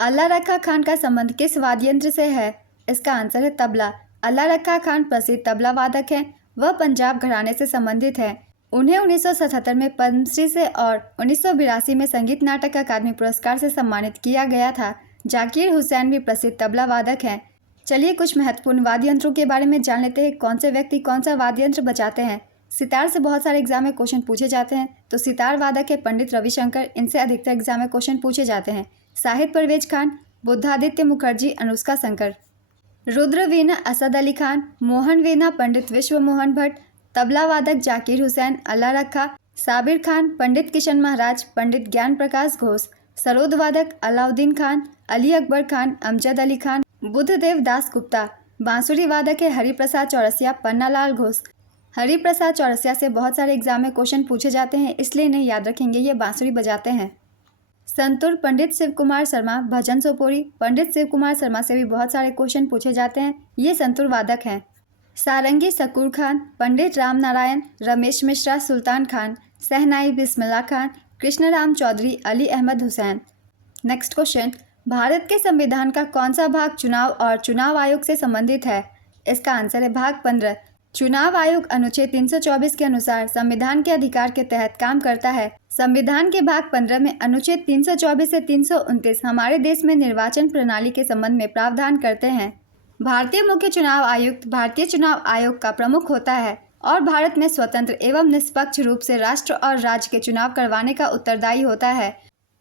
अल्लाह रखा खान का संबंध किस वाद्य यंत्र से है? इसका आंसर है तबला। अल्लाह रखा खान प्रसिद्ध तबला वादक हैं। वह पंजाब घराने से संबंधित हैं। उन्हें 1977 में पद्मश्री से और 1982 में संगीत नाटक अकादमी पुरस्कार से सम्मानित किया गया था। जाकिर हुसैन भी प्रसिद्ध तबला वादक हैं। चलिए कुछ महत्वपूर्ण वाद्य यंत्रों के बारे में जान लेते हैं। कौन से व्यक्ति कौन सा वाद्य यंत्र बजाते हैं? सितार से बहुत सारे एग्जाम में क्वेश्चन पूछे जाते हैं, तो सितार वादक है पंडित रविशंकर। इनसे अधिकतर एग्जाम में क्वेश्चन पूछे जाते हैं। साहिद परवेज खान, बुद्धादित्य मुखर्जी, अनुष्का शंकर। रुद्र वीणा असद अली खान, मोहन वीणा पंडित विश्व मोहन भट्ट, तबला वादक जाकिर हुसैन, अल्लाह रखा, साबिर खान, पंडित किशन महाराज, पंडित ज्ञान प्रकाश घोष। सरोद वादक अलाउद्दीन खान, अली अकबर खान, अमजद अली खान, बुद्धदेव दास गुप्ता। बांसुरी वादक है हरिप्रसाद चौरसिया, पन्नालाल घोष। हरिप्रसाद चौरसिया से बहुत सारे एग्जाम में क्वेश्चन पूछे जाते हैं, इसलिए इन्हें याद रखेंगे, ये बांसुरी बजाते हैं। संतूर पंडित शिव कुमार शर्मा, भजन सोपोरी। पंडित शिव कुमार शर्मा से भी बहुत सारे क्वेश्चन पूछे जाते हैं, ये संतूर वादक हैं। सारंगी शकूर खान, पंडित राम नारायण, रमेश मिश्रा, सुल्तान खान, सहनाई बिस्मिल्लाह खान, कृष्णराम चौधरी, अली अहमद हुसैन। नेक्स्ट क्वेश्चन, भारत के संविधान का कौन सा भाग चुनाव और चुनाव आयोग से संबंधित है? इसका आंसर है भाग 15। चुनाव आयोग अनुच्छेद 324 के अनुसार संविधान के अधिकार के तहत काम करता है। संविधान के भाग 15 में अनुच्छेद 324 से 329 हमारे देश में निर्वाचन प्रणाली के संबंध में प्रावधान करते हैं। भारतीय मुख्य चुनाव आयुक्त भारतीय चुनाव आयोग का प्रमुख होता है और भारत में स्वतंत्र एवं निष्पक्ष रूप से राष्ट्र और राज्य के चुनाव करवाने का उत्तरदायी होता है।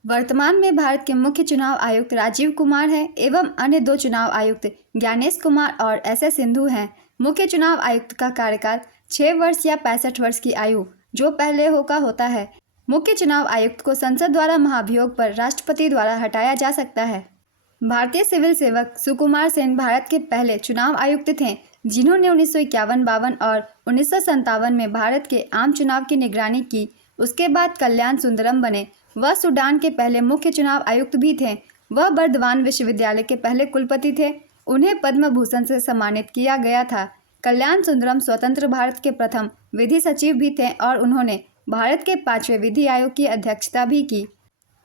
वर्तमान में भारत के मुख्य चुनाव आयुक्त राजीव कुमार हैं एवं अन्य 2 चुनाव आयुक्त ज्ञानेश कुमार और एस.एस. सिंधु हैं। मुख्य चुनाव आयुक्त का कार्यकाल 6 वर्ष या 65 वर्ष की आयु जो पहले होता है। मुख्य चुनाव आयुक्त को संसद द्वारा महाभियोग पर राष्ट्रपति द्वारा हटाया जा सकता है। भारतीय सिविल सेवक सुकुमार सेन भारत के पहले चुनाव आयुक्त थे जिन्होंने 1951-52 और 1957 में भारत के आम चुनाव की निगरानी की। उसके बाद कल्याण सुंदरम बने। वह सूडान के पहले मुख्य चुनाव आयुक्त भी थे। वह बर्दवान विश्वविद्यालय के पहले कुलपति थे। उन्हें पद्म भूषण से सम्मानित किया गया था। कल्याण सुंदरम स्वतंत्र भारत के प्रथम विधि सचिव भी थे और उन्होंने भारत के 5वें विधि आयोग की अध्यक्षता भी की।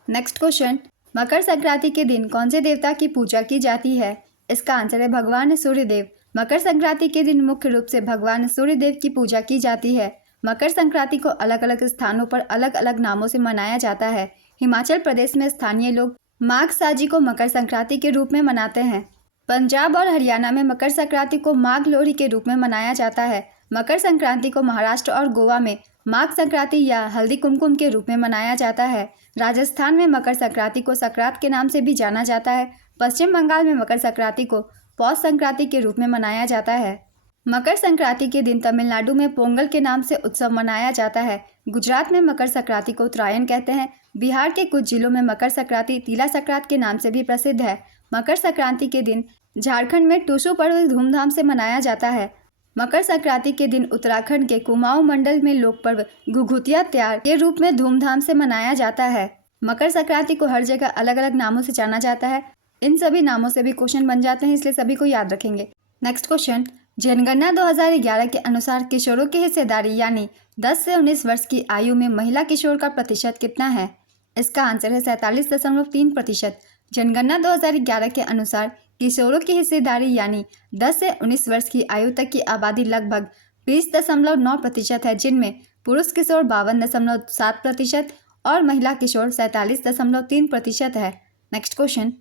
नेक्स्ट क्वेश्चन, मकर संक्रांति के दिन कौन से देवता की पूजा की जाती है? इसका आंसर है भगवान सूर्यदेव। मकर संक्रांति के दिन मुख्य रूप से भगवान सूर्यदेव की पूजा की जाती है। मकर संक्रांति को अलग अलग स्थानों पर अलग अलग नामों से मनाया जाता है। हिमाचल प्रदेश में स्थानीय लोग माघ साजी को मकर संक्रांति के रूप में मनाते हैं। पंजाब और हरियाणा में मकर संक्रांति को माघ लोहड़ी के रूप में मनाया जाता है। मकर संक्रांति को महाराष्ट्र और गोवा में माघ संक्रांति या हल्दी कुमकुम के रूप में मनाया जाता है। राजस्थान में मकर संक्रांति को संक्रांत के नाम से भी जाना जाता है। पश्चिम बंगाल में मकर संक्रांति को पौष संक्रांति के रूप में मनाया जाता है। मकर संक्रांति के दिन तमिलनाडु में पोंगल के नाम से उत्सव मनाया जाता है। गुजरात में मकर संक्रांति को उत्तरायण कहते हैं। बिहार के कुछ जिलों में मकर संक्रांति तिला संक्रांति के नाम से भी प्रसिद्ध है। मकर संक्रांति के दिन झारखंड में टूसू पर्व धूमधाम से मनाया जाता है। मकर संक्रांति के दिन उत्तराखंड के कुमाऊं मंडल में लोक पर्व घुघुतिया त्योहार के रूप में धूमधाम से मनाया जाता है। मकर संक्रांति को हर जगह अलग अलग नामों से जाना जाता है। इन सभी नामों से भी क्वेश्चन बन जाते हैं, इसलिए सभी को याद रखेंगे। नेक्स्ट क्वेश्चन, जनगणना 2011 के अनुसार किशोरों की हिस्सेदारी यानी 10 से 19 वर्ष की आयु में महिला किशोर का प्रतिशत कितना है? इसका आंसर है 47.3%। जनगणना 2011 के अनुसार किशोरों की हिस्सेदारी यानी 10 से 19 वर्ष की आयु तक की आबादी लगभग 20.9% है, जिनमें पुरुष किशोर 52.7% और महिला किशोर 47.3% है। नेक्स्ट क्वेश्चन,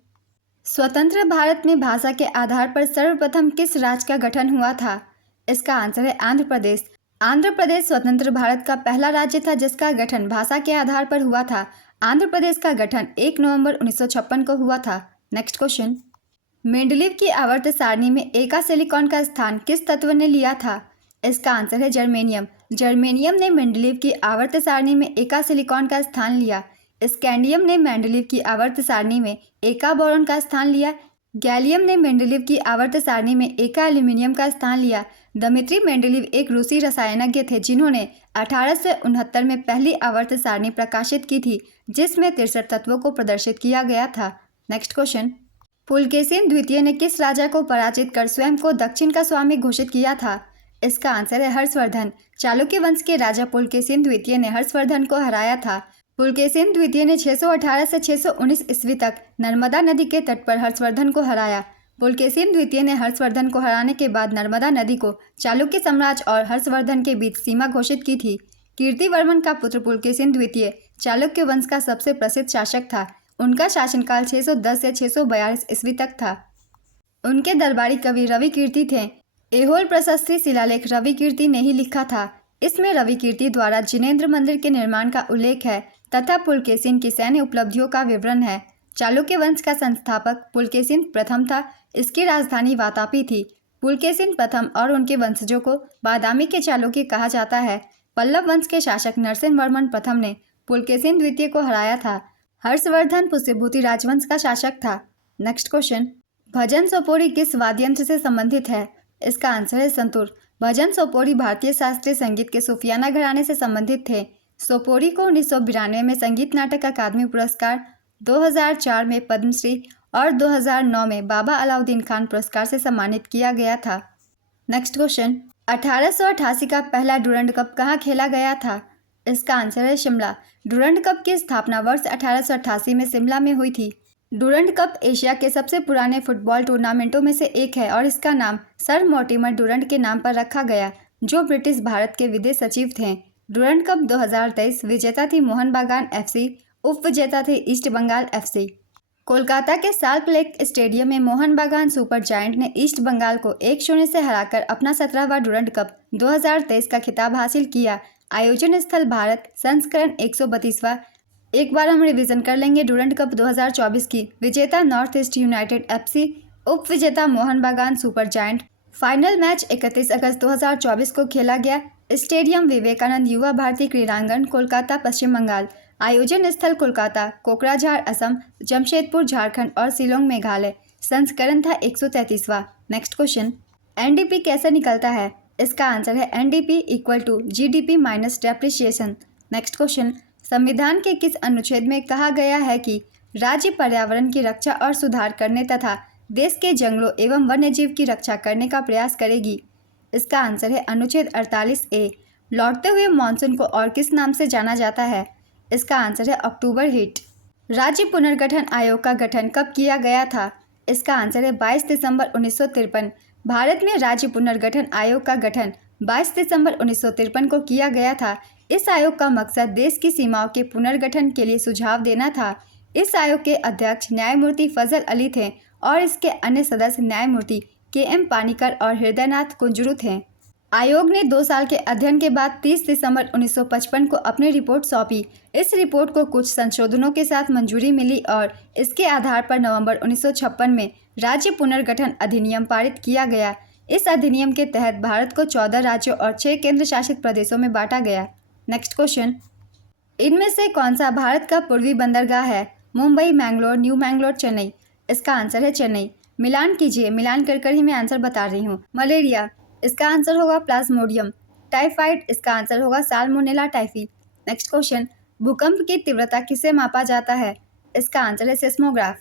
स्वतंत्र भारत में भाषा के आधार पर सर्वप्रथम किस राज्य का गठन हुआ था? इसका आंसर है आंध्र प्रदेश। आंध्र प्रदेश स्वतंत्र भारत का पहला राज्य था जिसका गठन भाषा के आधार पर हुआ था। आंध्र प्रदेश का गठन 1 नवंबर 1956 को हुआ था। नेक्स्ट क्वेश्चन, मेंडलीव की आवर्त सारणी में एका सिलिकॉन का स्थान किस तत्व ने लिया था? इसका आंसर है जर्मेनियम। जर्मेनियम ने मेंडलीव की आवर्त सारणी में एका सिलिकॉन का स्थान लिया। स्कैंडियम ने मेंडलीव की आवर्त सारणी में एका बोरॉन का स्थान लिया। गैलियम ने मेंडलीव की आवर्त सारणी में एका एल्यूमिनियम का स्थान लिया। दमित्री मेंडलीव एक रूसी रसायनज्ञ थे जिन्होंने 1869 में पहली आवर्त सारणी प्रकाशित की थी जिसमें 63 तत्वों को प्रदर्शित किया गया था। नेक्स्ट क्वेश्चन, पुलकेशिन द्वितीय ने किस राजा को पराजित कर स्वयं को दक्षिण का स्वामी घोषित किया था? इसका आंसर है हर्षवर्धन। चालुक्य वंश के राजा पुलकेशिन द्वितीय ने हर्षवर्धन को हराया था। पुलकेशिन द्वितीय ने 618 से 619 ईस्वी तक नर्मदा नदी के तट पर हर्षवर्धन को हराया। पुलकेशिन द्वितीय ने हर्षवर्धन को हराने के बाद नर्मदा नदी को चालुक्य साम्राज्य और हर्षवर्धन के बीच सीमा घोषित की थी। कीर्तिवर्मन का पुत्र पुलकेशिन द्वितीय चालुक्य वंश का सबसे प्रसिद्ध शासक था। उनका शासनकाल 610 से 642 ईस्वी तक था। उनके दरबारी कवि रवि कीर्ति थे। ऐहोल प्रशस्ति शिलालेख रवि कीर्ति ने ही लिखा था। इसमें रवि कीर्ति द्वारा जिनेंद्र मंदिर के निर्माण का उल्लेख है तथा पुलकेशिन की सैन्य उपलब्धियों का विवरण है। चालुक्य वंश का संस्थापक पुलकेशिन प्रथम था। इसकी राजधानी वातापी थी। पुलकेशिन प्रथम और उनके वंशजों को बादामी के चालुक्य कहा जाता है। पल्लव वंश के शासक नरसिंहवर्मन प्रथम ने पुलकेशिन द्वितीय को हराया था। हर्षवर्धन पुष्यभूति राजवंश का शासक था। नेक्स्ट क्वेश्चन, भजन सोपोरी किस वाद्ययंत्र से संबंधित है? इसका आंसर है संतूर। भजन सोपोरी भारतीय शास्त्रीय संगीत के सूफियाना घराने से संबंधित थे। सोपोरी को 1992 में संगीत नाटक अकादमी पुरस्कार, 2004 में पद्मश्री और 2009 में बाबा अलाउद्दीन खान पुरस्कार से सम्मानित किया गया था। नेक्स्ट क्वेश्चन, 1888 का पहला डुरंड कप कहाँ खेला गया था? इसका आंसर है शिमला। डुरंड कप की स्थापना वर्ष 1888 में शिमला में हुई थी। डुरंड कप एशिया के सबसे पुराने फुटबॉल टूर्नामेंटों में से एक है और इसका नाम सर मोर्टिमर डुरंड के नाम पर रखा गया, जो ब्रिटिश भारत के विदेश सचिव थे। डुरंड कप 2023 विजेता थी मोहन बागान FC, उप विजेता थे ईस्ट बंगाल FC। कोलकाता के साल्ट लेक स्टेडियम में मोहन बागान सुपर जायंट ने ईस्ट बंगाल को 1-0 से हराकर अपना 17वां डुरंड कप 2023 का खिताब हासिल किया। आयोजन स्थल भारत, संस्करण 132वां। एक बार हम रिवीजन कर लेंगे। डुरंड कप 2024 की विजेता नॉर्थ ईस्ट यूनाइटेड FC, उप विजेता मोहन बागान सुपर जायंट। फाइनल मैच 31 अगस्त 2024 को खेला गया। स्टेडियम विवेकानंद युवा भारती क्रीड़ांगन कोलकाता पश्चिम बंगाल। आयोजन स्थल कोलकाता, कोकराझार असम, जमशेदपुर झारखंड और शिलोंग मेघालय। संस्करण था 133वां। नेक्स्ट क्वेश्चन, एनडीपी कैसे निकलता है? इसका आंसर है NDP equal to GDP minus depreciation. Next question, संविधान के किस अनुच्छेद में कहा गया है कि राज्य पर्यावरण की रक्षा और सुधार करने तथा देश के जंगलों एवं वन्यजीव की रक्षा करने का प्रयास करेगी? इसका आंसर है अनुच्छेद 48A। लौटते हुए मानसून को और किस नाम से जाना जाता है? इसका आंसर है अक्टूबर हीट। राज्य पुनर्गठन आयोग का गठन कब किया गया था? इसका आंसर है 22 दिसंबर 1953। भारत में राज्य पुनर्गठन आयोग का गठन 22 दिसंबर 1953 को किया गया था। इस आयोग का मकसद देश की सीमाओं के पुनर्गठन के लिए सुझाव देना था। इस आयोग के अध्यक्ष न्यायमूर्ति फजल अली थे और इसके अन्य सदस्य न्यायमूर्ति KM पानीकर और हृदयनाथ कुंजरू थे। आयोग ने 2 साल के अध्ययन के बाद 30 दिसंबर 1955 को अपनी रिपोर्ट सौंपी। इस रिपोर्ट को कुछ संशोधनों के साथ मंजूरी मिली और इसके आधार पर नवंबर 1956 में राज्य पुनर्गठन अधिनियम पारित किया गया। इस अधिनियम के तहत भारत को 14 राज्यों और 6 केंद्र शासित प्रदेशों में बांटा गया। नेक्स्ट क्वेश्चन, इनमें से कौन सा भारत का पूर्वी बंदरगाह है? मुंबई, मैंगलोर, न्यू मैंगलोर, चेन्नई। इसका आंसर है चेन्नई। मिलान कीजिए, मिलान कर ही मैं आंसर बता रही हूँ। मलेरिया, इसका आंसर होगा प्लाज्मोडियम। टाइफाइड, इसका आंसर होगा साल्मोनेला टाइफी। नेक्स्ट क्वेश्चन, भूकंप की तीव्रता किससे मापा जाता है? इसका आंसर है seismograph.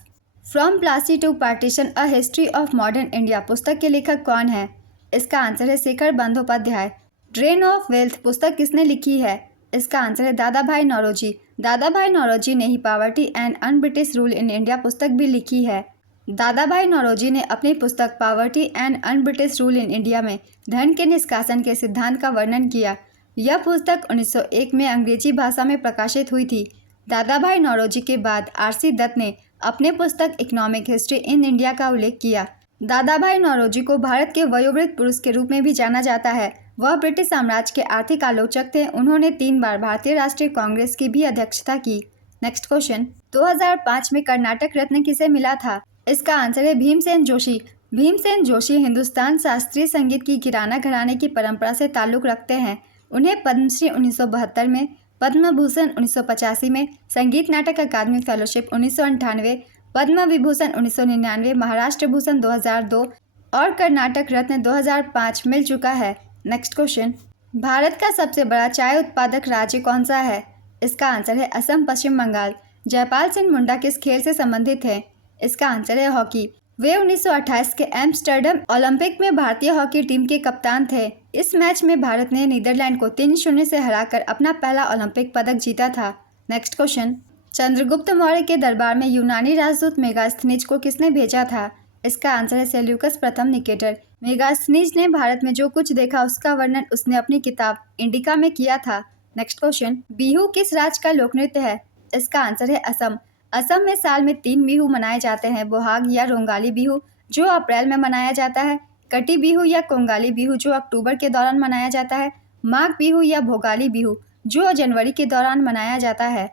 From Plassey to partition a history of modern India पुस्तक के लेखक कौन है? इसका आंसर है Shekhar Bandopadhyay. Drain of wealth पुस्तक किसने लिखी है? इसका आंसर है दादा भाई नौरोजी। दादा भाई नौरोजी ने ही poverty and un British rule in India पुस्तक भी लिखी है। दादा भाई नौरोजी ने अपनी पुस्तक poverty and un British rule in India में धन के निष्कासन के सिद्धांत का वर्णन किया। यह पुस्तक 1901 में अंग्रेजी भाषा में प्रकाशित हुई थी। दादा भाई नौरोजी के बाद RC दत्त ने अपने पुस्तक इकोनॉमिक हिस्ट्री इन इंडिया का उल्लेख किया। दादा भाई नौरोजी को भारत के वयोवृद्ध पुरुष के रूप में भी जाना जाता है। वह ब्रिटिश साम्राज्य के आर्थिक आलोचक थे। उन्होंने 3 बार भारतीय राष्ट्रीय कांग्रेस की भी अध्यक्षता की। नेक्स्ट क्वेश्चन, 2005 में कर्नाटक रत्न किसे मिला था? इसका आंसर है भीमसेन जोशी। भीमसेन जोशी हिंदुस्तान शास्त्रीय संगीत की किराना घराने की परंपरा से ताल्लुक़ रखते हैं। उन्हें पद्मश्री 1972 में, पद्म भूषण 1985 में, संगीत नाटक अकादमी फेलोशिप 1998, पद्म विभूषण 1999, महाराष्ट्र भूषण 2002 और कर्नाटक रत्न 2005 मिल चुका है। नेक्स्ट क्वेश्चन, भारत का सबसे बड़ा चाय उत्पादक राज्य कौन सा है? इसका आंसर है असम, पश्चिम बंगाल। जयपाल सिंह मुंडा किस खेल से संबंधित है? इसका आंसर है हॉकी। वे 1928 के एम्स्टर्डम ओलंपिक में भारतीय हॉकी टीम के कप्तान थे। इस मैच में भारत ने नीदरलैंड को 3-0 से हराकर अपना पहला ओलंपिक पदक जीता था। नेक्स्ट क्वेश्चन, चंद्रगुप्त मौर्य के दरबार में यूनानी राजदूत मेगास्थनीज को किसने भेजा था? इसका आंसर है सेल्यूकस प्रथम निकेटर। मेगास्थनीज ने भारत में जो कुछ देखा उसका वर्णन उसने अपनी किताब इंडिका में किया था। नेक्स्ट क्वेश्चन, बिहू किस राज्य का लोक नृत्य है? इसका आंसर है असम। असम में साल में 3 बिहू मनाए जाते हैं, बोहाग या रोंगाली बिहू जो अप्रैल में मनाया जाता है, कटी बिहू या कोंगाली बिहू जो अक्टूबर के दौरान मनाया जाता है, माघ बिहू या भोगाली बिहू जो जनवरी के दौरान मनाया जाता है।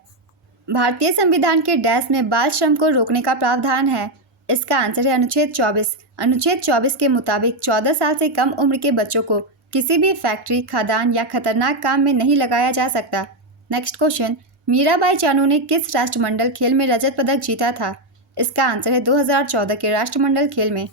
भारतीय संविधान के डैश में बाल श्रम को रोकने का प्रावधान है। इसका आंसर है अनुच्छेद 24। अनुच्छेद 24 के मुताबिक 14 साल से कम उम्र के बच्चों को किसी भी फैक्ट्री, खदान या खतरनाक काम में नहीं लगाया जा सकता। नेक्स्ट क्वेश्चन, मीराबाई चानू ने किस राष्ट्रमंडल खेल में रजत पदक जीता था? इसका आंसर है 2014 के राष्ट्रमंडल खेल में।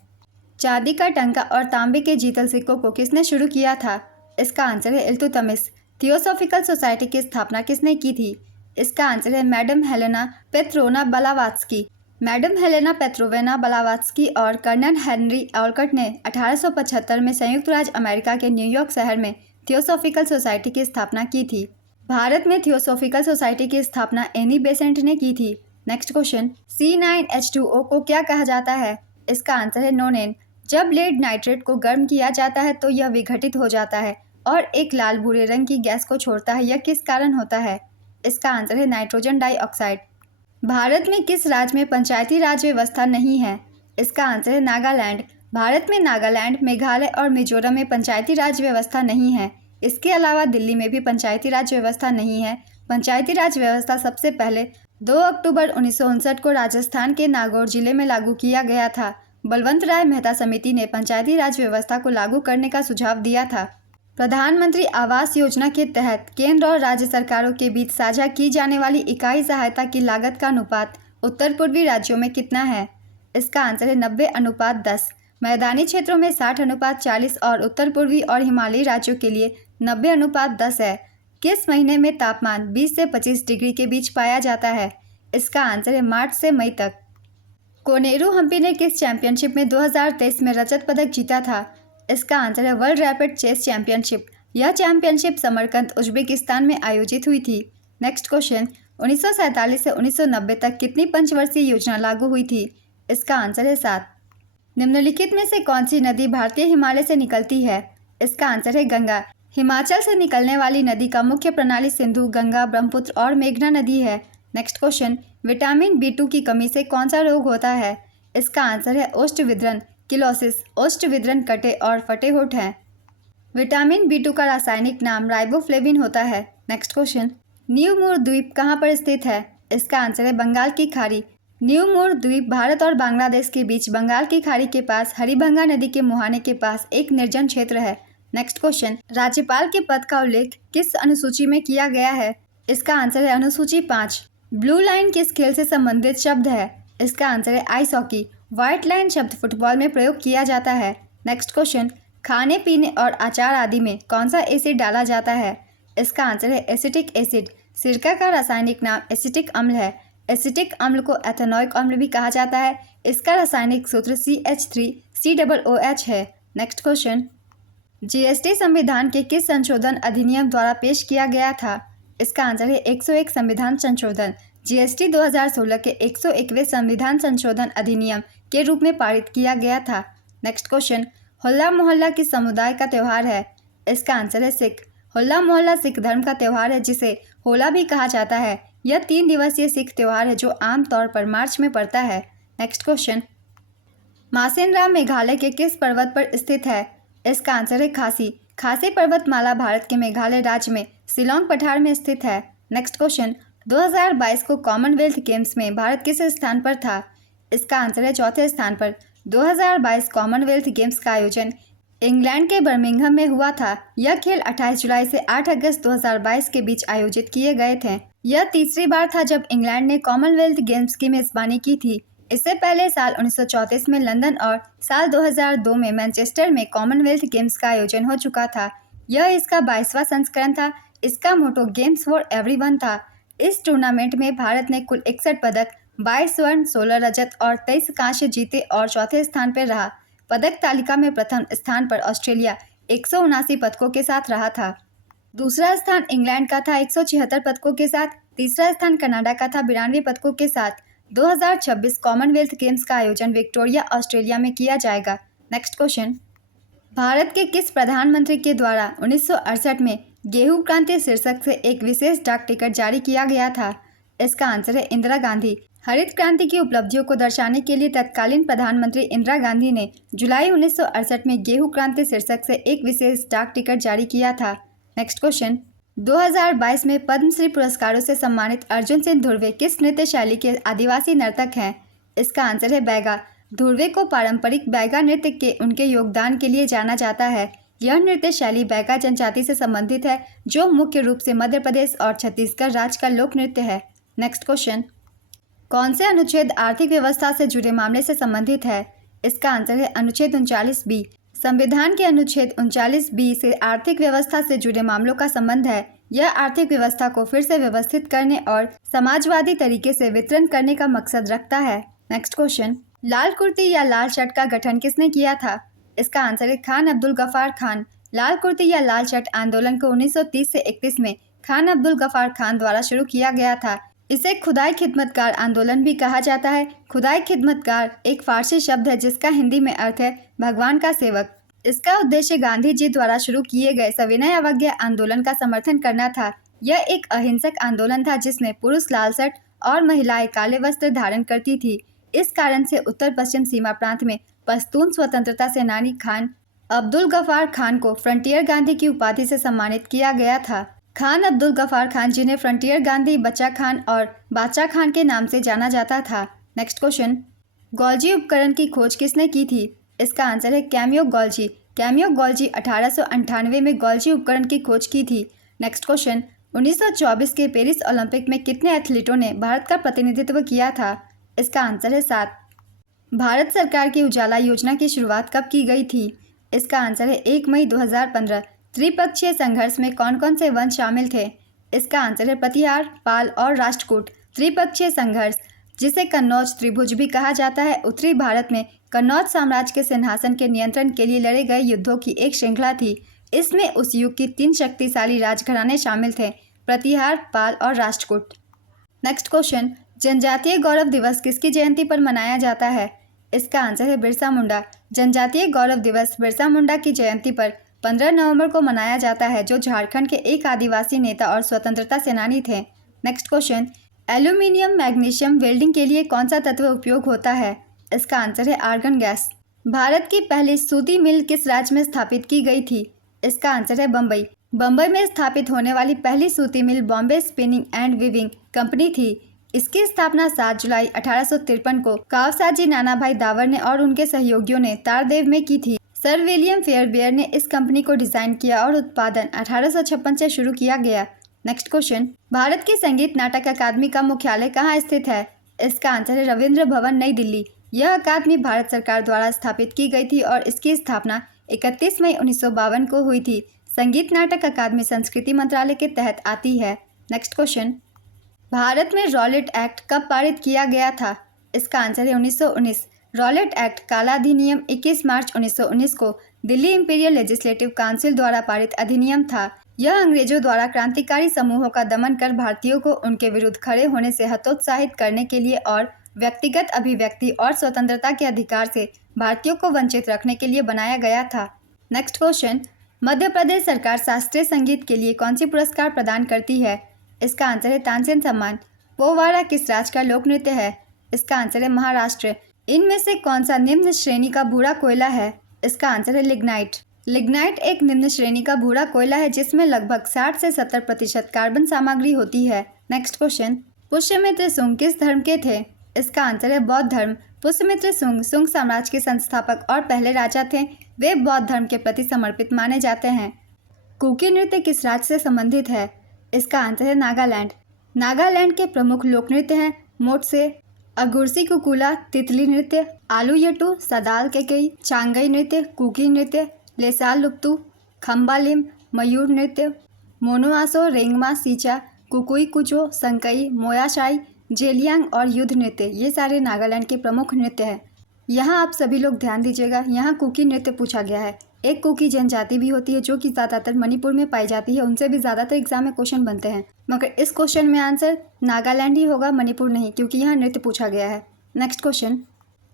चांदी का टंका और तांबे के जीतल सिक्कों को किसने शुरू किया था? इसका आंसर है इल्तुतमिश। थियोसॉफिकल सोसाइटी की स्थापना किसने की थी? इसका आंसर है madam Helena Petrovna Blavatsky. Madam Helena Petrovna Blavatsky और कर्नल हेनरी ऑलकट ने 1875 में संयुक्त राज्य अमेरिका के न्यूयॉर्क शहर में थियोसॉफिकल सोसाइटी की स्थापना की थी। भारत में थियोसॉफिकल सोसाइटी की स्थापना एनी बेसेंट ने की थी। नेक्स्ट क्वेश्चन, C9H2O को क्या कहा जाता है? इसका आंसर है नोनेन। जब लेड नाइट्रेट को गर्म किया जाता है तो यह विघटित हो जाता है और एक लाल भूरे रंग की गैस को छोड़ता है। यह किस कारण होता है? इसका आंसर है नाइट्रोजन डाइऑक्साइड। भारत में किस राज्य में पंचायती राज व्यवस्था नहीं है? इसका आंसर है नागालैंड। भारत में नागालैंड, मेघालय और मिजोरम में पंचायती राज व्यवस्था नहीं है। इसके अलावा दिल्ली में भी पंचायती राज व्यवस्था नहीं है। पंचायती राज व्यवस्था सबसे पहले 2 अक्टूबर 1959 को राजस्थान के नागौर जिले में लागू किया गया था। बलवंत राय मेहता समिति ने पंचायती राज व्यवस्था को लागू करने का सुझाव दिया था। प्रधानमंत्री आवास योजना के तहत केंद्र और राज्य सरकारों के बीच साझा की जाने वाली इकाई सहायता की लागत का अनुपात उत्तर पूर्वी राज्यों में कितना है? इसका आंसर है 90:10। मैदानी क्षेत्रों में 60:40 और उत्तर पूर्वी और हिमालयी राज्यों के लिए 90:10 है। किस महीने में तापमान 20 से 25 डिग्री के बीच पाया जाता है? इसका आंसर है मार्च से मई तक। कोनेरू हम्पी ने किस चैंपियनशिप में 2023 में रजत पदक जीता था? इसका आंसर है वर्ल्ड रैपिड चेस चैंपियनशिप। यह चैंपियनशिप समरकंद उज्बेकिस्तान में आयोजित हुई थी। नेक्स्ट क्वेश्चन, 1947 से 1990 तक कितनी पंचवर्षीय योजना लागू हुई थी? इसका आंसर है 7। निम्नलिखित में से कौन सी नदी भारतीय हिमालय से निकलती है? इसका आंसर है गंगा। हिमाचल से निकलने वाली नदी का मुख्य प्रणाली सिंधु, गंगा, ब्रह्मपुत्र और मेघना नदी है। नेक्स्ट क्वेश्चन, विटामिन B2 की कमी से कौन सा रोग होता है? इसका आंसर है ओष्ठविद्रन, किलोसिस। ओष्ठविद्रन कटे और फटे होंठ हैं। विटामिन B2 का रासायनिक नाम राइबोफ्लेविन होता है। नेक्स्ट क्वेश्चन, न्यू मूर द्वीप कहाँ पर स्थित है? इसका आंसर है बंगाल की खाड़ी। न्यू मूर द्वीप भारत और बांग्लादेश के बीच बंगाल की खाड़ी के पास हरिभंगा नदी के मुहाने के पास एक निर्जन क्षेत्र है। नेक्स्ट क्वेश्चन, राज्यपाल के पद का उल्लेख किस अनुसूची में किया गया है? इसका आंसर है अनुसूची 5। ब्लू लाइन किस खेल से संबंधित शब्द है? इसका आंसर है आइस हॉकी। व्हाइट लाइन शब्द फुटबॉल में प्रयोग किया जाता है। नेक्स्ट क्वेश्चन, खाने पीने और अचार आदि में कौन सा एसिड डाला जाता है? इसका आंसर है एसिटिक एसिड। सिरका का रासायनिक नाम एसिटिक अम्ल है। एसिटिक अम्ल को एथेनोइक अम्ल भी कहा जाता है। इसका रासायनिक सूत्र CH3COOH है। नेक्स्ट क्वेश्चन, GST संविधान के किस संशोधन अधिनियम द्वारा पेश किया गया था? इसका आंसर है 101 संविधान संशोधन। GST 2016 के 101वें संविधान संशोधन अधिनियम के रूप में पारित किया गया था। नेक्स्ट क्वेश्चन, होला मोहल्ला किस समुदाय का त्यौहार है? इसका आंसर है सिख। होला मोहल्ला सिख धर्म का त्यौहार है जिसे होला भी कहा जाता है। यह 3 दिवसीय सिख त्यौहार है जो आमतौर पर मार्च में पड़ता है। नेक्स्ट क्वेश्चन, मासेन राम मेघालय के किस पर्वत पर स्थित है? इसका आंसर है खासी। खासी पर्वतमाला भारत के मेघालय राज्य में शिलोंग पठार में स्थित है। नेक्स्ट क्वेश्चन, 2022 को कॉमनवेल्थ गेम्स में भारत किस स्थान पर था? इसका आंसर है चौथे स्थान पर। 2022 कॉमनवेल्थ गेम्स का आयोजन इंग्लैंड के बर्मिंघम में हुआ था। यह खेल 28 जुलाई से 8 अगस्त 2022 के बीच आयोजित किए गए थे। यह तीसरी बार था जब इंग्लैंड ने कॉमनवेल्थ गेम्स की मेजबानी की थी। इससे पहले साल 1934 में लंदन और साल 2002 में मैनचेस्टर में कॉमनवेल्थ गेम्स का आयोजन हो चुका था। यह इसका 22वां संस्करण था। इसका मोटो गेम्स फॉर एवरीवन था। इस टूर्नामेंट में भारत ने कुल 61 पदक, 22 स्वर्ण, 16 रजत और 23 कांस्य जीते और चौथे स्थान पर रहा। पदक तालिका में प्रथम स्थान पर ऑस्ट्रेलिया 179 पदकों के साथ रहा था। दूसरा स्थान इंग्लैंड का था 176 पदकों के साथ। तीसरा स्थान कनाडा का था 92 पदकों के साथ। 2026 कॉमनवेल्थ गेम्स का आयोजन विक्टोरिया, ऑस्ट्रेलिया में किया जाएगा। नेक्स्ट क्वेश्चन, भारत के किस प्रधानमंत्री के द्वारा 1968 में गेहूं क्रांति शीर्षक से एक विशेष डाक टिकट जारी किया गया था? इसका आंसर है इंदिरा गांधी। हरित क्रांति की उपलब्धियों को दर्शाने के लिए तत्कालीन प्रधानमंत्री इंदिरा गांधी ने जुलाई 1968 में गेहूं क्रांति शीर्षक से एक विशेष डाक टिकट जारी किया था। नेक्स्ट क्वेश्चन, 2022 में पद्मश्री पुरस्कारों से सम्मानित अर्जुन सिंह धुर्वे किस नृत्य शैली के आदिवासी नर्तक हैं? इसका आंसर है बैगा। धुर्वे को पारंपरिक बैगा नृत्य के उनके योगदान के लिए जाना जाता है। यह नृत्य शैली बैगा जनजाति से संबंधित है जो मुख्य रूप से मध्य प्रदेश और छत्तीसगढ़ राज्य का लोक नृत्य है। नेक्स्ट क्वेश्चन, कौन से अनुच्छेद आर्थिक व्यवस्था से जुड़े मामले से संबंधित है? इसका आंसर है अनुच्छेद 39B। संविधान के अनुच्छेद 39B से आर्थिक व्यवस्था से जुड़े मामलों का संबंध है। यह आर्थिक व्यवस्था को फिर से व्यवस्थित करने और समाजवादी तरीके से वितरण करने का मकसद रखता है। नेक्स्ट क्वेश्चन, लाल कुर्ती या लाल शर्ट का गठन किसने किया था? इसका आंसर है खान अब्दुल गफार खान। लाल कुर्ती या लाल शर्ट आंदोलन को 1930 से 31 में खान अब्दुल गफार खान द्वारा शुरू किया गया था। इसे खुदाई खिदमतगार आंदोलन भी कहा जाता है। खुदाई खिदमतगार एक फारसी शब्द है जिसका हिंदी में अर्थ है भगवान का सेवक। इसका उद्देश्य गांधी जी द्वारा शुरू किए गए सविनय अवज्ञा आंदोलन का समर्थन करना था। यह एक अहिंसक आंदोलन था जिसमें पुरुष लाल शर्ट और महिलाएं काले वस्त्र धारण करती थी। इस कारण से उत्तर पश्चिम सीमा प्रांत में पश्तून स्वतंत्रता सेनानी खान अब्दुल गफार खान को फ्रंटियर गांधी की उपाधि से सम्मानित किया गया था। खान अब्दुल गफार खान जिन्हें फ्रंटियर गांधी, बच्चा खान और बादशाह खान के नाम से जाना जाता था। नेक्स्ट क्वेश्चन, गॉल्जी उपकरण की खोज किसने की थी? इसका आंसर है कैमियो गॉल्जी। कैमियो गोल्जी 1898 में गोल्जी उपकरण की खोज की थी। नेक्स्ट क्वेश्चन, 1924 के पेरिस ओलंपिक में कितने एथलीटों ने भारत का प्रतिनिधित्व किया था? इसका आंसर है 7। भारत सरकार की उजाला योजना की शुरुआत कब की गई थी? इसका आंसर है 1 मई 2015। त्रिपक्षीय संघर्ष में कौन कौन से वंश शामिल थे? इसका आंसर है प्रतिहार, पाल और राष्ट्रकूट। त्रिपक्षीय संघर्ष, जिसे कन्नौज त्रिभुज भी कहा जाता है, उत्तरी भारत में कन्नौज साम्राज्य के सिंहासन के नियंत्रण के लिए लड़े गए युद्धों की एक श्रृंखला थी। इसमें उस युग की 3 शक्तिशाली राजघराने शामिल थे, प्रतिहार, पाल और राष्ट्रकूट। नेक्स्ट क्वेश्चन, जनजातीय गौरव दिवस किसकी जयंती पर मनाया जाता है? इसका आंसर है बिरसा मुंडा। जनजातीय गौरव दिवस बिरसा मुंडा की जयंती पर 15 नवंबर को मनाया जाता है, जो झारखंड के एक आदिवासी नेता और स्वतंत्रता सेनानी थे। Next question, aluminium magnesium welding के लिए कौन सा तत्व उपयोग होता है? इसका आंसर है आर्गन गैस। भारत की पहली सूती मिल किस राज्य में स्थापित की गई थी? इसका आंसर है बम्बई। बम्बई में स्थापित होने वाली पहली सूती mill Bombay spinning and weaving company थी। इसकी स्थापना 7 जुलाई 1853 को कावसाजी नानाभाई दावर ने और उनके सहयोगियों ने तारदेव में की थी। सर विलियम फेयरबेयर ने इस कंपनी को डिजाइन किया और उत्पादन 1856 से शुरू किया गया। नेक्स्ट क्वेश्चन, भारत की संगीत नाटक अकादमी का मुख्यालय कहाँ स्थित है? इसका आंसर है रविंद्र भवन, नई दिल्ली। यह अकादमी भारत सरकार द्वारा स्थापित की गई थी और इसकी स्थापना 31 मई 1952 को हुई थी। संगीत नाटक अकादमी संस्कृति मंत्रालय के तहत आती है। नेक्स्ट क्वेश्चन, भारत में रॉलेट एक्ट कब पारित किया गया था? इसका आंसर है 1919। रॉलेट एक्ट काला अधिनियम 21 मार्च 1919 को दिल्ली इंपीरियल लेजिस्लेटिव काउंसिल द्वारा पारित अधिनियम था। यह अंग्रेजों द्वारा क्रांतिकारी समूहों का दमन कर भारतीयों को उनके विरुद्ध खड़े होने से हतोत्साहित करने के लिए और व्यक्तिगत अभिव्यक्ति और स्वतंत्रता के अधिकार से भारतीयों को वंचित रखने के लिए बनाया गया था। नेक्स्ट क्वेश्चन, मध्य प्रदेश सरकार शास्त्रीय संगीत के लिए कौन सी पुरस्कार प्रदान करती है? इसका आंसर है तानसेन सम्मान। पोवाड़ा किस राज्य का लोक नृत्य है? इसका आंसर है महाराष्ट्र। इनमें से कौन सा निम्न श्रेणी का भूरा कोयला है? इसका आंसर है लिग्नाइट। लिग्नाइट एक निम्न श्रेणी का भूरा कोयला है जिसमें लगभग 60 से 70% कार्बन सामग्री होती है। नेक्स्ट क्वेश्चन, पुष्यमित्र शुंग किस धर्म के थे? इसका आंसर है बौद्ध धर्म। पुष्यमित्र शुंग शुंग साम्राज्य के संस्थापक और पहले राजा थे। वे बौद्ध धर्म के प्रति समर्पित माने जाते हैं। कुकी नृत्य किस राज्य से संबंधित है? इसका आंसर है नागालैंड। नागालैंड के प्रमुख लोक नृत्य हैं मोटसे, अगुर्सी कुकुला, तितली नृत्य, आलूयटू, सदाल केकई, चांगई नृत्य, कुकी नृत्य, लेसाल लुप्तू, खम्बालिम, मयूर नृत्य, मोनुआसो, रेंगमा, सीचा, कुकुई कुचो, संकई, मोयाशाई, जेलियांग और युद्ध नृत्य, ये सारे नागालैंड के प्रमुख नृत्य हैं। यहाँ आप सभी लोग ध्यान दीजिएगा, यहाँ कुकी नृत्य पूछा गया है। एक कुकी जनजाति भी होती है जो कि ज़्यादातर मणिपुर में पाई जाती है, उनसे भी ज़्यादातर एग्जाम में क्वेश्चन बनते हैं, मगर इस क्वेश्चन में आंसर नागालैंड ही होगा, मणिपुर नहीं, क्योंकि यहाँ नृत्य पूछा गया है। नेक्स्ट क्वेश्चन,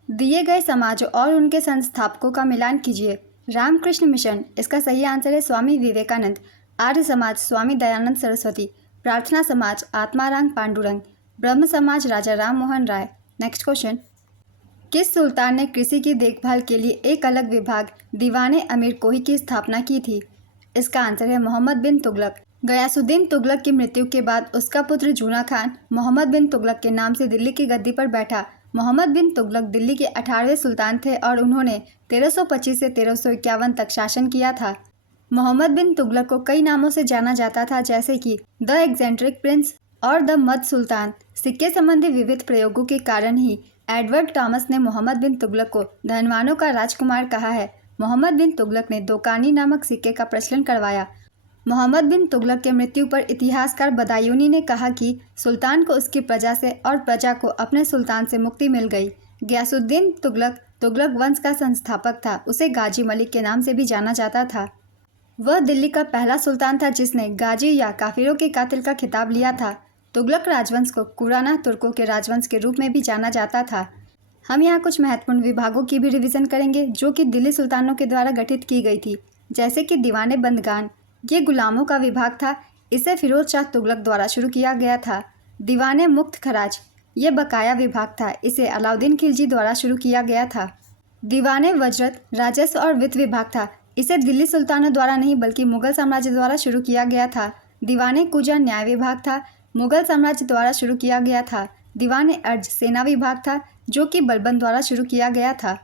दिए गए समाजों और उनके संस्थापकों का मिलान कीजिए। रामकृष्ण मिशन, इसका सही आंसर है स्वामी विवेकानंद। आर्य समाज स्वामी दयानंद सरस्वती। प्रार्थना समाज आत्माराम पांडुरंग। ब्रह्म समाज राजा राम मोहन राय। नेक्स्ट क्वेश्चन, किस सुल्तान ने कृषि की देखभाल के लिए एक अलग विभाग दीवाने अमीर कोही की स्थापना की थी? इसका आंसर है मोहम्मद बिन तुगलक। गयासुद्दीन तुगलक की मृत्यु के बाद उसका पुत्र जूना खान मोहम्मद बिन तुगलक के नाम से दिल्ली की गद्दी पर बैठा। मोहम्मद बिन तुगलक दिल्ली के 18वें सुल्तान थे और उन्होंने 1325 से 1351 तक शासन किया था। मोहम्मद बिन तुगलक को कई नामों से जाना जाता था, जैसे कि द एक्सेंट्रिक प्रिंस और द मद सुल्तान। सिक्के संबंधी विविध प्रयोगों के कारण ही एडवर्ड टॉमस ने मोहम्मद बिन तुगलक को धनवानों का राजकुमार कहा है। मोहम्मद बिन तुगलक ने दोकानी नामक सिक्के का प्रचलन करवाया। मोहम्मद बिन तुगलक के मृत्यु पर इतिहासकार बदायूनी ने कहा कि सुल्तान को उसकी प्रजा से और प्रजा को अपने सुल्तान से मुक्ति मिल गई। गयासुद्दीन तुगलक तुगलक वंश का संस्थापक था। उसे गाजी मलिक के नाम से भी जाना जाता था। वह दिल्ली का पहला सुल्तान था जिसने गाजी या काफिरों के कातिल का खिताब लिया था। तुगलक राजवंश को कुराना तुर्कों के राजवंश के रूप में भी जाना जाता था। हम यहाँ कुछ महत्वपूर्ण विभागों की भी रिवीजन करेंगे जो कि दिल्ली सुल्तानों के द्वारा गठित की गई थी, जैसे कि दीवाने बंदगान, ये गुलामों का विभाग था। इसे फिरोज शाह तुगलक द्वारा शुरू किया गया था। दीवाने मुक्त खराज, ये बकाया विभाग था। इसे अलाउद्दीन खिलजी द्वारा शुरू किया गया था। दीवाने वजरत राजस्व और वित्त विभाग था। इसे दिल्ली सुल्तानों द्वारा नहीं बल्कि मुगल साम्राज्य द्वारा शुरू किया गया था। दीवाने कुजा न्याय विभाग था, मुगल साम्राज्य द्वारा शुरू किया गया था। दीवाने अर्ज सेना विभाग था जो कि बलबन द्वारा शुरू किया गया था।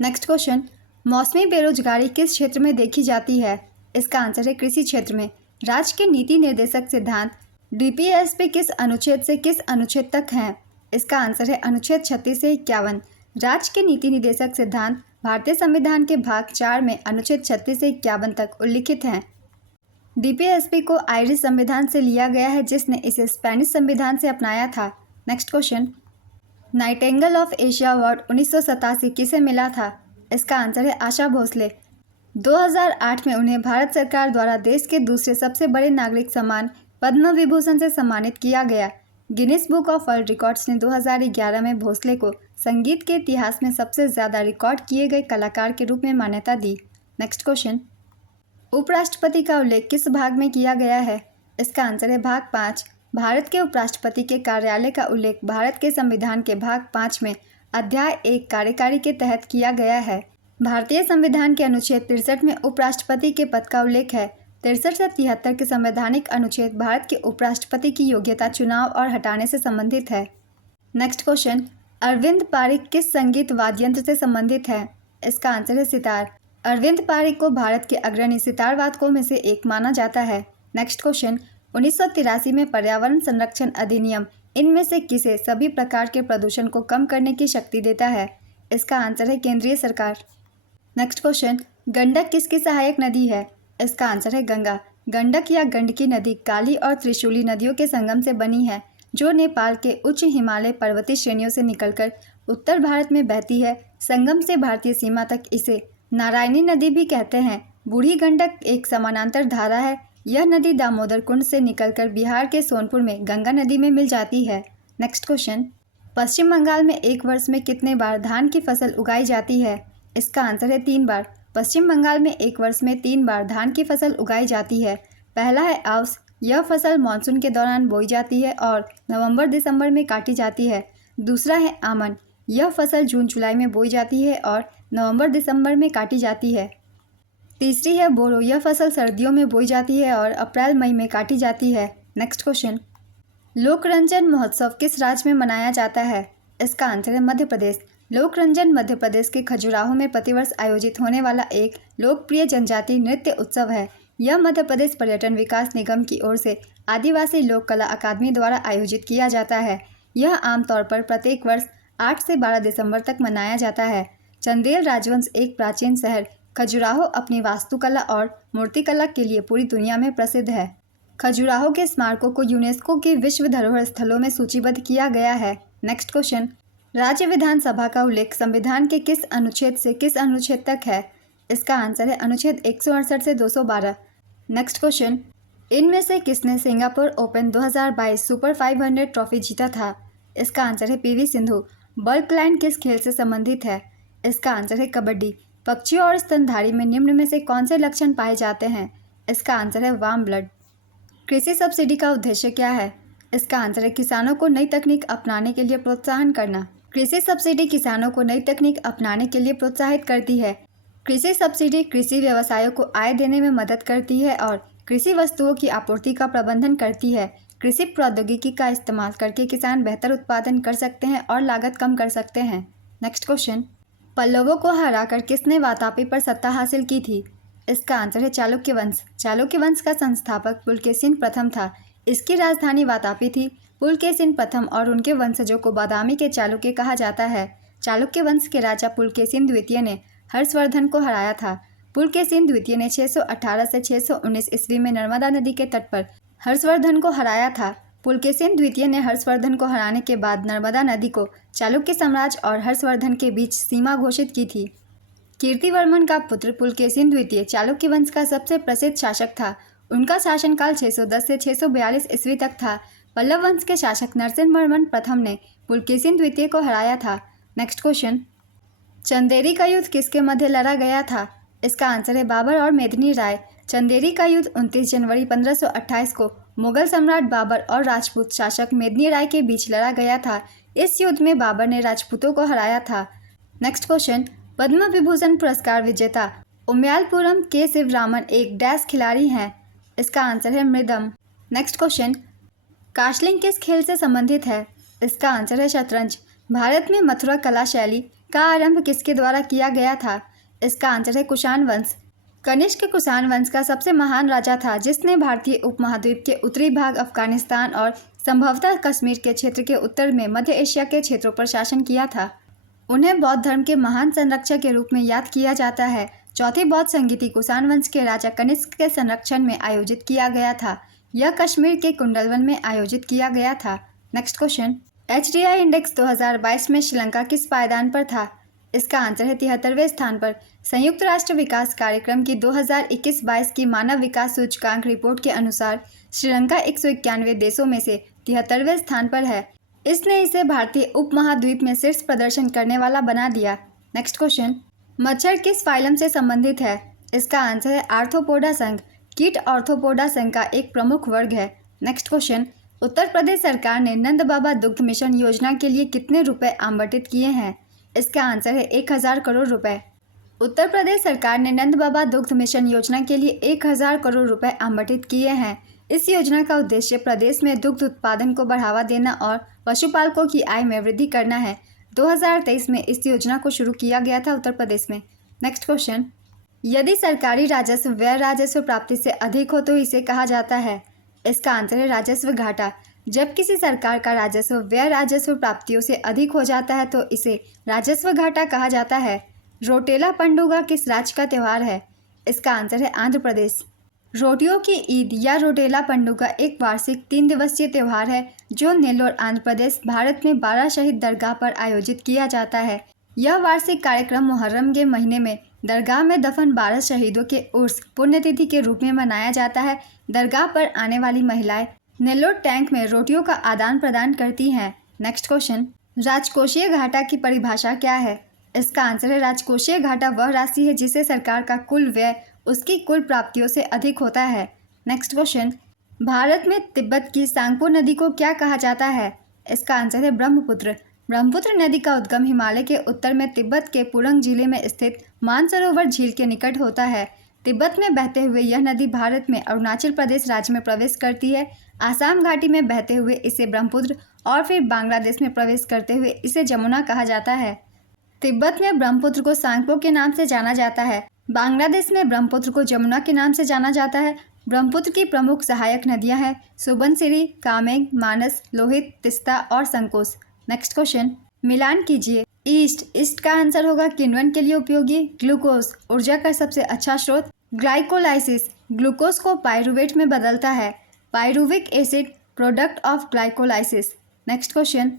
नेक्स्ट क्वेश्चन, मौसमी बेरोजगारी किस क्षेत्र में देखी जाती है? इसका आंसर है कृषि क्षेत्र में। राज्य के नीति निर्देशक सिद्धांत डीपीएसपी किस अनुच्छेद से किस अनुच्छेद तक हैं? इसका आंसर है अनुच्छेद 36 से 51। राज्य के नीति निर्देशक सिद्धांत भारतीय संविधान के भाग 4 में अनुच्छेद 36 से 51 तक उल्लिखित हैं। डीपीएसपी को आयरिश संविधान से लिया गया है, जिसने इसे स्पेनिश संविधान से अपनाया था। Next question, Nightingale of Asia award 1987 किसे मिला था? इसका आंसर है आशा भोसले। 2008 में उन्हें भारत सरकार द्वारा देश के दूसरे सबसे बड़े नागरिक सम्मान पद्म विभूषण से सम्मानित किया गया। Guinness book of world records ने 2011 में भोसले को संगीत के इतिहास में सबसे ज़्यादा रिकॉर्ड किए गए कलाकार के रूप में मान्यता दी। नेक्स्ट क्वेश्चन, उपराष्ट्रपति का उल्लेख किस भाग में किया गया है? इसका आंसर है भाग 5। भारत के उपराष्ट्रपति के कार्यालय का उल्लेख भारत के संविधान के भाग 5 में अध्याय 1 कार्यकारी के तहत किया गया है। भारतीय संविधान के अनुच्छेद 63 में उपराष्ट्रपति के पद का उल्लेख है। 63 से 73 के संवैधानिक अनुच्छेद भारत के उपराष्ट्रपति की योग्यता चुनाव और हटाने से संबंधित है। नेक्स्ट क्वेश्चन, अरविंद पारिक किस संगीत वाद्ययंत्र से संबंधित है? इसका आंसर है सितार। अरविंद पारिक को भारत के अग्रणी सितार वादकों में से एक माना जाता है। नेक्स्ट क्वेश्चन, 1983 में पर्यावरण संरक्षण अधिनियम इनमें से किसे सभी प्रकार के प्रदूषण को कम करने की शक्ति देता है? इसका आंसर है केंद्रीय सरकार। नेक्स्ट क्वेश्चन, गंडक किसकी सहायक नदी है? इसका आंसर है गंगा। गंडक या गंडकी नदी काली और त्रिशूली नदियों के संगम से बनी है, जो नेपाल के उच्च हिमालय पर्वतीय श्रेणियों से निकलकर उत्तर भारत में बहती है। संगम से भारतीय सीमा तक इसे नारायणी नदी भी कहते हैं। बूढ़ी गंडक एक समानांतर धारा है। यह नदी दामोदर कुंड से निकलकर बिहार के सोनपुर में गंगा नदी में मिल जाती है। नेक्स्ट क्वेश्चन, पश्चिम बंगाल में एक वर्ष में कितने बार धान की फसल उगाई जाती है? इसका आंसर है 3 बार। पश्चिम बंगाल में एक वर्ष में 3 बार धान की फसल उगाई जाती है। पहला है आउस, यह फसल मानसून के दौरान बोई जाती है और नवंबर-दिसंबर में काटी जाती है। दूसरा है आमन, यह फसल जून-जुलाई में बोई जाती है और नवंबर-दिसंबर में काटी जाती है। तीसरी है बोरो, यह फसल सर्दियों में बोई जाती है और अप्रैल-मई में काटी जाती है। नेक्स्ट क्वेश्चन, लोकरंजन महोत्सव किस राज्य में मनाया जाता है? इसका आंसर है मध्य प्रदेश। लोकरंजन मध्य प्रदेश के खजुराहो में प्रतिवर्ष आयोजित होने वाला एक लोकप्रिय जनजातीय नृत्य उत्सव है। यह मध्य प्रदेश पर्यटन विकास निगम की ओर से आदिवासी लोक कला अकादमी द्वारा आयोजित किया जाता है। यह आमतौर पर प्रत्येक वर्ष 8 से 12 दिसंबर तक मनाया जाता है। चंदेल राजवंश एक प्राचीन शहर खजुराहो अपनी वास्तुकला और मूर्तिकला के लिए पूरी दुनिया में प्रसिद्ध है। खजुराहो के स्मारकों को यूनेस्को के विश्व धरोहर स्थलों में सूचीबद्ध किया गया है। नेक्स्ट क्वेश्चन, राज्य विधानसभा का उल्लेख संविधान के किस अनुच्छेद से किस अनुच्छेद तक है? इसका आंसर है अनुच्छेद 168 से 212। नेक्स्ट क्वेश्चन, इनमें से किसने सिंगापुर ओपन 2022 सुपर 500 ट्रॉफी जीता था? इसका आंसर है पीवी सिंधु। बल्क लाइन किस खेल से संबंधित है? इसका आंसर है कबड्डी। पक्षियों और स्तनधारी में निम्न में से कौन से लक्षण पाए जाते हैं? इसका आंसर है वार्म ब्लड। कृषि सब्सिडी का उद्देश्य क्या है? इसका आंसर है किसानों को नई तकनीक अपनाने के लिए प्रोत्साहन करना। कृषि सब्सिडी किसानों को नई तकनीक अपनाने के लिए प्रोत्साहित करती है। कृषि सब्सिडी कृषि व्यवसायों को आय देने में मदद करती है और कृषि वस्तुओं की आपूर्ति का प्रबंधन करती है। कृषि प्रौद्योगिकी का इस्तेमाल करके किसान बेहतर उत्पादन कर सकते हैं और लागत कम कर सकते हैं। नेक्स्ट क्वेश्चन, पल्लवों को हराकर किसने वातापी पर सत्ता हासिल की थी? इसका आंसर है चालुक्य वंश। चालुक्य वंश का संस्थापक पुलकेशिन प्रथम था। इसकी राजधानी वातापी थी। पुलकेशिन प्रथम और उनके वंशजों को बादामी के चालुक्य कहा जाता है। चालुक्य वंश के राजा पुलकेशिन द्वितीय ने हर्षवर्धन को हराया था। पुलकेशिन द्वितीय ने 618 से 619 ईस्वी में नर्मदा नदी के तट पर हर्षवर्धन को हराया था। पुलकेशिन द्वितीय ने हर्षवर्धन को हराने के बाद नर्मदा नदी को चालुक्य साम्राज्य और हर्षवर्धन के बीच सीमा घोषित की थी। कीर्तिवर्मन का पुत्र पुलकेशिन द्वितीय चालुक्य वंश का सबसे प्रसिद्ध शासक था। उनका शासनकाल 610 से 642 ईस्वी तक था। पल्लव वंश के शासक नरसिंहवर्मन प्रथम ने पुलकेशिन द्वितीय को हराया था। नेक्स्ट क्वेश्चन, चंदेरी का युद्ध किसके मध्य लड़ा गया था? इसका आंसर है बाबर और मेदिनी राय। चंदेरी का युद्ध 29 जनवरी 1528 को मुगल सम्राट बाबर और राजपूत शासक मेदिनी राय के बीच लड़ा गया था। इस युद्ध में बाबर ने राजपूतों को हराया था। नेक्स्ट क्वेश्चन, पद्म विभूषण पुरस्कार विजेता उमयालपुरम के शिवरामन एक डैश खिलाड़ी हैं। इसका आंसर है मृदम। नेक्स्ट क्वेश्चन, काशलिंग किस खेल से संबंधित है? इसका आंसर है शतरंज। भारत में मथुरा कला शैली का आरंभ किसके द्वारा किया गया था? इसका आंसर है कुषाण वंश। कनिष्क कुषाण वंश का सबसे महान राजा था जिसने भारतीय उपमहाद्वीप के उत्तरी भाग, अफगानिस्तान और संभवतः कश्मीर के क्षेत्र के उत्तर में मध्य एशिया के क्षेत्रों पर शासन किया था। उन्हें बौद्ध धर्म के महान संरक्षक के रूप में याद किया जाता है। चौथी बौद्ध संगीति कुषाण वंश के राजा कनिष्क के संरक्षण में आयोजित किया गया था। यह कश्मीर के कुंडलवन में आयोजित किया गया था। नेक्स्ट क्वेश्चन, HDI इंडेक्स 2022 में श्रीलंका किस पायदान पर था? इसका आंसर है 73वें स्थान पर। संयुक्त राष्ट्र विकास कार्यक्रम की 2021-22 की मानव विकास सूचकांक रिपोर्ट के अनुसार श्रीलंका 191 देशों में से 73वें स्थान पर है। इसने इसे भारतीय उपमहाद्वीप में शीर्ष प्रदर्शन करने वाला बना दिया। नेक्स्ट क्वेश्चन, मच्छर किस फाइलम से संबंधित है? इसका आंसर है आर्थ्रोपोडा संघ। कीट आर्थ्रोपोडा संघ का एक प्रमुख वर्ग है। नेक्स्ट क्वेश्चन, उत्तर प्रदेश सरकार ने नंद बाबा दुग्ध मिशन योजना के लिए कितने रुपए आवंटित किए हैं? इसका आंसर है 1000 करोड़ रुपए। उत्तर प्रदेश सरकार ने नंद बाबा दुग्ध मिशन योजना के लिए 1000 करोड़ रुपए आवंटित किए हैं। इस योजना का उद्देश्य प्रदेश में दुग्ध उत्पादन को बढ़ावा देना और पशुपालकों की आय में वृद्धि करना है। 2023 में इस योजना को शुरू किया गया था उत्तर प्रदेश में। नेक्स्ट क्वेश्चन, यदि सरकारी राजस्व व्यय राजस्व प्राप्ति से अधिक हो तो इसे कहा जाता है? इसका आंसर है राजस्व घाटा। जब किसी सरकार का राजस्व व्यय राजस्व प्राप्तियों से अधिक हो जाता है तो इसे राजस्व घाटा कहा जाता है। रोटेला पंडुगा किस राज्य का त्यौहार है? इसका आंसर है आंध्र प्रदेश। रोटियों की ईद या रोटेला पंडुगा एक वार्षिक 3 दिवसीय त्यौहार है जो नेल्लोर, आंध्र प्रदेश, भारत में 12 शहीद दरगाह पर आयोजित किया जाता है। यह वार्षिक कार्यक्रम मुहर्रम के महीने में दरगाह में दफन 12 शहीदों के उर्स पुण्यतिथि के रूप में मनाया जाता है। दरगाह पर आने वाली महिलाएं नेल्लोर टैंक में रोटियों का आदान प्रदान करती हैं। नेक्स्ट क्वेश्चन, राजकोषीय घाटा की परिभाषा क्या है? इसका आंसर है राजकोषीय घाटा वह राशि है जिसे सरकार का कुल व्यय उसकी कुल प्राप्तियों से अधिक होता है। नेक्स्ट क्वेश्चन, भारत में तिब्बत की सांगपो नदी को क्या कहा जाता है? इसका आंसर है ब्रह्मपुत्र। ब्रह्मपुत्र नदी का उद्गम हिमालय के उत्तर में तिब्बत के पुरंग जिले में स्थित मानसरोवर झील के निकट होता है। तिब्बत में बहते हुए यह नदी भारत में अरुणाचल प्रदेश राज्य में प्रवेश करती है। आसाम घाटी में बहते हुए इसे ब्रह्मपुत्र और फिर बांग्लादेश में प्रवेश करते हुए इसे जमुना कहा जाता है। तिब्बत में ब्रह्मपुत्र को सांगपो के नाम से जाना जाता है। बांग्लादेश में ब्रह्मपुत्र को जमुना के नाम से जाना जाता है। ब्रह्मपुत्र की प्रमुख सहायक नदियां हैं सुबनसिरी, कामेंग, मानस, लोहित, तिस्ता और संकोस। नेक्स्ट क्वेश्चन, मिलान कीजिए। ईस्ट का आंसर होगा किण्वन के लिए उपयोगी। ग्लूकोज ऊर्जा का सबसे अच्छा स्रोत। ग्लाइकोलाइसिस ग्लूकोज को पायरुवेट में बदलता है। Pyruvic acid product of glycolysis. Next question,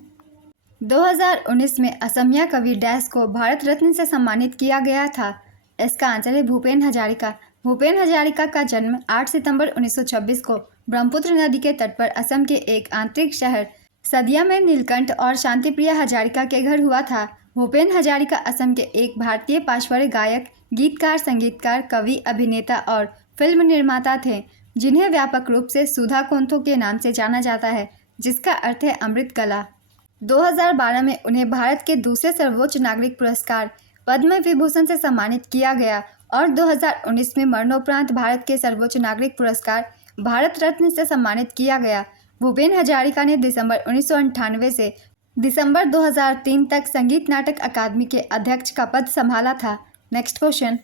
2019 में असमिया कवि डैश को भारत रत्न से सम्मानित किया गया था। इसका आंसर है भूपेन हजारिका। भूपेन हजारिका का जन्म 8 सितंबर 1926 को ब्रह्मपुत्र नदी के तट पर असम के एक आंतरिक शहर सदिया में नीलकंठ और शांतिप्रिया हजारिका के घर हुआ था। भूपेन हजारिका असम के एक भारतीय पार्श्व गायक, गीतकार, संगीतकार, कवि, अभिनेता और फिल्म निर्माता थे जिन्हें व्यापक रूप से सुधा कोंथो के नाम से जाना जाता है जिसका अर्थ है अमृत कला। 2012 में उन्हें भारत के दूसरे सर्वोच्च नागरिक पुरस्कार पद्म विभूषण से सम्मानित किया गया और 2019 में मरणोपरांत भारत के सर्वोच्च नागरिक पुरस्कार भारत रत्न से सम्मानित किया गया। भूपेन हजारिका ने दिसंबर 1998 से दिसंबर 2003 तक संगीत नाटक अकादमी के अध्यक्ष का पद संभाला था। नेक्स्ट क्वेश्चन,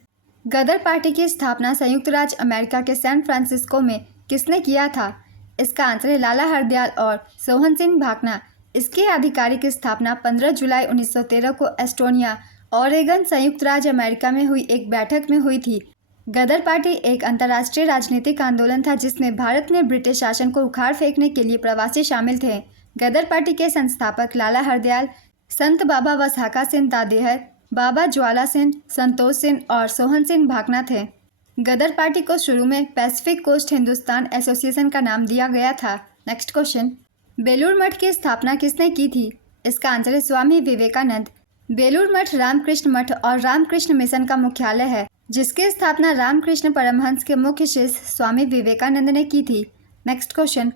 गदर पार्टी की स्थापना संयुक्त राज्य अमेरिका के सैन फ्रांसिस्को में किसने किया था? इसका आंसर है लाला हरदयाल और सोहन सिंह भाकना। इसकी आधिकारिक स्थापना 15 जुलाई 1913 को एस्टोनिया, ओरेगन, संयुक्त राज्य अमेरिका में हुई एक बैठक में हुई थी। गदर पार्टी एक अंतर्राष्ट्रीय राजनीतिक आंदोलन था जिसमें भारत में ब्रिटिश शासन को उखाड़ फेंकने के लिए प्रवासी शामिल थे। गदर पार्टी के संस्थापक लाला हरदयाल, संत बाबा वसाखा सिंह दादेहर, बाबा ज्वाला सिंह, संतोष सिंह और सोहन सिंह भाकना थे। गदर पार्टी को शुरू में पैसिफिक कोस्ट हिंदुस्तान एसोसिएशन का नाम दिया गया था। नेक्स्ट क्वेश्चन, बेलूर मठ की स्थापना किसने की थी? इसका आंसर है स्वामी विवेकानंद। बेलूर मठ रामकृष्ण मठ और रामकृष्ण मिशन का मुख्यालय है जिसकी स्थापना रामकृष्ण परमहंस के मुख्य शिष्य स्वामी विवेकानंद ने की थी। नेक्स्ट क्वेश्चन,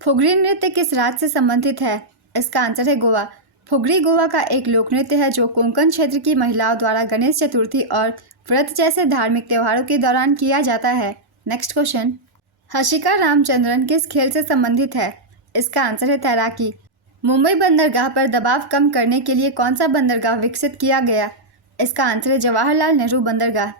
फुगरी नृत्य किस राज्य से संबंधित है? इसका आंसर है गोवा। फुगरी गोवा का एक लोक नृत्य है जो कोंकण क्षेत्र की महिलाओं द्वारा गणेश चतुर्थी और व्रत जैसे धार्मिक त्योहारों के दौरान किया जाता है। नेक्स्ट क्वेश्चन, हशिका रामचंद्रन किस खेल से संबंधित है? इसका आंसर है तैराकी। मुंबई बंदरगाह पर दबाव कम करने के लिए कौन सा बंदरगाह विकसित किया गया? इसका आंसर है जवाहरलाल नेहरू बंदरगाह।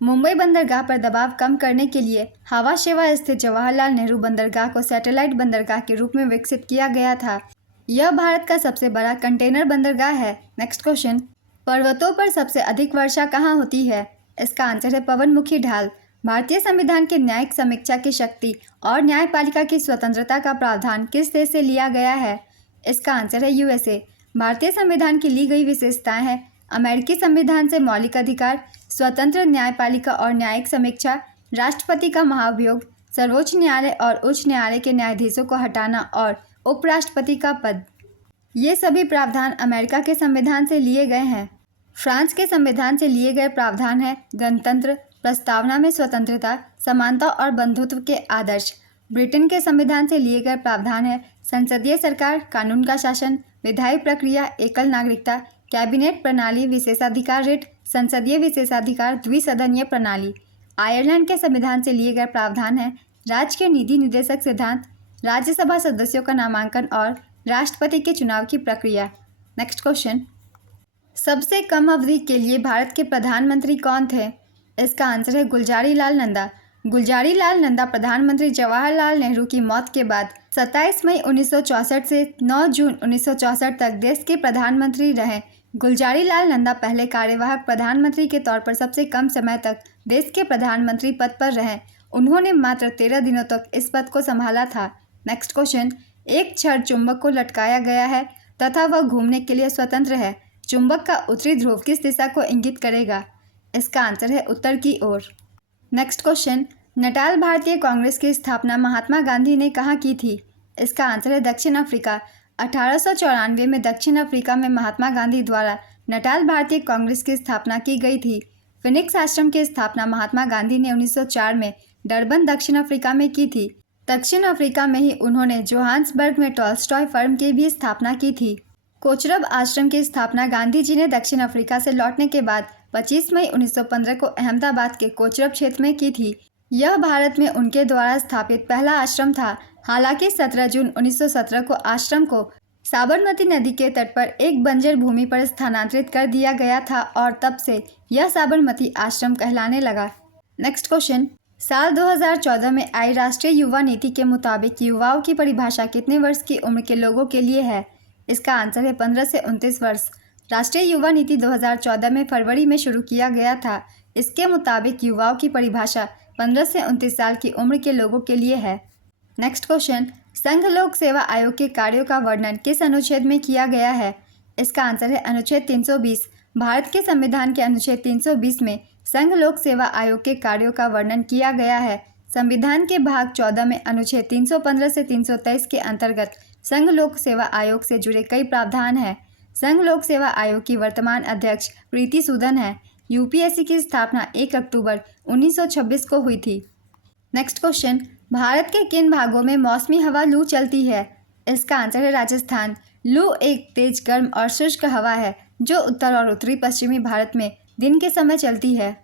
मुंबई बंदरगाह पर दबाव कम करने के लिए हवा सेवा स्थित जवाहरलाल नेहरू बंदरगाह को सैटेलाइट बंदरगाह के रूप में विकसित किया गया था। यह भारत का सबसे बड़ा कंटेनर बंदरगाह है। नेक्स्ट क्वेश्चन, पर्वतों पर सबसे अधिक वर्षा कहाँ होती है? इसका आंसर है पवनमुखी ढाल। भारतीय संविधान के न्यायिक समीक्षा की शक्ति और न्यायपालिका की स्वतंत्रता का प्रावधान किस देश से लिया गया है? इसका आंसर है यूएसए। भारतीय संविधान की ली गई विशेषताएं हैं अमेरिकी संविधान से मौलिक अधिकार, स्वतंत्र न्यायपालिका और न्यायिक समीक्षा, राष्ट्रपति का महाभियोग, सर्वोच्च न्यायालय और उच्च न्यायालय के न्यायाधीशों को हटाना और उपराष्ट्रपति का पद। ये सभी प्रावधान अमेरिका के संविधान से लिए गए हैं। फ्रांस के संविधान से लिए गए प्रावधान है गणतंत्र, प्रस्तावना में स्वतंत्रता, समानता और बंधुत्व के आदर्श। ब्रिटेन के संविधान से लिए गए प्रावधान है संसदीय सरकार, कानून का शासन, विधायी प्रक्रिया, एकल नागरिकता, कैबिनेट प्रणाली, विशेषाधिकार रिट, संसदीय विशेषाधिकार, द्विसदनीय प्रणाली। आयरलैंड के संविधान से लिए गए प्रावधान है राज्य के निधि निदेशक सिद्धांत, राज्यसभा सदस्यों का नामांकन और राष्ट्रपति के चुनाव की प्रक्रिया। नेक्स्ट क्वेश्चन, सबसे कम अवधि के लिए भारत के प्रधानमंत्री कौन थे? इसका आंसर है गुलजारी लाल नंदा। गुलजारी लाल नंदा प्रधानमंत्री जवाहरलाल नेहरू की मौत के बाद 27 मई 1964 से 9 जून 1964 तक देश के प्रधानमंत्री रहे। गुलजारी लाल नंदा पहले कार्यवाहक प्रधानमंत्री के तौर पर सबसे कम समय तक देश के प्रधानमंत्री पद पर रहे। उन्होंने मात्र 13 दिनों तक इस पद को संभाला था। नेक्स्ट क्वेश्चन, एक क्षण चुंबक को लटकाया गया है तथा वह घूमने के लिए स्वतंत्र है। चुंबक का उत्तरी ध्रुव किस दिशा को इंगित करेगा? इसका आंसर है उत्तर की ओर। नेक्स्ट क्वेश्चन, नटाल भारतीय कांग्रेस की स्थापना महात्मा गांधी ने कहाँ की थी? इसका आंसर है दक्षिण अफ्रीका। 1894 में दक्षिण अफ्रीका में महात्मा गांधी द्वारा नटाल भारतीय कांग्रेस की स्थापना की गई थी। फिनिक्स आश्रम की स्थापना महात्मा गांधी ने 1904 में डरबन दक्षिण अफ्रीका में की थी। दक्षिण अफ्रीका में ही उन्होंने जोहान्सबर्ग में टॉल्स्टॉय फर्म की भी स्थापना की थी। कोचरब आश्रम की स्थापना गांधी जी ने दक्षिण अफ्रीका से लौटने के बाद 25 मई 1915 को अहमदाबाद के कोचरब क्षेत्र में की थी। यह भारत में उनके द्वारा स्थापित पहला आश्रम था। हालांकि 17 जून 1917 को आश्रम को साबरमती नदी के तट पर एक बंजर भूमि पर स्थानांतरित कर दिया गया था और तब से यह साबरमती आश्रम कहलाने लगा। नेक्स्ट क्वेश्चन, साल 2014 में आई राष्ट्रीय युवा नीति के मुताबिक युवाओं की परिभाषा कितने वर्ष की उम्र के लोगों के लिए है? इसका आंसर है 15 से 29 वर्ष। राष्ट्रीय युवा नीति 2014 में फरवरी में शुरू किया गया था। इसके मुताबिक युवाओं की परिभाषा 15 से 29 साल की उम्र के लोगों के लिए है। नेक्स्ट क्वेश्चन, संघ लोक सेवा आयोग के कार्यों का वर्णन किस अनुच्छेद में किया गया है? इसका आंसर है अनुच्छेद 320। भारत के संविधान के अनुच्छेद 320 में संघ लोक सेवा आयोग के कार्यों का वर्णन किया गया है। संविधान के भाग 14 में अनुच्छेद 315 से 323 के अंतर्गत संघ लोक सेवा आयोग से जुड़े कई प्रावधान हैं। संघ लोक सेवा आयोग की वर्तमान अध्यक्ष प्रीति सूदन है। यूपीएससी की स्थापना 1 अक्टूबर 1926 को हुई थी। नेक्स्ट क्वेश्चन, भारत के किन भागों में मौसमी हवा लू चलती है? इसका आंसर है राजस्थान। लू एक तेज गर्म और शुष्क हवा है जो उत्तर और उत्तरी पश्चिमी भारत में दिन के समय चलती है।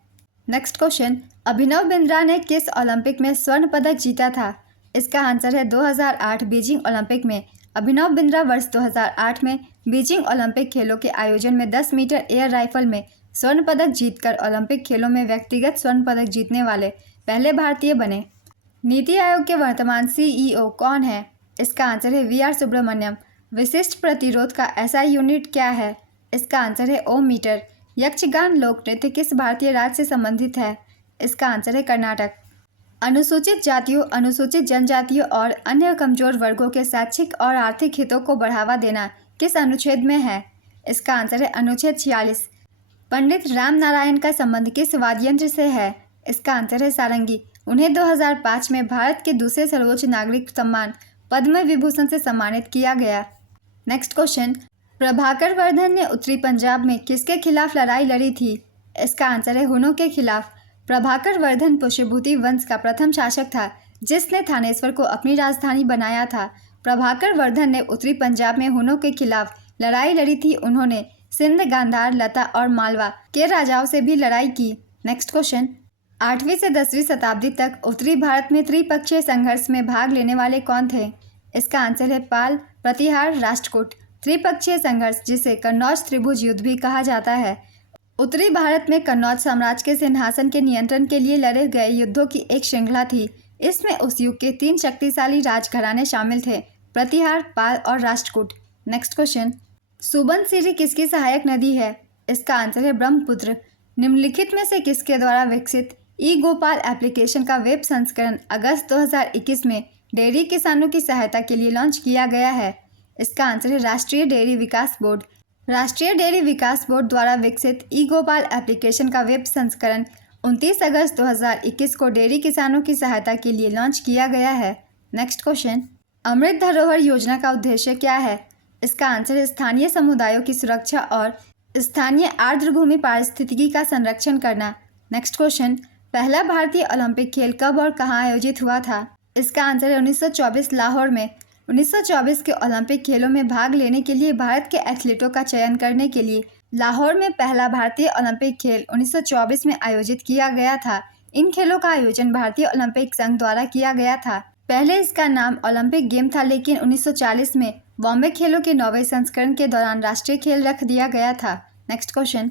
नेक्स्ट क्वेश्चन, अभिनव बिंद्रा ने किस ओलंपिक में स्वर्ण पदक जीता था? इसका आंसर है 2008 बीजिंग ओलंपिक में। अभिनव बिंद्रा वर्ष 2008 में बीजिंग ओलंपिक खेलों के आयोजन में 10 मीटर एयर राइफल में स्वर्ण पदक जीतकर ओलंपिक खेलों में व्यक्तिगत स्वर्ण पदक जीतने वाले पहले भारतीय बने। नीति आयोग के वर्तमान सीईओ कौन है? इसका आंसर है वीआर सुब्रमण्यम। विशिष्ट प्रतिरोध का ऐसा यूनिट क्या है? इसका आंसर है ओम मीटर। यक्षगान लोक नृत्य किस भारतीय राज्य से संबंधित है? इसका आंसर है कर्नाटक। अनुसूचित जातियों, अनुसूचित जनजातियों और अन्य कमजोर वर्गों के शैक्षिक और आर्थिक हितों को बढ़ावा देना किस अनुच्छेद में है? इसका आंसर है अनुच्छेद 46। पंडित राम नारायण का संबंध किस वाद्य यंत्र से है? इसका आंसर है सारंगी। उन्हें 2005 में भारत के दूसरे सर्वोच्च नागरिक सम्मान पद्म विभूषण से सम्मानित किया गया। नेक्स्ट क्वेश्चन, प्रभाकर वर्धन ने उत्तरी पंजाब में किसके खिलाफ लड़ाई लड़ी थी? इसका आंसर है हुनों के खिलाफ। प्रभाकर वर्धन पुष्यभूति वंश का प्रथम शासक था जिसने थानेश्वर को अपनी राजधानी बनाया था। प्रभाकर वर्धन ने उत्तरी पंजाब में हुनों के खिलाफ लड़ाई लड़ी थी। उन्होंने सिंध, गांधार, लता और मालवा के राजाओं से भी लड़ाई की। नेक्स्ट क्वेश्चन, 8वीं से 10वीं शताब्दी तक उत्तरी भारत में त्रिपक्षीय संघर्ष में भाग लेने वाले कौन थे? इसका आंसर है पाल, प्रतिहार, राष्ट्रकूट। त्रिपक्षीय संघर्ष जिसे कन्नौज त्रिभुज युद्ध भी कहा जाता है उत्तरी भारत में कन्नौज साम्राज्य के सिंहासन के नियंत्रण के लिए लड़े गए युद्धों की एक श्रृंखला थी। इसमें उस युग के 3 शक्तिशाली राजघराने शामिल थे, प्रतिहार, पाल और राष्ट्रकूट। नेक्स्ट क्वेश्चन, सुबनसिरी किसकी सहायक नदी है? इसका आंसर है ब्रह्मपुत्र। निम्नलिखित में से किसके द्वारा विकसित ई गोपाल एप्लीकेशन का वेब संस्करण अगस्त 2021 में डेयरी किसानों की सहायता के लिए लॉन्च किया गया है? इसका आंसर है राष्ट्रीय डेयरी विकास बोर्ड। राष्ट्रीय डेयरी विकास बोर्ड द्वारा विकसित ई गोपाल एप्लीकेशन का वेब संस्करण 29 अगस्त 2021 को डेयरी किसानों की सहायता के लिए लॉन्च किया गया है। नेक्स्ट क्वेश्चन, अमृत धरोहर योजना का उद्देश्य क्या है? इसका आंसर है स्थानीय समुदायों की सुरक्षा और स्थानीय आर्द्रभूमि पारिस्थितिकी का संरक्षण करना। नेक्स्ट क्वेश्चन, पहला भारतीय ओलंपिक खेल कब और कहाँ आयोजित हुआ था? इसका आंसर है 1924 लाहौर में। 1924 के ओलंपिक खेलों में भाग लेने के लिए भारत के एथलीटों का चयन करने के लिए लाहौर में पहला भारतीय ओलंपिक खेल 1924 में आयोजित किया गया था। इन खेलों का आयोजन भारतीय ओलंपिक संघ द्वारा किया गया था। पहले इसका नाम ओलंपिक गेम था, लेकिन 1940 में बॉम्बे खेलों के 9वें संस्करण के दौरान राष्ट्रीय खेल रख दिया गया था। नेक्स्ट क्वेश्चन,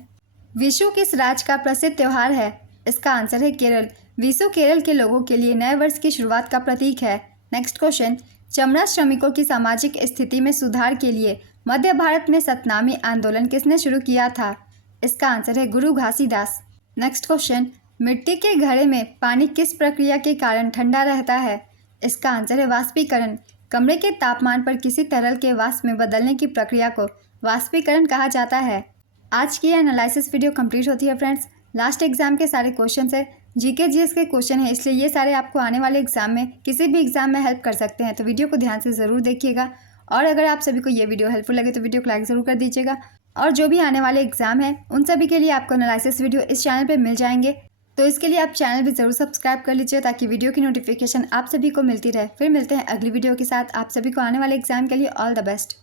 विशु किस राज्य का प्रसिद्ध त्यौहार है? इसका आंसर है केरल। विशु केरल के लोगों के लिए नए वर्ष की शुरुआत का प्रतीक है। नेक्स्ट क्वेश्चन, चमड़ा श्रमिकों की सामाजिक स्थिति में सुधार के लिए मध्य भारत में सतनामी आंदोलन किसने शुरू किया था? इसका आंसर है गुरु घासीदास। नेक्स्ट क्वेश्चन, मिट्टी के घड़े में पानी किस प्रक्रिया के कारण ठंडा रहता है? इसका आंसर है वाष्पीकरण। कमरे के तापमान पर किसी तरल के वाष्प में बदलने की प्रक्रिया को वाष्पीकरण कहा जाता है। आज की एनालिसिस वीडियो कंप्लीट होती है फ्रेंड्स। लास्ट एग्जाम के सारे क्वेश्चन है, जीके जीएस के क्वेश्चन है, इसलिए ये सारे आपको आने वाले एग्जाम में किसी भी एग्जाम में हेल्प कर सकते हैं। तो वीडियो को ध्यान से ज़रूर देखिएगा और अगर आप सभी को ये वीडियो हेल्पफुल लगे तो वीडियो को लाइक ज़रूर कर दीजिएगा। और जो भी आने वाले एग्जाम है उन सभी के लिए आपको एनालिसिस वीडियो इस चैनल पर मिल जाएंगे, तो इसके लिए आप चैनल भी ज़रूर सब्सक्राइब कर लीजिए ताकि वीडियो की नोटिफिकेशन आप सभी को मिलती रहे। फिर मिलते हैं अगली वीडियो के साथ। आप सभी को आने वाले एग्जाम के लिए ऑल द बेस्ट।